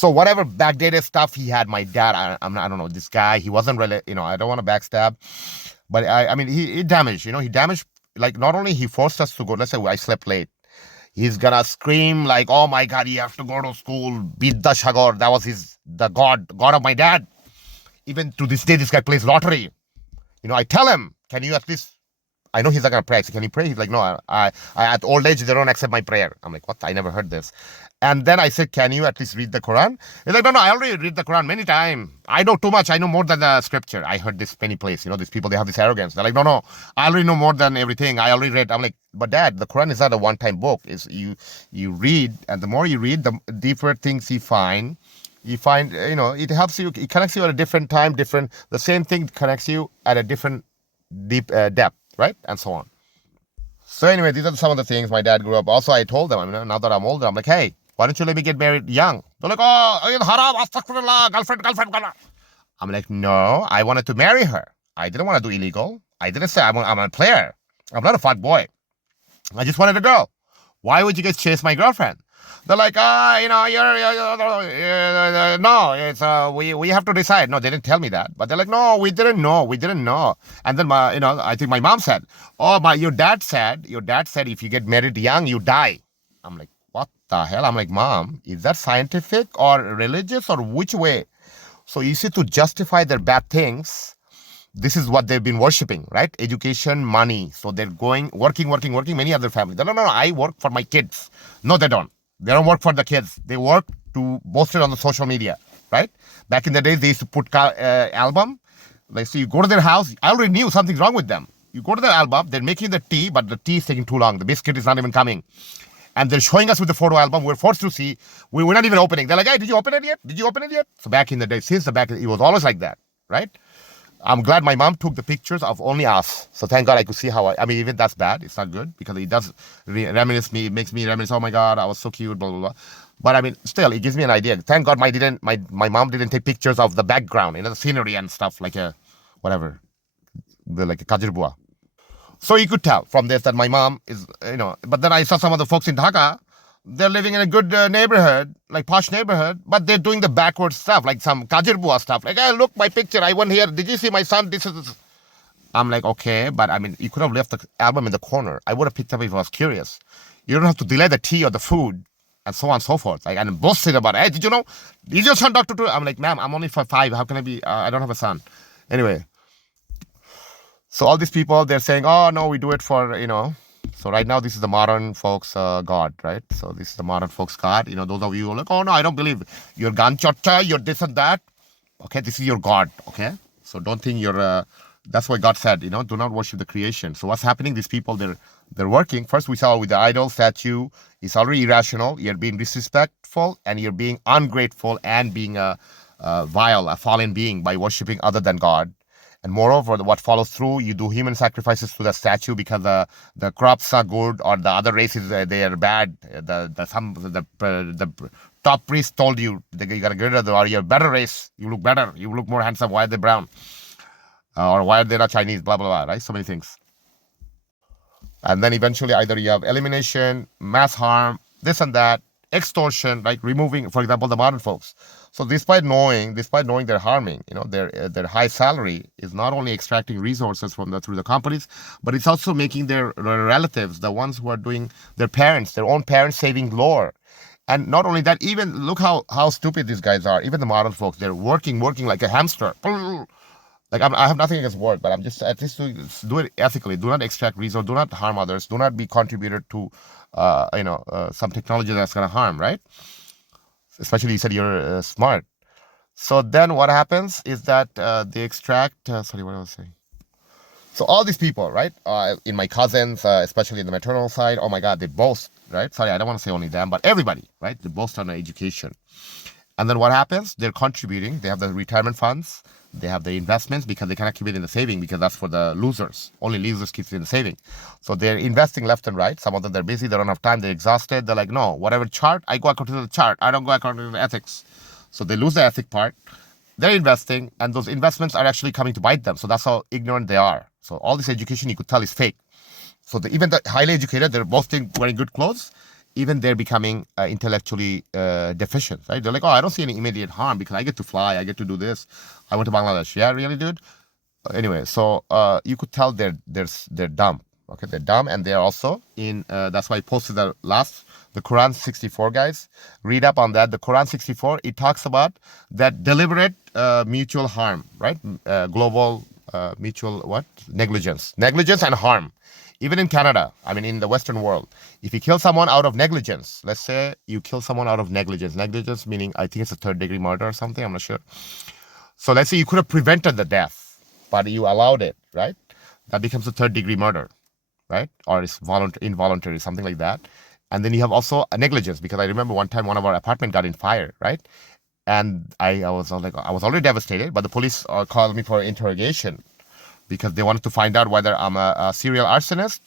whatever backdated stuff he had, my dad, I don't know, this guy, he wasn't really, I don't want to backstab, but I mean, he damaged, he damaged, like, not only he forced us to go, let's say I slept late, he's gonna scream like, oh my God, you have to go to school, beat the Shagor, that was the God of my dad. Even to this day, this guy plays lottery. I tell him, can you at least I know he's not gonna pray. I said, can you pray? He's like, no, I at old age they don't accept my prayer. I'm like, what? I never heard this. And then I said, can you at least read the Quran? He's like, no, I already read the Quran many times. I know too much. I know more than the scripture. I heard this many places. These people, they have this arrogance. They're like, no, I already know more than everything. I already read. I'm like, but Dad, the Quran is not a one-time book. It's you read, and the more you read, the deeper things you find. You find, it helps you. It connects you at a different time, different. The same thing connects you at a different deep depth, right? And so on. So anyway, these are some of the things my dad grew up. Also, I told them, now that I'm older, I'm like, hey, why don't you let me get married young? They're like, oh, it's haram, astaghfirullah, girlfriend. I'm like, no, I wanted to marry her. I didn't want to do illegal. I didn't say I'm a player. I'm not a fat boy. I just wanted a girl. Why would you guys chase my girlfriend? They're like, no, it's we have to decide. No, they didn't tell me that, but they're like, no, we didn't know. And then I think my mom said, oh, your dad said if you get married young, you die. I'm like, what the hell? I'm like, Mom, is that scientific or religious or which way? So you see, to justify their bad things, this is what they've been worshipping, right? Education, money. So they're working. Many other families. No, I work for my kids. No, they don't. They don't work for the kids. They work to boast it on the social media, right? Back in the days, they used to put album. Like, so you go to their house. I already knew something's wrong with them. You go to their album. They're making the tea, but the tea is taking too long. The biscuit is not even coming. And they're showing us with the photo album. We're forced to see. We're not even opening. They're like, hey, did you open it yet? So back in the day, it was always like that, right? I'm glad my mom took the pictures of only us. So thank God I could see how even that's bad. It's not good because it does reminisce me, makes me reminisce, oh my God, I was so cute, blah, blah, blah. But still, it gives me an idea. Thank God my mom didn't take pictures of the background, the scenery and stuff like a Kajirbua. So you could tell from this that my mom is, but then I saw some of the folks in Dhaka. They're living in a good neighborhood, like posh neighborhood, but they're doing the backward stuff, like some Kajirbua stuff. Like, hey, look, my picture, I went here. Did you see my son? This is. I'm like, okay, but you could have left the album in the corner. I would have picked up if I was curious. You don't have to delay the tea or the food, and so on and so forth. Like, and boasting about, hey, did you know? Is your son Dr. I'm like, ma'am, I'm only 5. How can I be? I don't have a son. Anyway. So all these people, they're saying, oh, no, we do it for, So right now, this is the modern folks' God, right? So this is the modern folks' God. Those of you who are like, oh, no, I don't believe you're Ganchotta, you're this and that. Okay, this is your God, okay? So don't think you're, that's what God said, do not worship the creation. So what's happening? These people, they're working. First, we saw with the idol statue, it's already irrational. You're being disrespectful and you're being ungrateful and being vile, a fallen being by worshiping other than God. And moreover, what follows through, you do human sacrifices to the statue because the crops are good or the other races, they are bad. The top priest told you that you got to get rid of them, or you're a better race. You look better. You look more handsome. Why are they brown? Or why are they not Chinese? Blah, blah, blah, right? So many things. And then eventually either you have elimination, mass harm, this and that, extortion, like removing, for example, the modern folks. So despite knowing they're harming, their high salary is not only extracting resources through the companies, but it's also making their relatives, the ones who are doing their own parents saving lower. And not only that, even look how stupid these guys are. Even the modern folks, they're working like a hamster. Like I have nothing against work, but I'm just at least do it ethically. Do not extract resources. Do not harm others. Do not be contributor to, some technology that's going to harm, right? Especially you said you're smart. So then what happens is that they extract. Sorry, what I was saying. So all these people, right? In my cousins, especially in the maternal side, oh my God, they boast, right? Sorry, I don't want to say only them, but everybody, right? They boast on their education. And then what happens? They're contributing. They have the retirement funds. They have the investments because they cannot keep it in the saving because that's for the losers. Only losers keep it in the saving. So they're investing left and right. Some of them, they're busy. They don't have time. They're exhausted. They're like, no, whatever chart, I go according to the chart. I don't go according to the ethics. So they lose the ethic part. They're investing, and those investments are actually coming to bite them. So that's how ignorant they are. So all this education, you could tell, is fake. So even the highly educated, they're both wearing good clothes. Even they're becoming intellectually deficient, right? They're like, oh, I don't see any immediate harm because I get to fly, I get to do this. I went to Bangladesh. Yeah, really, dude? Anyway, so you could tell they're dumb. Okay, they're dumb, and they're also in, that's why I posted the Quran 64, guys. Read up on that. The Quran 64, it talks about that deliberate mutual harm, right? Global mutual what? Negligence and harm. Even in Canada, I mean, in the Western world, if you kill someone out of negligence, let's say you kill someone out of negligence meaning I think it's a third degree murder or something, I'm not sure. So let's say you could have prevented the death, but you allowed it, right? That becomes a third degree murder, right? Or it's involuntary, something like that. And then you have also a negligence, because I remember one time one of our apartment got in fire, right? And I was like, I was already devastated, but the police called me for interrogation because they wanted to find out whether I'm a serial arsonist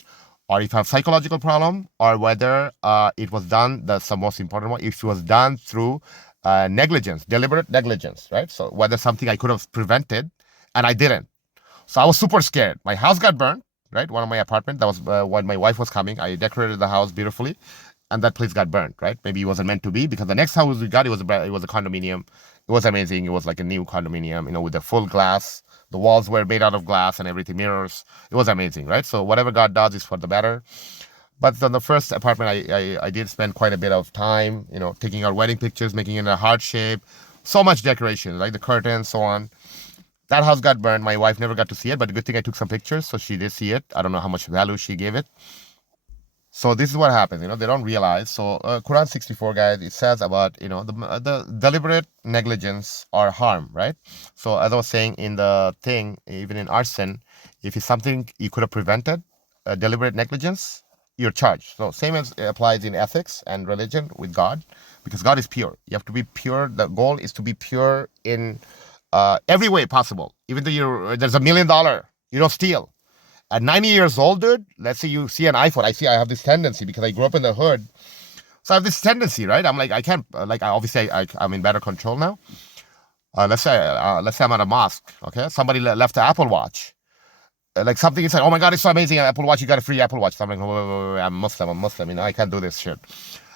or if I have psychological problem, or whether it was done, that's the most important one, if it was done through negligence, deliberate negligence, right? So whether something I could have prevented and I didn't. So I was super scared. My house got burned, right? One of my apartment, that was when my wife was coming. I decorated the house beautifully, and that place got burned, right? Maybe it wasn't meant to be, because the next house we got, it was a condominium. It was amazing. It was like a new condominium, with the full glass. The walls were made out of glass and everything, mirrors. It was amazing, right? So whatever God does is for the better. But on the first apartment, I did spend quite a bit of time, taking our wedding pictures, making it in a heart shape. So much decoration, like the curtains, so on. That house got burned. My wife never got to see it, but the good thing I took some pictures, so she did see it. I don't know how much value she gave it. So this is what happens, they don't realize. So Quran 64, guys, it says about, the deliberate negligence or harm, right? So as I was saying in the thing, even in arson, if it's something you could have prevented, deliberate negligence, you're charged. So same as applies in ethics and religion with God, because God is pure. You have to be pure. The goal is to be pure in every way possible. Even though there's $1 million, you don't steal. At 90 years old, dude, let's say you see an iPhone. I have this tendency, because I grew up in the hood. So I have this tendency, right? I'm like, I can't, obviously I'm in better control now. Let's say I'm at a mosque, okay? Somebody left the Apple Watch. Like something inside, oh my God, it's so amazing, Apple Watch, you got a free Apple Watch. So I'm like, wait, I'm Muslim, I can't do this shit.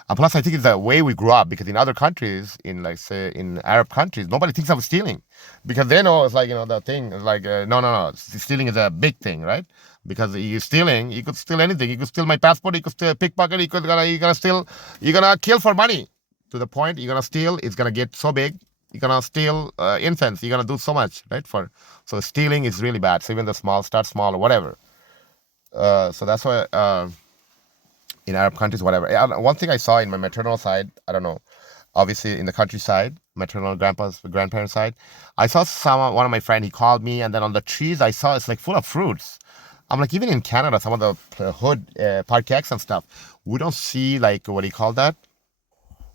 And plus, I think it's the way we grew up, because in other countries, in Arab countries, nobody thinks of stealing, because they know it's like, the thing is like, no, stealing is a big thing, right? Because you're stealing, you could steal anything. You could steal my passport, you could steal a pickpocket, you're gonna kill for money. To the point, you're gonna steal, it's gonna get so big, you're gonna steal incense, you're gonna do so much, right? So stealing is really bad. So even start small or whatever. So that's why, in Arab countries, whatever. One thing I saw in my maternal side, I don't know, obviously in the countryside, maternal grandparents side, I saw one of my friends, he called me, and then on the trees I saw it's like full of fruits. I'm like, even in Canada, some of the hood parquets and stuff, we don't see, like, what do you call that?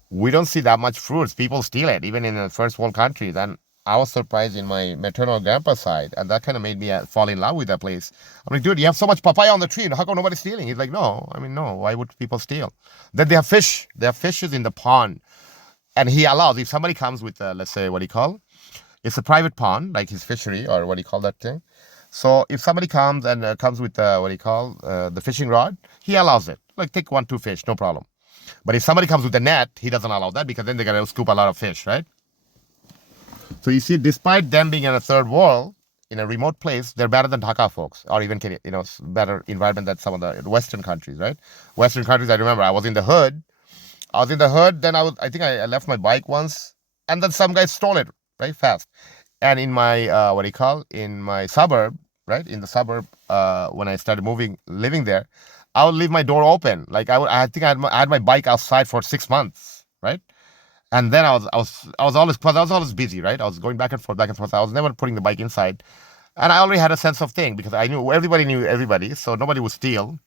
We don't see that much fruits. People steal it, even in the first world countries. And I was surprised in my maternal grandpa's side, and that kind of made me fall in love with that place. I'm like, dude, you have so much papaya on the tree, and how come nobody's stealing? He's like, no. Why would people steal? Then they have fish. They have fishes in the pond, and he allows, if somebody comes with, let's say, what do you call? It's a private pond, like his fishery, or what do you call that thing? So if somebody comes and comes with, the fishing rod, he allows it. Like, take 1-2 fish, no problem. But if somebody comes with a net, he doesn't allow that, because then they're going to scoop a lot of fish, right? So you see, despite them being in a third world, in a remote place, they're better than Dhaka folks, or even, better environment than some of the Western countries, right? Western countries, I remember, I was in the hood. Then I think I left my bike once, and then some guy stole it, right, fast. And in my, in my suburb, right, in the suburb, when I started living there, I would leave my door open. Like, I think I had my bike outside for 6 months, right? And then I was always busy, right? I was going back and forth. I was never putting the bike inside. And I already had a sense of thing, because I knew everybody, so nobody would steal.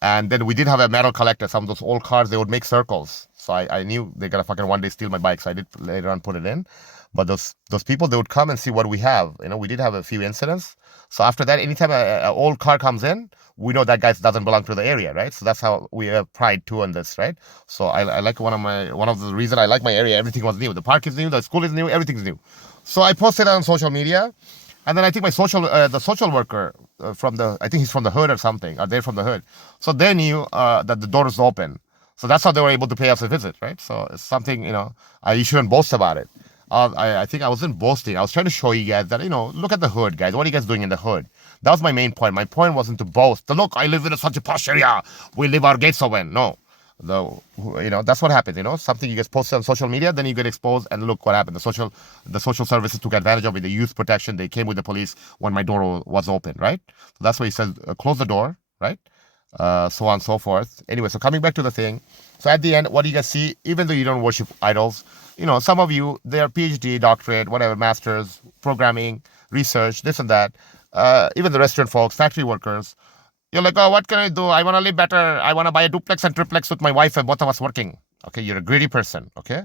And then we did have a metal collector. Some of those old cars, they would make circles. So I knew they're gonna fucking one day steal my bike. So I did later on put it in. But those people, they would come and see what we have. We did have a few incidents. So after that, anytime an old car comes in, we know that guy doesn't belong to the area, right? So that's how we have pride too on this, right? So I like one of the reasons I like my area. Everything was new. The park is new. The school is new. Everything's new. So I posted it on social media, and then I think the social worker I think he's from the hood or something, or they're from the hood. So they knew that the door is open. So that's how they were able to pay us a visit, right? So it's something, you shouldn't boast about it. I think I wasn't boasting. I was trying to show you guys that, look at the hood, guys. What are you guys doing in the hood? That was my main point. My point wasn't to boast. Look, I live in such a posh area. We leave our gates open. No. That's what happens. Something you get posted on social media, then you get exposed, and look what happened. The social services took advantage of it. They used protection. They came with the police when my door was open, right? So that's why he says close the door, right? So on and so forth. Anyway, so coming back to the thing. So at the end, what do you guys see? Even though you don't worship idols, some of you, they're PhD, doctorate, whatever, masters, programming, research, this and that. Even the restaurant folks, factory workers. You're like, oh, what can I do? I want to live better. I want to buy a duplex and triplex with my wife and both of us working. Okay, you're a greedy person. Okay,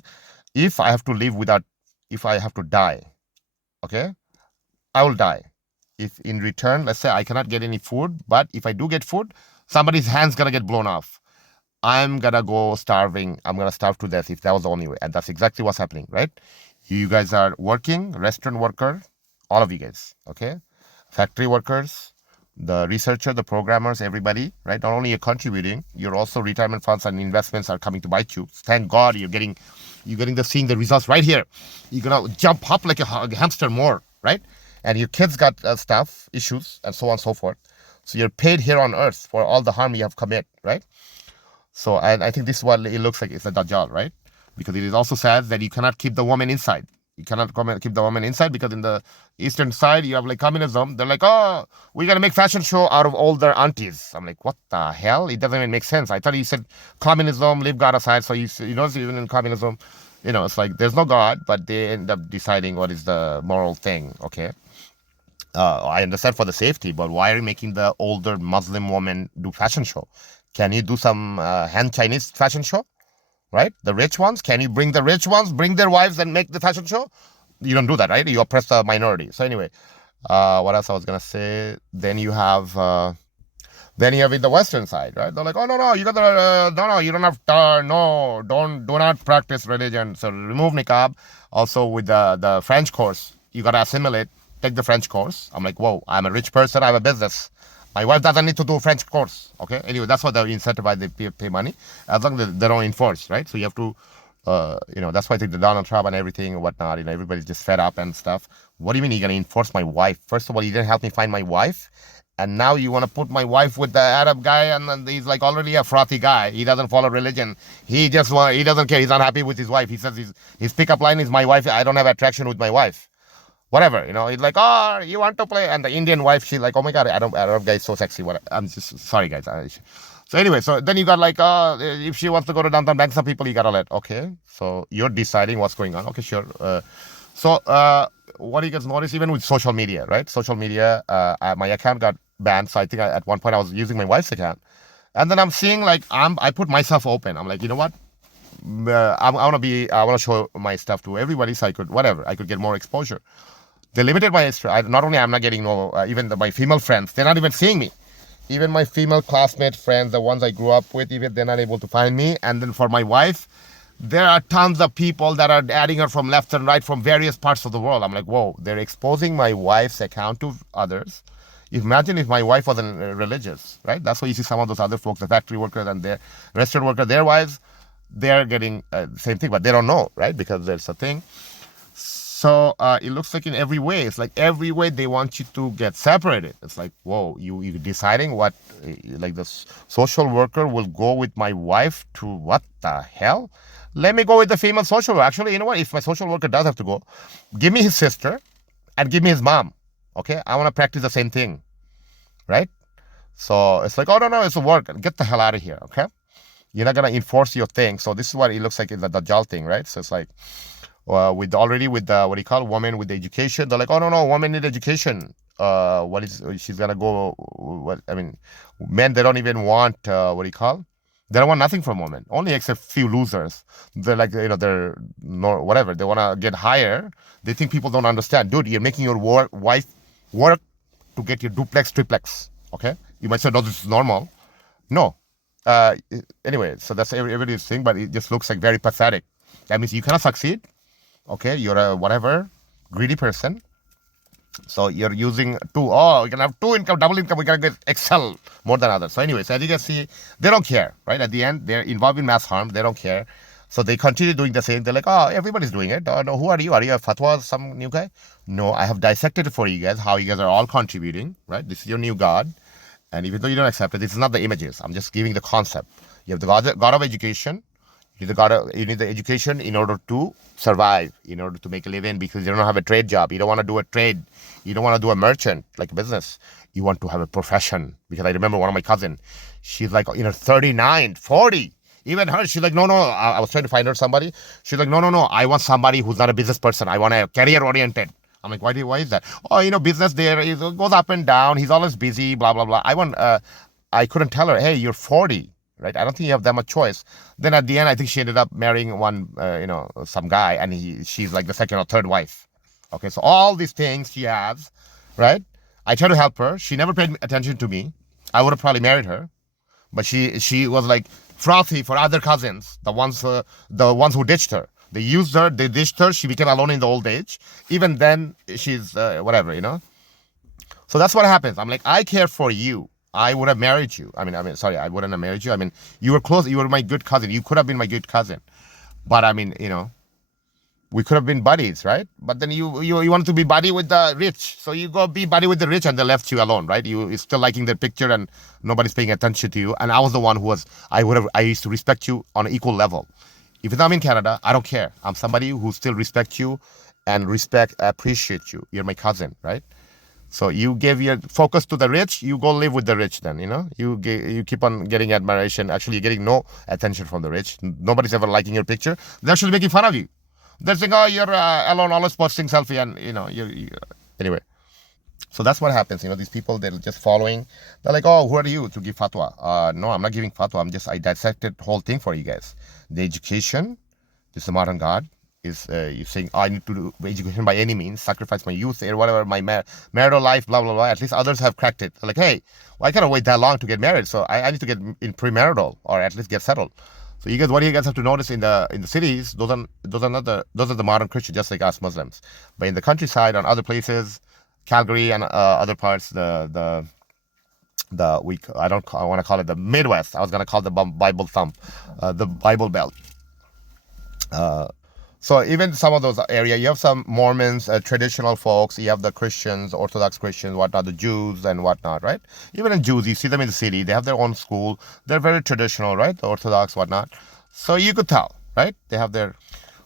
if I have to die, okay, I will die. If in return, let's say I cannot get any food, but if I do get food, somebody's hand's gonna get blown off. I'm gonna go starving. I'm gonna starve to death if that was the only way. And that's exactly what's happening, right? You guys are working, restaurant worker, all of you guys, okay? Factory workers, the researcher, the programmers, everybody, right? Not only you're contributing, you're also retirement funds and investments are coming to bite you. Thank God you're getting seeing the results right here. You're gonna jump up like a hamster more, right? And your kids got stuff, issues, and so on and so forth. So you're paid here on earth for all the harm you have commit, right? So, and I think this is what it looks like. It's a Dajjal, right? Because it is also said that you cannot keep the woman inside. You cannot keep the woman inside because in the eastern side, you have like communism. They're like, oh, we're going to make fashion show out of older aunties. I'm like, what the hell? It doesn't even make sense. I thought you said communism, leave God aside. So, even in communism, it's like there's no God, but they end up deciding what is the moral thing, okay? I understand for the safety, but why are you making the older Muslim woman do fashion show? Can you do some Han Chinese fashion show? Right? The rich ones, can you bring the rich ones, bring their wives and make the fashion show? You don't do that, right? You oppress the minority. So anyway, what else I was going to say? Then you have in the Western side, right? They're like, oh, no, you got no, you don't have, no, do not practice religion. So remove niqab. Also with the French course, you got to assimilate, take the French course. I'm like, whoa, I'm a rich person, I have a business. My wife doesn't need to do a French course, okay? Anyway, that's what they incentivize, they pay money, as long as they don't enforce, right? So you have to, that's why I think the Donald Trump and everything and whatnot, everybody's just fed up and stuff. What do you mean you're going to enforce my wife? First of all, you didn't help me find my wife, and now you want to put my wife with the Arab guy, and then he's like already a frothy guy. He doesn't follow religion. He doesn't care. He's not happy with his wife. He says his pickup line is, my wife, I don't have attraction with my wife. Whatever, he's like, oh, you want to play? And the Indian wife, she's like, oh my God, Arab guy is so sexy. I'm just, sorry guys. So anyway, so then you got like, if she wants to go to downtown bank, some people you gotta let, okay. So you're deciding what's going on. Okay, sure. What do you guys notice, even with social media, right? Social media, my account got banned. So I think at one point I was using my wife's account. And then I'm seeing like, I put myself open. I'm like, you know what? I want to show my stuff to everybody so I could get more exposure. They limited my history. Not only I'm not getting even my female friends, they're not even seeing me. Even my female classmate friends, the ones I grew up with, even they're not able to find me. And then for my wife, there are tons of people that are adding her from left and right from various parts of the world. I'm like, whoa, they're exposing my wife's account to others. Imagine if my wife wasn't religious, right? That's why you see some of those other folks, the factory workers and the restaurant workers, their wives, they're getting the same thing, but they don't know, right? Because there's a thing. So it looks like in every way, it's like every way they want you to get separated. It's like, whoa, you deciding what, like the social worker will go with my wife to what the hell? Let me go with the female social worker. Actually, you know what? If my social worker does have to go, give me his sister and give me his mom. Okay? I want to practice the same thing. Right? So it's like, oh, no, it's a work. Get the hell out of here. Okay? You're not going to enforce your thing. So this is what it looks like in the Dajjal thing, right? So it's like, with the what do you call women with the education, they're like, oh no, women need education. She's gonna go? Men, they don't even want they don't want nothing from women, only except few losers. They're like, they're no whatever. They want to get higher. They think people don't understand, dude. You're making your wife work to get your duplex, triplex. Okay, you might say, no, this is normal. No. Anyway, so that's everybody's thing, but it just looks like very pathetic. That means you cannot succeed. Okay, you're a greedy person. So you're using you can have two income, double income, we can get excel more than others. So anyways, as you can see, they don't care, right? At the end, they're involved in mass harm, they don't care. So they continue doing the same. They're like, oh, everybody's doing it. No, who are you? Are you a fatwa, some new guy? No, I have dissected it for you guys, how you guys are all contributing, right? This is your new God. And even though you don't accept it, this is not the images. I'm just giving the concept. You have the God of education. You need the education in order to survive, in order to make a living, because you don't have a trade job. You don't want to do a trade. You don't want to do a merchant, like a business. You want to have a profession. Because I remember one of my cousin, she's like, 39, 40. Even her, she's like, no. I was trying to find her somebody. She's like, no. I want somebody who's not a business person. I want a career oriented. I'm like, why is that? Oh, business there goes up and down. He's always busy, blah, blah, blah. I couldn't tell her, hey, you're 40. Right? I don't think you have that much choice. Then at the end, I think she ended up marrying some guy, and she's like the second or third wife. Okay, so all these things she has, right? I tried to help her. She never paid attention to me. I would have probably married her, but she was like frothy for other cousins, the ones who ditched her. They used her, they ditched her. She became alone in the old age. Even then, she's whatever. So that's what happens. I'm like, I care for you. I would have married you. Sorry, I wouldn't have married you. You were close. You were my good cousin. You could have been my good cousin. But we could have been buddies, right? But then you wanted to be buddy with the rich. So you go be buddy with the rich and they left you alone, right? You're still liking their picture and nobody's paying attention to you. And I was the one I used to respect you on an equal level. Even though I'm in Canada, I don't care. I'm somebody who still respects you and appreciate you. You're my cousin, right? So you give your focus to the rich, you go live with the rich then, You keep on getting admiration. Actually, you're getting no attention from the rich. Nobody's ever liking your picture. They're actually making fun of you. They're saying, oh, you're alone, always posting selfie and, anyway. So that's what happens. These people, they're just following. They're like, oh, who are you to give fatwa? No, I'm not giving fatwa. I dissected the whole thing for you guys. The education, this is the modern God. Is you saying, oh, I need to do education by any means, sacrifice my youth or whatever, my marital life, blah, blah, blah. At least others have cracked it. They're like, hey, why can't I wait that long to get married? So I need to get in premarital or at least get settled. So what you guys have to notice in the cities, those are the modern Christians, just like us Muslims. But in the countryside, on other places, Calgary and other parts, I want to call it the Midwest. I was gonna call it the Bible thumb, the Bible Belt. So even some of those areas, you have some Mormons, traditional folks, you have the Christians, Orthodox Christians, whatnot, the Jews and whatnot, right? Even in Jews, you see them in the city, they have their own school, they're very traditional, right? The Orthodox, whatnot. So you could tell, right? They have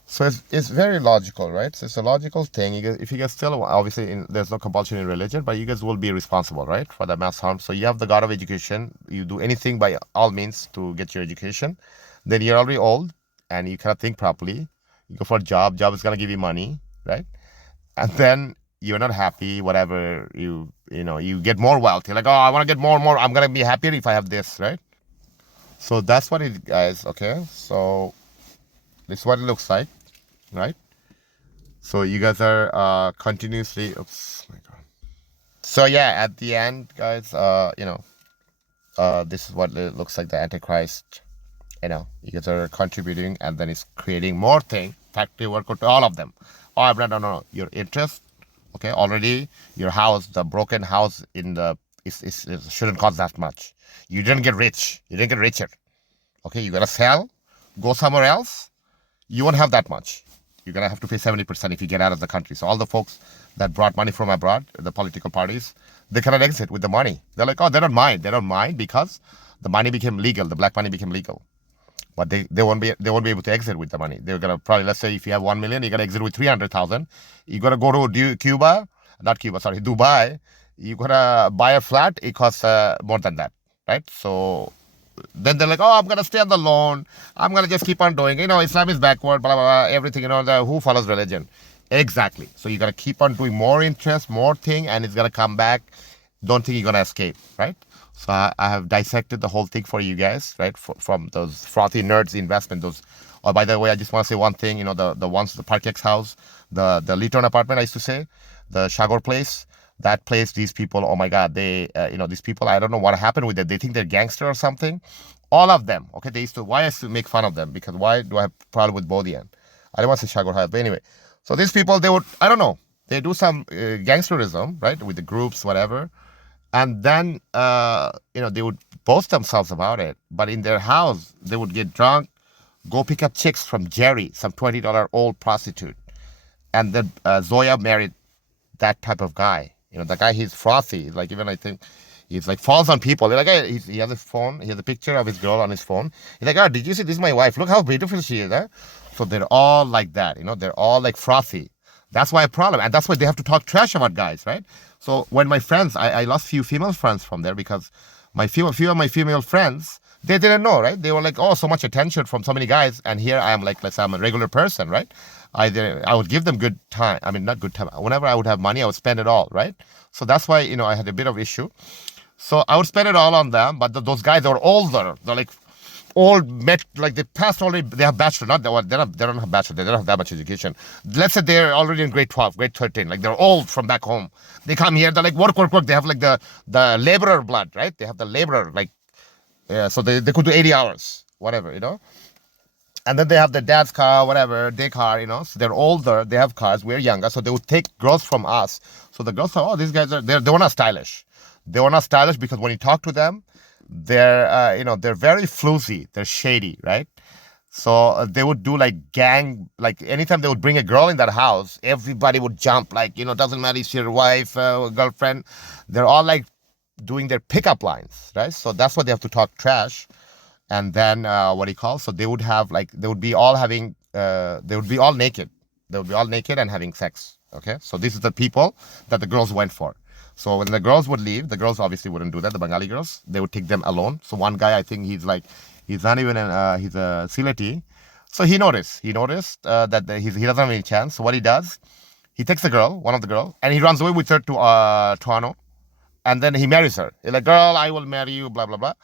so it's very logical, right? So it's a logical thing. If you guys still, obviously, there's no compulsion in religion, but you guys will be responsible, right? For the mass harm. So you have the God of education, you do anything by all means to get your education. Then you're already old and you cannot think properly. You go for a job is going to give you money, right? And then you're not happy, whatever, you get more wealth. You're like, oh, I want to get more and more. I'm going to be happier if I have this, right? So that's what it, guys, okay? So this is what it looks like, right? So you guys are continuously, oops, my God. So yeah, at the end, guys, this is what it looks like, the Antichrist. You guys are contributing and then it's creating more thing, factory worker to all of them. Oh, no. Your interest, okay, already your house, the broken house it shouldn't cost that much. You didn't get rich. You didn't get richer. Okay, you gotta sell, go somewhere else. You won't have that much. You're gonna have to pay 70% if you get out of the country. So all the folks that brought money from abroad, the political parties, they cannot exit with the money. They're like, oh, they don't mind. They don't mind because the money became legal. The black money became legal. But they won't be able to exit with the money. They're gonna probably, let's say if you have 1 million, you're gonna exit with 300,000. You gotta go to Dubai. You gotta buy a flat. It costs more than that, right? So then they're like, oh, I'm gonna stay on the loan. I'm gonna just keep on doing. Islam is backward. Blah blah blah. Everything. Who follows religion? Exactly. So you gotta keep on doing more interest, more thing, and it's gonna come back. Don't think you're gonna escape, right? So I have dissected the whole thing for you guys, right? From those frothy nerds investment. Oh, by the way, I just want to say one thing. The ones, the Parkex house, the Leeton apartment, I used to say, the Shagor place, that place, these people, oh my God, they, these people, I don't know what happened with them. They think they're gangster or something. All of them, okay? Why I used to make fun of them? Because why do I have a problem with Bodian? I don't want to say Shagor house, but anyway. So these people, they would, I don't know, they do some gangsterism, right? With the groups, whatever. And then, they would boast themselves about it. But in their house, they would get drunk, go pick up chicks from Jerry, some $20 old prostitute. And then Zoya married that type of guy. The guy, he's frothy. Like even I think He's like falls on people. They're like, hey, he has a phone. He has a picture of his girl on his phone. He's like, oh, did you see? This is my wife. Look how beautiful she is. Huh? So they're all like that. They're all like frothy. That's why a problem, and that's why they have to talk trash about guys, right? So when my friends, I lost few female friends from there because few of my female friends, they didn't know, right? They were like, oh, so much attention from so many guys, and here I am, like, let's say I'm a regular person, right? I would give them good time. I mean, not good time. Whenever I would have money, I would spend it all, right? So that's why I had a bit of issue. So I would spend it all on them, but those guys are older. They're like old, like they passed already. They have bachelor, not they don't have bachelor. They don't have that much education. Let's say they're already in grade 12, grade 13. Like they're old from back home. They come here. They're like work. They have like the laborer blood, right? They have the laborer, like so they could do 80 hours, whatever, And then they have the dad's car, whatever, their car, So they're older, they have cars, we're younger, so they would take girls from us. So the girls thought, oh, these guys they were not stylish. They were not stylish because when you talk to them, they're very floozy, they're shady, right? So they would do like gang, like anytime they would bring a girl in that house, everybody would jump, like, doesn't matter if your wife, girlfriend, they're all like doing their pickup lines, right? So that's why they have to talk trash. And then so they would have they would be all having they would be all naked. They would be all naked and having sex. Okay, so this is the people that the girls went for. So when the girls would leave, the girls obviously wouldn't do that. The Bengali girls, they would take them alone. So one guy, I think he's not even he's a Silati. So he noticed that he doesn't have any chance. So what he does, he takes one of the girl, and he runs away with her to Toronto, and then he marries her. He's like, girl, I will marry you, blah blah blah.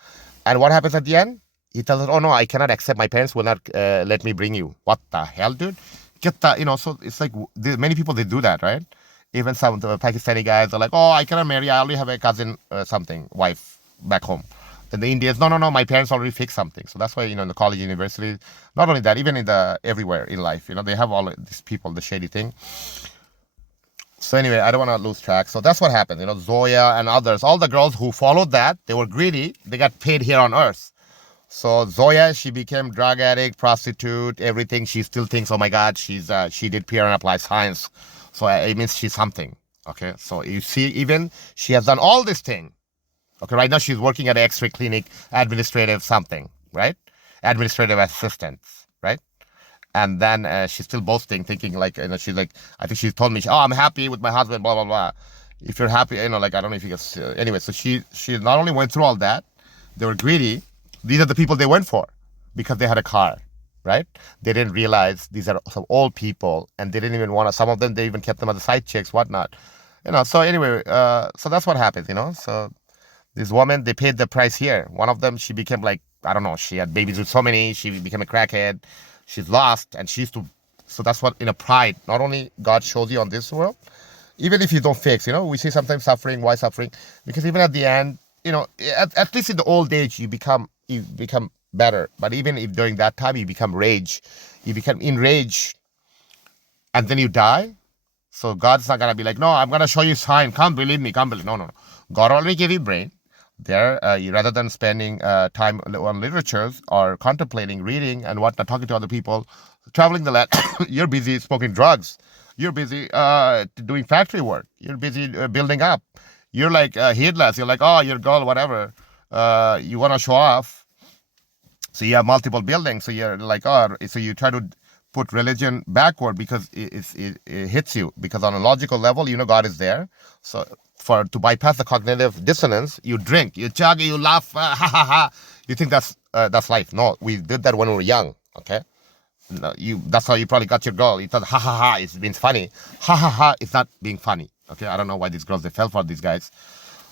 And what happens at the end? He tells her, oh no, I cannot accept. My parents will not let me bring you. What the hell, dude? So it's like many people, they do that, right? Even some of the Pakistani guys are like, oh, I cannot marry. I already have a cousin, wife back home. Then the Indians, no, my parents already fixed something. So that's why, in the college, university, not only that, even everywhere in life, they have all these people, the shady thing. So anyway, I don't want to lose track. So that's what happened. Zoya and others, all the girls who followed that, they were greedy. They got paid here on earth. So Zoya, she became drug addict, prostitute, everything. She still thinks, oh my God, she did PR and applied science. So it means she's something. Okay. So you see, even she has done all this thing. Okay. Right now she's working at an X-ray clinic, administrative something, right? Administrative assistant, right? And then she's still boasting, thinking like, she's like, I think she told me, oh, I'm happy with my husband, blah, blah, blah. If you're happy, like, I don't know if you guys, anyway, so she not only went through all that, they were greedy. These are the people they went for because they had a car, right? They didn't realize these are some old people, and they didn't even want to, some of them, they even kept them as the side chicks, whatnot. So anyway, so that's what happens, So this woman, they paid the price here. One of them, she became like, I don't know, she had babies with so many, she became a crackhead. She's lost, and she used to, so that's what, pride, not only God shows you on this world, even if you don't fix, we see sometimes suffering. Why suffering? Because even at the end, at least in the old age, you become better. But even if during that time you become enraged, and then you die, so God's not gonna be like, no, I'm gonna show you sign. Come believe me. No. God already gave you brain. There, rather than spending time on literatures or contemplating, reading, and whatnot, talking to other people, traveling the land, you're busy smoking drugs. You're busy doing factory work. You're busy building up. You're like heedless. You're like, oh, your girl, whatever. You want to show off. So you have multiple buildings. So you're like, oh, so you try to put religion backward because it hits you. Because on a logical level, God is there. So to bypass the cognitive dissonance, you drink, you chug, you laugh, ha ha ha. You think that's life. No, we did that when we were young. Okay. No, that's how you probably got your girl. You thought, ha ha ha, it's been funny. Ha ha ha, it's not being funny. Okay, I don't know why these girls, they fell for these guys.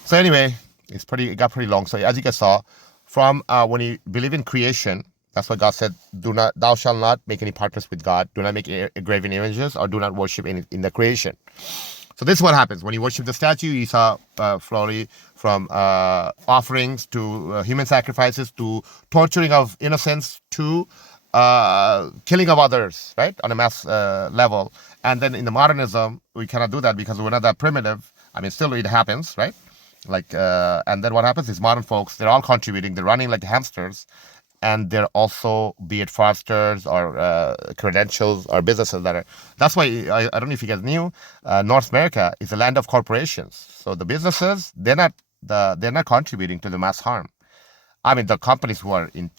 So anyway, it got pretty long. So as you guys saw, from when you believe in creation, that's what God said, thou shalt not make any partners with God. Do not make graven images, or do not worship in the creation. So this is what happens. When you worship the statue, you saw Flory, from offerings to human sacrifices to torturing of innocents to killing of others, right, on a mass level. And then in the modernism, we cannot do that because we're not that primitive. I mean, still it happens, right? And then what happens is modern folks, they're all contributing. They're running like hamsters. And they're also, be it foresters or credentials or businesses that's why, I don't know if you guys knew, North America is a land of corporations. So the businesses, they're not they're not contributing to the mass harm. I mean, the companies who are in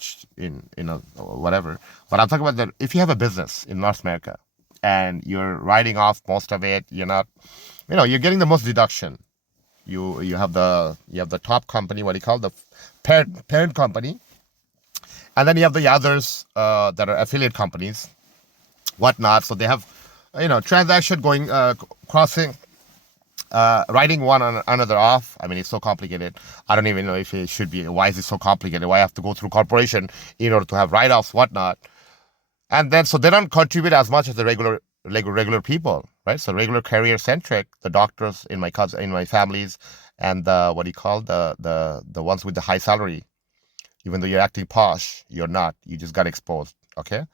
whatever. But I'm talking about that if you have a business in North America and you're writing off most of it, you're not, you're getting the most deduction. You have the top company, what do you call the parent company, and then you have the others that are affiliate companies, whatnot. So they have, transaction going crossing. Writing one on another off. I mean, it's so complicated. I don't even know if it should be. Why is it so complicated? Why I have to go through corporation in order to have write-offs, whatnot? And then so they don't contribute as much as the regular people, right? So regular career centric, the doctors in my families, and the what do you call the ones with the high salary. Even though you're acting posh, you're not. You just got exposed. Okay,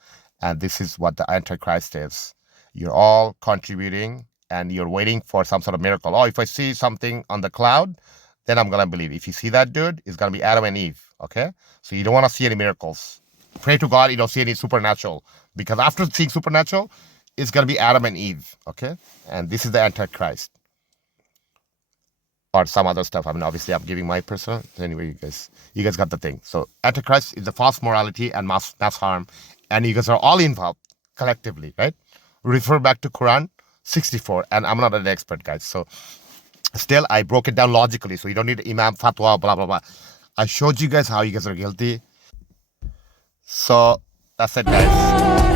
and this is what the Antichrist is. You're all contributing and you're waiting for some sort of miracle. Oh, if I see something on the cloud, then I'm going to believe. If you see that dude, it's going to be Adam and Eve. Okay? So you don't want to see any miracles. Pray to God you don't see any supernatural. Because after seeing supernatural, it's going to be Adam and Eve. Okay? And this is the Antichrist. Or some other stuff. I mean, obviously, I'm giving my personal. Anyway, you guys got the thing. So Antichrist is the false morality and mass harm. And you guys are all involved collectively, right? Refer back to Quran 64, and I'm not an expert, guys. So still, I broke it down logically, so you don't need Imam fatwa, blah blah blah. I showed you guys how you guys are guilty. So that's it, guys.